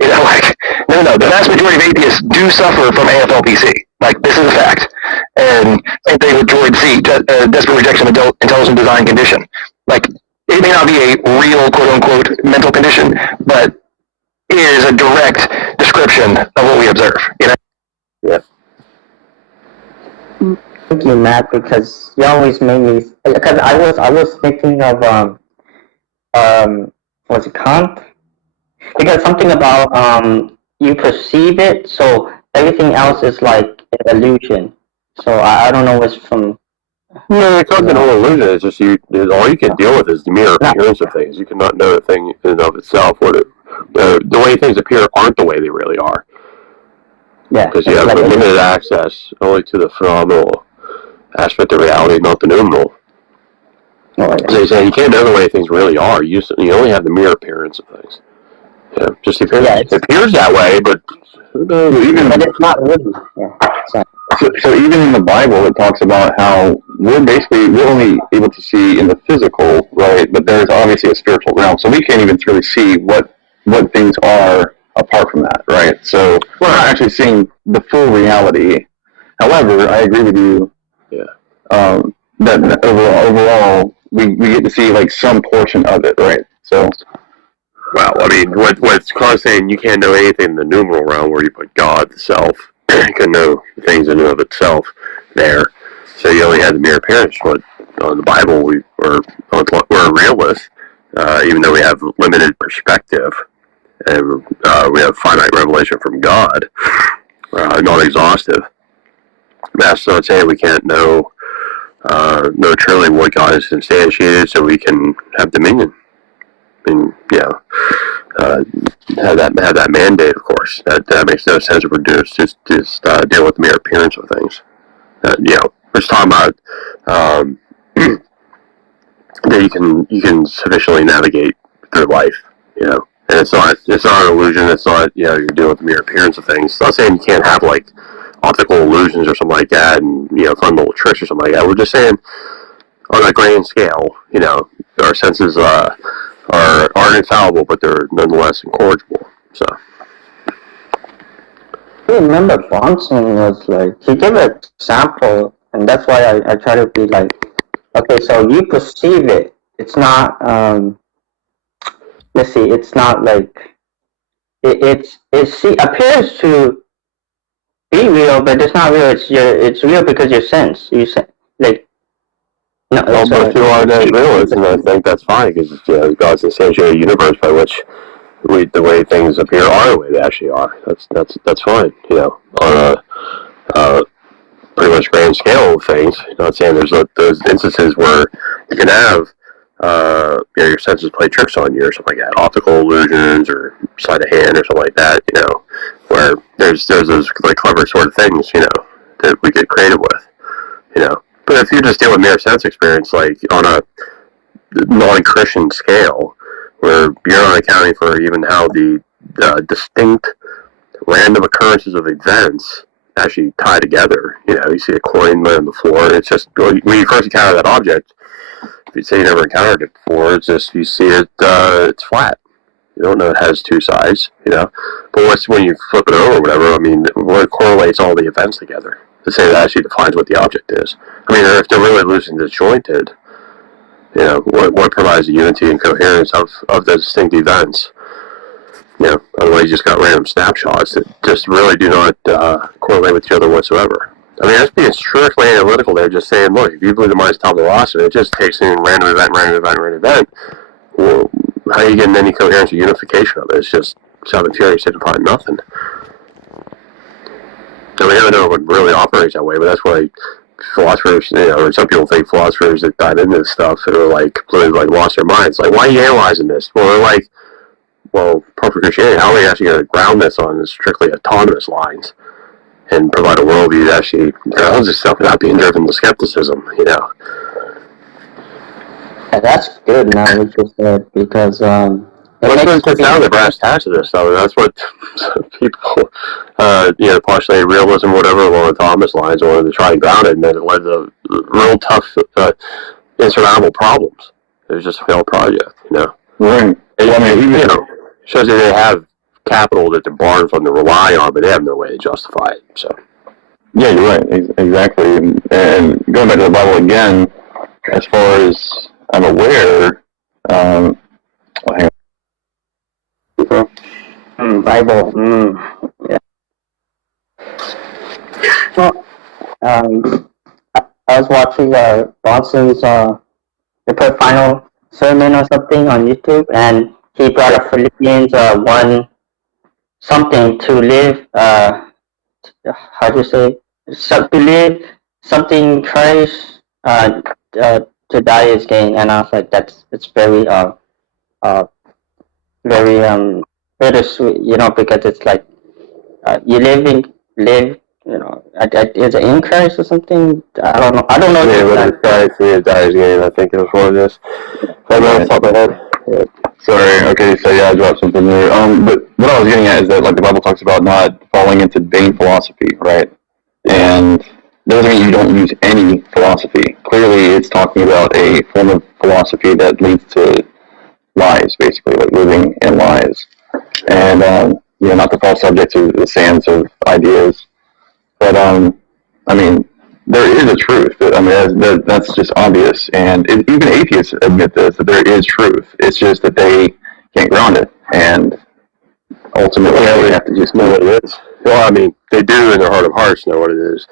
No, the vast majority of atheists do suffer from AFLPC. This is a fact. And same thing with Droid C, desperate rejection of intelligent design condition. It may not be a real quote-unquote mental condition, but it is a direct description of what we observe. Yeah. Thank you, Matt, because you always made me. Because I was thinking of was it Kant? Because something about you perceive it, so everything else is like an illusion. So I don't know what's from. No, it's not an illusion. It's just all you can deal with is the mere appearance of things. You cannot know a thing in and of itself. The way things appear aren't the way they really are. Yeah. Because you have limited access only to the phenomenal aspect of reality, not the numinal. So you say you can't know the way things really are. You only have the mere appearance of things. Yeah, just the appearance. Yeah, it appears that way, but but it's not really. Yeah. So even in the Bible, it talks about how we're only able to see in the physical, right? But there's obviously a spiritual realm, so we can't even really see what things are apart from that, right? So we're not actually seeing the full reality. However, I agree with you. Yeah. That overall, we get to see some portion of it, right? So. Well, I mean, what's Clark saying? You can't know anything in the numeral realm where you put God, the self. You can know things in and of itself there. So you only have the mere appearance. But on the Bible, we're a realist, even though we have limited perspective, and we have finite revelation from God, not exhaustive. That's not saying we can't know truly what God has instantiated, so we can have dominion. I mean, have that mandate, of course. That makes no sense if we're just deal with the mere appearance of things. We're just talking about that you can sufficiently navigate through life, and it's not an illusion. It's not you're dealing with the mere appearance of things. It's not saying you can't have optical illusions or something like that, and fun little tricks or something like that. We're just saying on a grand scale, our senses are infallible, but they're nonetheless incorrigible. So. I remember Bronson was he gave an example, and that's why I try to be okay, so you perceive it. It's not, let's see, it's not it appears to be real, but it's not real. It's real because your sense. No, but you are that realist, and I think that's fine, because God's instantiated universe by which the way things appear are the way they actually are. That's fine. On a pretty much grand scale of things. Not saying there's those instances where you can have your senses play tricks on you or something like that, optical illusions or sleight of hand or something like that. Where there's those clever sort of things that we get creative with. But if you're just dealing with mere sense experience, on a non-Christian scale, where you're not accounting for even how the distinct random occurrences of events actually tie together. You see a coin lay on the floor, it's just, when you first encounter that object, if you say you never encountered it before, it's just, you see it, it's flat. You don't know it has two sides, But when you flip it over or whatever, I mean, what correlates all the events together? To say that actually defines what the object is. I mean, if they're really loose and disjointed, what provides the unity and coherence of the distinct events? Otherwise you just got random snapshots that just really do not correlate with each other whatsoever. I mean, that's being strictly analytical. They're just saying, look, if you believe the mind's top velocity, it just takes in random event. Well, how are you getting any coherence or unification of it? It's just seven theories signifying nothing. I mean, I don't know if it really operates that way, but that's why philosophers, or some people think philosophers that dive into this stuff are like completely lost their minds. Like, why are you analyzing this? Well, they're like, well, perfect Christianity, how are we actually going to ground this on strictly autonomous lines and provide a worldview that actually grounds itself without being driven to skepticism, Yeah, that's good now what you said, because What's going to down the brass tacks of this stuff? That's what people, postulate realism, whatever, along autonomous lines, wanted to try and ground it, and then it led to real tough, insurmountable problems. It was just a failed project, Right. Shows that they have capital that they're borrowing from to rely on, but they have no way to justify it. So. Yeah, you're right. Exactly. And going back to the Bible again, as far as I'm aware, hang on. Bible. Yeah. Well, I was watching Bonson's they put final sermon or something on YouTube, and he brought up Philippians 1 something to live. How do you say? To live something Christ. To die is gain, and I was like, it's very very bittersweet, because it's like you live, is it in Christ or something? I don't know. Yeah, but it's Christ, it dies gain. I think it was one of this. Right off the top of my head. Yeah. Sorry. Okay. So yeah, I dropped something there. But what I was getting at is that, like, the Bible talks about not falling into vain philosophy, right? And that doesn't mean you don't use any philosophy. Clearly, it's talking about a form of philosophy that leads to lies, basically, like living in lies, and not to fall subject to the sands of ideas. But I mean, there is a truth. I mean, that's just obvious, and even atheists admit this, that there is truth. It's just that they can't ground it, and ultimately they have to just know what it is. Well, I mean, they do in their heart of hearts know what it is,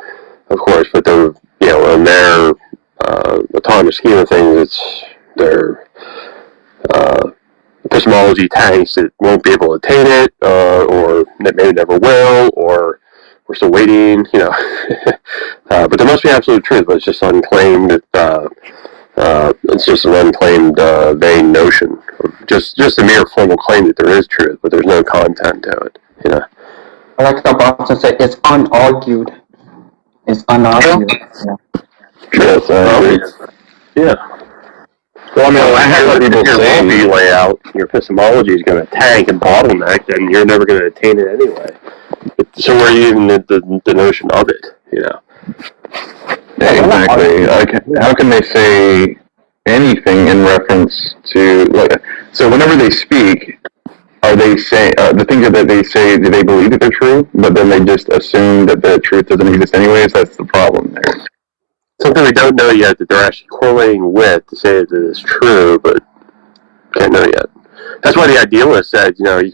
of course, but they're, in their autonomous scheme of things, it's their epistemology tanks that won't be able to attain it, or that maybe never will, or we're still waiting, but there must be absolute truth, but it's just unclaimed, it's just an unclaimed vain notion, just a mere formal claim that there is truth, but there's no content to it, I like how Boston said, it's unargued. It's unargued. Yeah. Well, I mean, I have your worldview layout, your epistemology is going to tank and bottleneck, then you're never going to attain it anyway. So where are you even the notion of it, Yeah, exactly. How can they say anything in reference to, so whenever they speak, are they saying, the things that they say, do they believe that they're true, but then they just assume that the truth doesn't exist anyways? That's the problem there. Something we don't know yet that they're actually correlating with to say that it's true, but can't know yet. That's why the idealist said, you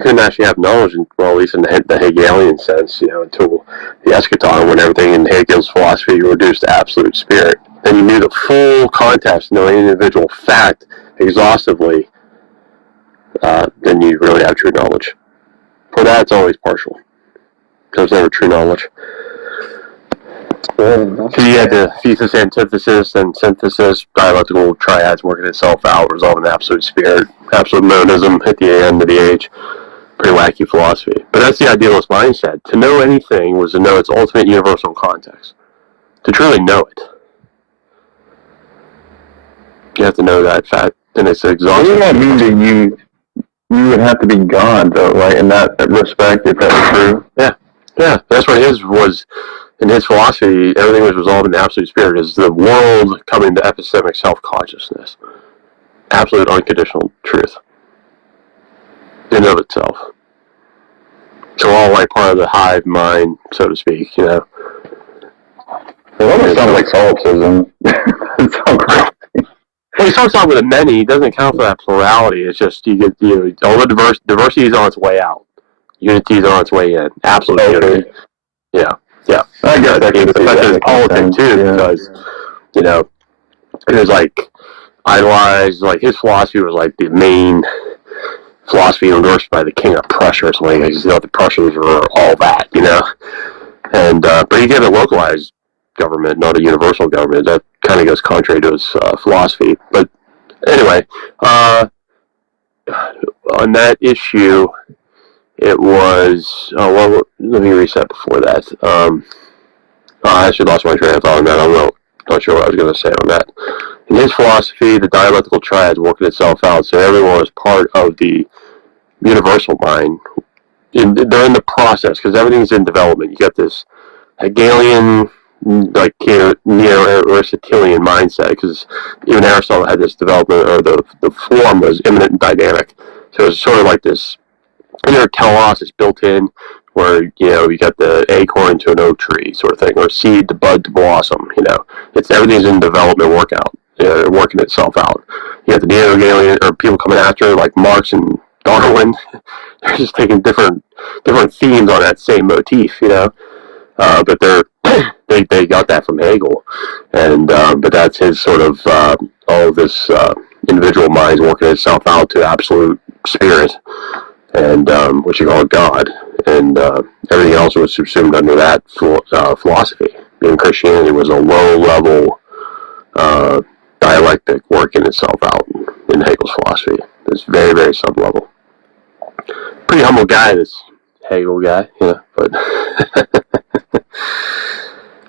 couldn't actually have knowledge, well, at least in the Hegelian sense, until the eschaton, when everything in Hegel's philosophy reduced to absolute spirit. Then you knew the full context, knowing individual fact exhaustively, then you really have true knowledge. For that, it's always partial. There's never true knowledge. So you had the thesis, antithesis, and synthesis, dialectical triads working itself out, resolving absolute spirit, absolute monism at the end of the age. Pretty wacky philosophy. But that's the idealist mindset. To know anything was to know its ultimate universal context. To truly know it. You have to know that fact, and it's exhausting. Doesn't that mean that you would have to be God, though, right, in that respect, if that was true? Yeah. That's what his was. In his philosophy, everything was resolved in the absolute spirit. Is the world coming to epistemic self-consciousness. Absolute unconditional truth. In and of itself. So all like part of the hive mind, so to speak, It almost sounds like solipsism. It's so crazy. Well, he starts out with a many. He doesn't account for that plurality. It's just you get all the diversity is on its way out. Unity is on its way in. Absolute unity. Yeah. Yeah, I guess that it affected his politics too, yeah. because you know it was like idolized. Like his philosophy was like the main philosophy endorsed by the King of Prussia or something. Like, you know, the Prussians were all that, you know. And but he gave a localized government, not a universal government. That kind of goes contrary to his philosophy. But anyway, on that issue, it was. Oh well, let me reset before that. I actually lost my train of thought on that. I'm not sure what I was going to say on that. In his philosophy, the dialectical triad's working itself out, so everyone was part of the universal mind. They're in the process because everything's in development. You got this Hegelian, like neo-Aristotelian mindset, because even Aristotle had this development, or the form was immanent and dynamic. So it's sort of like this inner telos is built in, where you got the acorn to an oak tree sort of thing, or seed to bud to blossom. It's everything's in development, working itself out. You got the neo-Hegelian, or people coming after like Marx and Darwin. They're just taking different themes on that same motif, but they got that from Hegel, and but that's his sort of all of this individual mind working itself out to absolute spirit, and what you call God, and everything else was subsumed under that philosophy. Even Christianity was a low-level dialectic working itself out in Hegel's philosophy. It's very, very sub-level. Pretty humble guy, this Hegel guy, but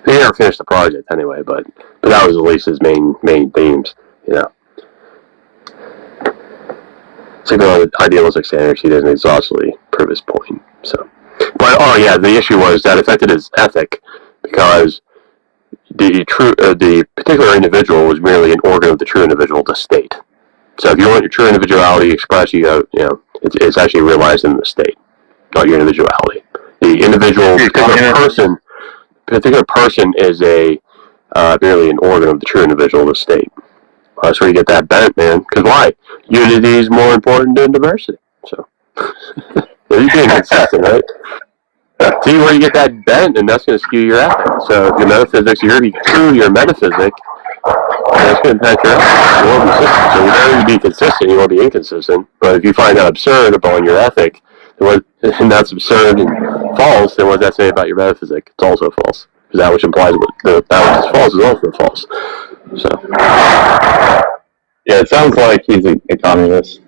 he never finished the project anyway, but that was at least his main themes, So even though idealistic standards, he doesn't exhaustively prove his point, so. But, the issue was that affected his ethic, because the particular individual was merely an organ of the true individual, the state. So if you want your true individuality expressed, it's actually realized in the state, not your individuality. The individual particular person is merely an organ of the true individual, the state. That's where you get that bent, man. Because why? Unity is more important than diversity. So you're being consistent, right? See where you get that bent, and that's going to skew your ethic. So if your metaphysics, you're going to be true to your metaphysic, that's going to impact your ethic. You want to be consistent. So you want to be consistent, you want to be inconsistent. But if you find that absurd upon your ethic, and that's absurd and false, then what does that say about your metaphysic? It's also false. Because that which implies that which is false is also false. So, yeah, it sounds like he's a communist.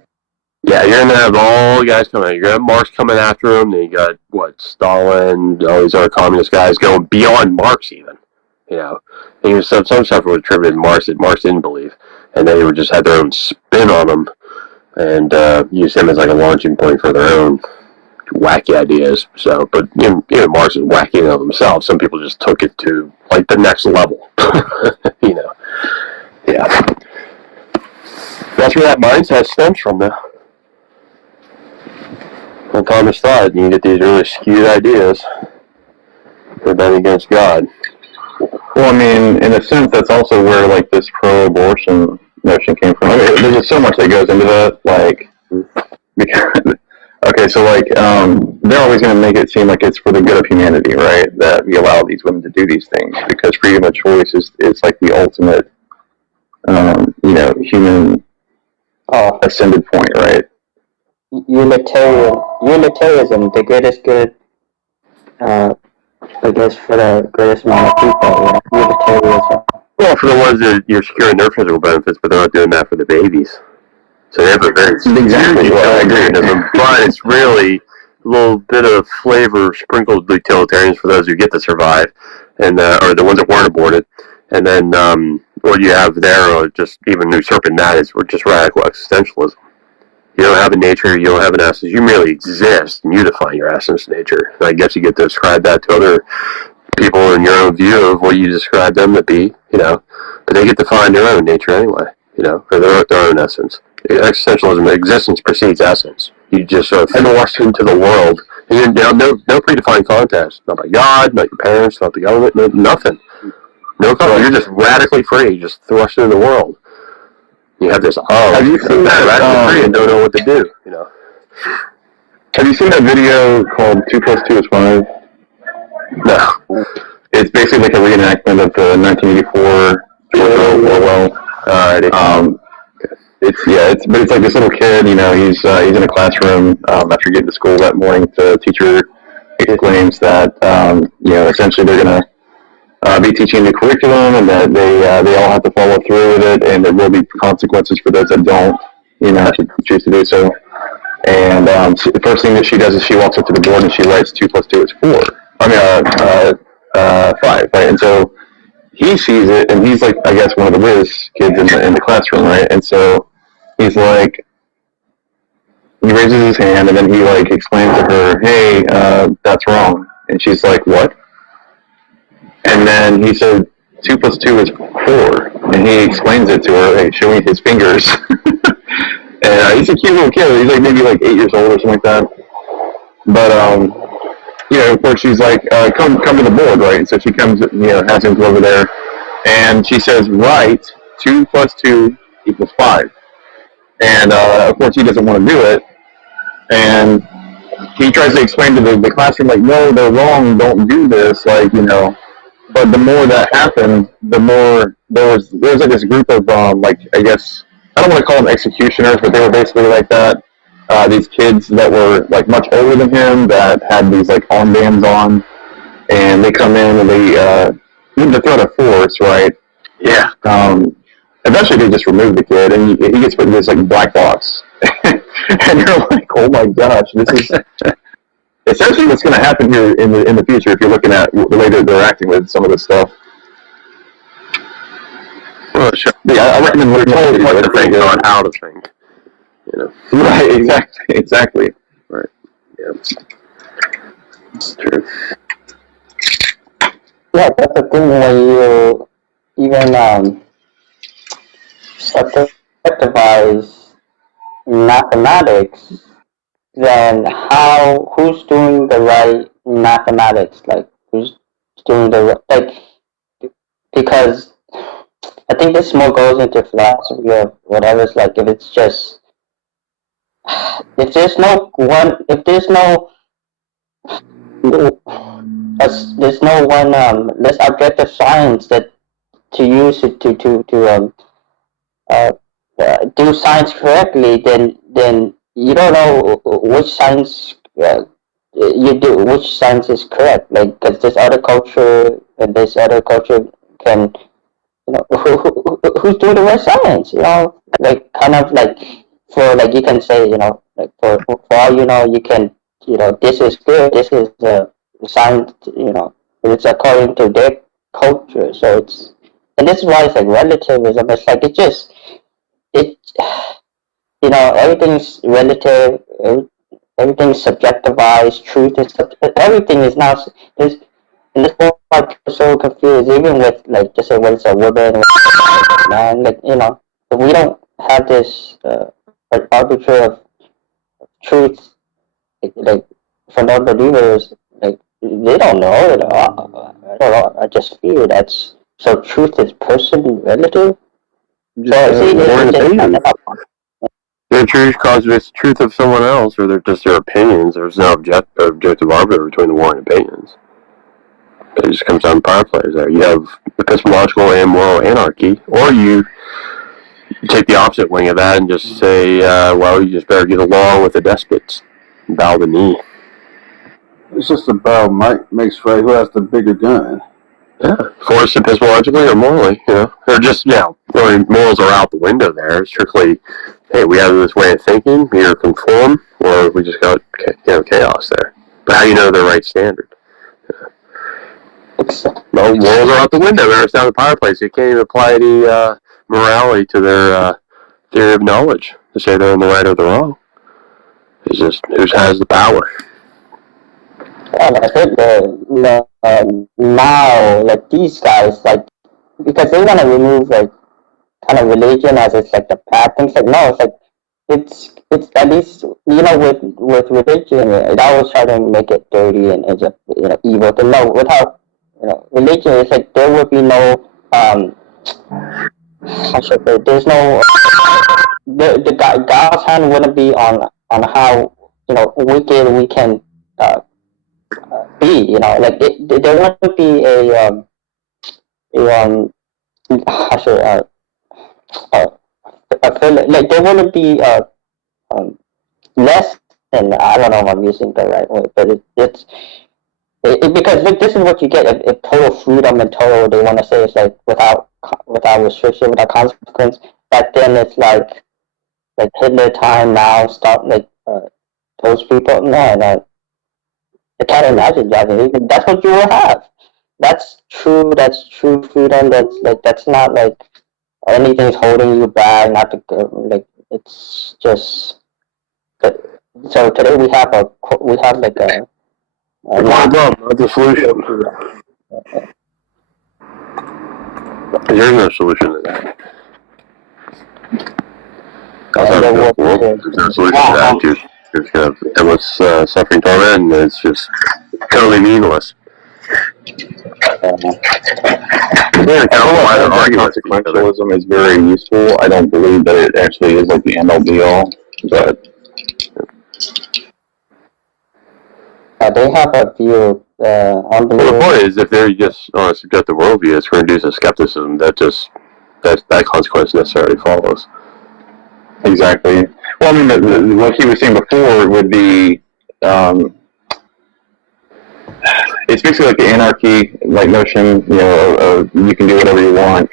Yeah, you're going to have all the guys coming. You're going to have Marx coming after him. Then you got, Stalin, all these other communist guys going beyond Marx even. And some stuff was attributed to Marx that Marx didn't believe. And they would just have their own spin on them and use him as like a launching point for their own wacky ideas. So, but Marx is wacky of himself. Some people just took it to like the next level. Yeah. That's where that mindset stems from now. Well, Thomas thought you get these really skewed ideas. They're done against God. Well, I mean, in a sense, that's also where like this pro-abortion notion came from. I mean, there's just so much that goes into that. Like, because, okay, so like, they're always going to make it seem like it's for the good of humanity, right? That we allow these women to do these things because freedom of choice is like the ultimate, human ascended point, right? Unitarianism, the greatest good, I guess for the greatest amount of people, Unitarianism. Well, for the ones that you're securing their physical benefits, but they're not doing that for the babies. So they have a very exactly what I agree. But it's really a little bit of flavor sprinkled utilitarians for those who get to survive, and or the ones that weren't aborted. And then what you have there, or just even usurping that, is just radical existentialism. You don't have a nature, you don't have an essence, you merely exist, and you define your essence, nature. And I guess you get to describe that to other people in your own view of what you describe them to be, but they get to find their own nature anyway, or their own essence. Existentialism, existence precedes essence. You just sort of thrust into the world, and no predefined context, not by God, not your parents, not the government, nothing. No context. You're just radically free, just thrust into the world. You have this, have you seen that, free and don't know what to do, Have you seen that video called 2 + 2 = 5? No. It's basically like a reenactment of the 1984 George Orwell. But it's like this little kid, you know, he's in a classroom after getting to school that morning. The teacher exclaims that you know, essentially they're gonna be teaching the curriculum, and that they all have to follow through with it, and there will be consequences for those that don't, you know, choose to do so. And the first thing that she does is she walks up to the board and she writes 2 + 2 is 4. 5, right? And so he sees it, and he's like, I guess, one of the whiz kids in the classroom, right? And so he's like, he raises his hand, and then he like explains to her, "Hey, that's wrong." And she's like, "What?" And then he said, 2 + 2 is 4, and he explains it to her, like, showing his fingers. And he's a cute little kid. He's like maybe like 8 years old or something like that. But you know, of course, she's like, come to the board, right? And so she comes, you know, has him go over there, and she says, "Write 2 + 2 = 5." And of course, he doesn't want to do it, and he tries to explain to the classroom, like, "No, they're wrong. Don't do this." Like, you know. But the more that happened, the more there was like this group of like, I guess, I don't want to call them executioners, but they were basically like that. These kids that were like much older than him that had these like armbands on, and they come in and they with the threat of force, right? Yeah. Eventually they just remove the kid, and he gets put in this like black box, and you're like, oh my gosh, this is essentially what's going to happen here in the future if you're looking at the way that they're acting with some of this stuff. Well, sure. Yeah, I recommend learning what to think, not how to think. You know. Right. Exactly. Right. Yeah. It's true. Yeah, that's the thing when you even subjectivize mathematics, then who's doing the right mathematics? Like, who's doing the right, like, because I think this more goes into philosophy of whatever. It's like, if it's just, if there's no one less objective science that to use it to do science correctly, then you don't know which science which science is correct. Like, because this other culture and this other culture can, you know, who's doing the right science? You know, like, kind of like, for like, you can say, you know, like, for all you know, you can, you know, this is good, this is science, you know, it's according to their culture. So it's, and this is why it's like relativism. It's like, you know, everything's relative, everything's subjectivized, truth is, everything is now, and this is why people are so confused, even with, like, just say whether it's a woman or a man, like, you know, if we don't have this like arbiter of truth, like for non-believers, like, they don't know it. I don't know, I just feel that's, so truth is person relative. Their truth causes the truth of someone else, or they're just their opinions. There's no objective arbiter between the warring opinions. It just comes down to power players there. You have epistemological and moral anarchy, or you take the opposite wing of that and just say, well, you just better get along with the despots and bow the knee. It's just about might makes right. Who has the bigger gun? Yeah, of course, epistemologically or morally, you know, or just, you know, morals are out the window there. It's strictly, hey, we have this way of thinking, we either conform, or we just got, you know, chaos there. But how do you know the right standard? Well, morals are out the window. They're down the power place. You can't even apply any morality to their theory of knowledge to say they're in the right or the wrong. It's just who has the power. And I think now, like, these guys, like, because they want to remove, like, kind of religion as it's like the bad things. Like, no, it's like, it's at least, you know, with religion, it always try to make it dirty and just, you know, evil. But no, without, you know, religion, it's like there would be no there's no the God's hand wouldn't be on how, you know, wicked we can be, you know, like there want to be how should I feel like there want to be less than, I don't know if I'm using the right word, but it's because look, this is what you get if total freedom and total, they want to say it's like without restriction, without consequence. Back then it's like Hitler time now, stop like those people. No, I can't imagine that. That's what you will have. That's true freedom. That's not like anything's holding you back. Not to like it's just. So today we have like a problem, not the solution. There's no solution to that. There's no solution to that. You're just gonna have endless suffering, torment, and it's just totally meaningless. Consequentialism is very useful. I don't believe that it actually is like the end all be all, but they have a view on the. Well, the point is, if they're just on a subjective worldview, it's going to induce a skepticism that consequence necessarily follows. Exactly. Well, I mean, what he was saying before would be, it's basically like the anarchy, like notion, you know, of you can do whatever you want.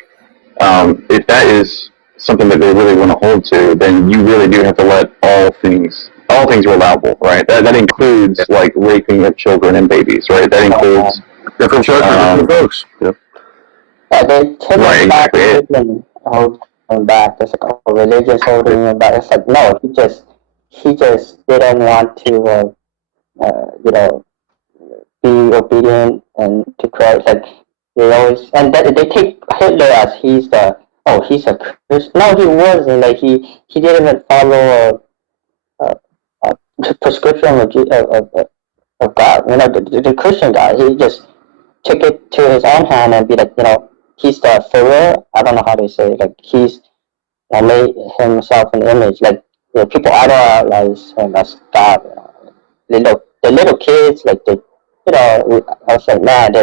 If that is something that they really want to hold to, then you really do have to let all things are allowable, right? That includes like raping of children and babies, right? That includes different folks. Yeah. They take right, exactly. Hold him back. It's like religious holding him back. It's like no, he just didn't want to, you know, be obedient and to Christ. Like they always they take Hitler as he's a Christian. No, he wasn't. Like he didn't even follow a prescription of God. You know, the Christian guy. He just took it to his own hand and be like, you know, he's the Führer. I don't know how to say it. Like he's made himself an image. Like you know, people idolize him as God. You know. The little kids, like the, you know, I was like, man,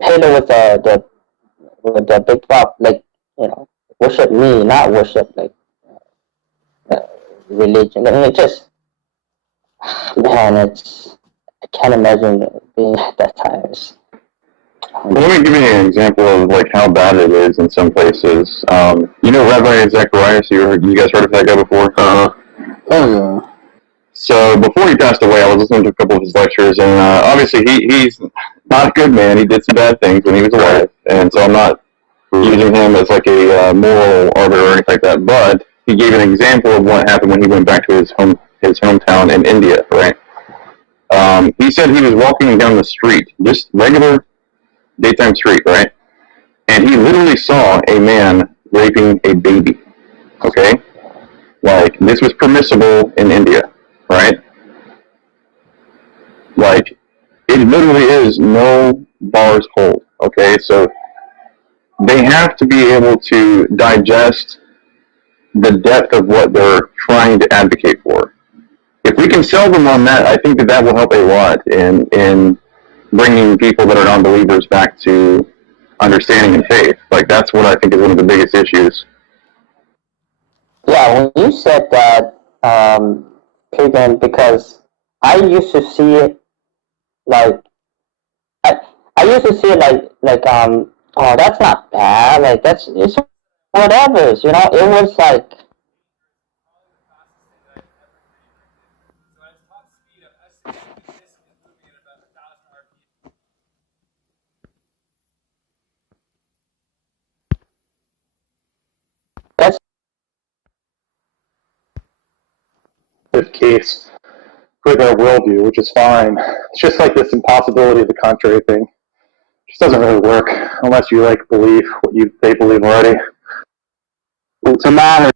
Hitler with the big prop, like, you know, worship me, not worship like religion. I mean, it just, man, I can't imagine being at that time. Let me give you an example of like how bad it is in some places. You know Rabbi Zacharias, you guys heard of that guy before? Oh yeah. So before he passed away, I was listening to a couple of his lectures, and obviously he's not a good man. He did some bad things when he was alive, and so I'm not using him as like a moral arbiter or anything like that. But he gave an example of what happened when he went back to his hometown in India, right? He said he was walking down the street, just regular daytime street, right? And he literally saw a man raping a baby. Okay, like this was permissible in India. Right? Like, it literally is no bars hold, okay? So, they have to be able to digest the depth of what they're trying to advocate for. If we can sell them on that, I think that will help a lot in bringing people that are non-believers back to understanding and faith. Like, that's what I think is one of the biggest issues. Yeah, when you said that, Pagan, because I used to see it like I used to see it like oh, that's not bad, like it's whatever, you know. It was like that's case for their worldview, which is fine. It's just like this impossibility of the contrary thing. It just doesn't really work unless you like believe what they believe already. It's a matter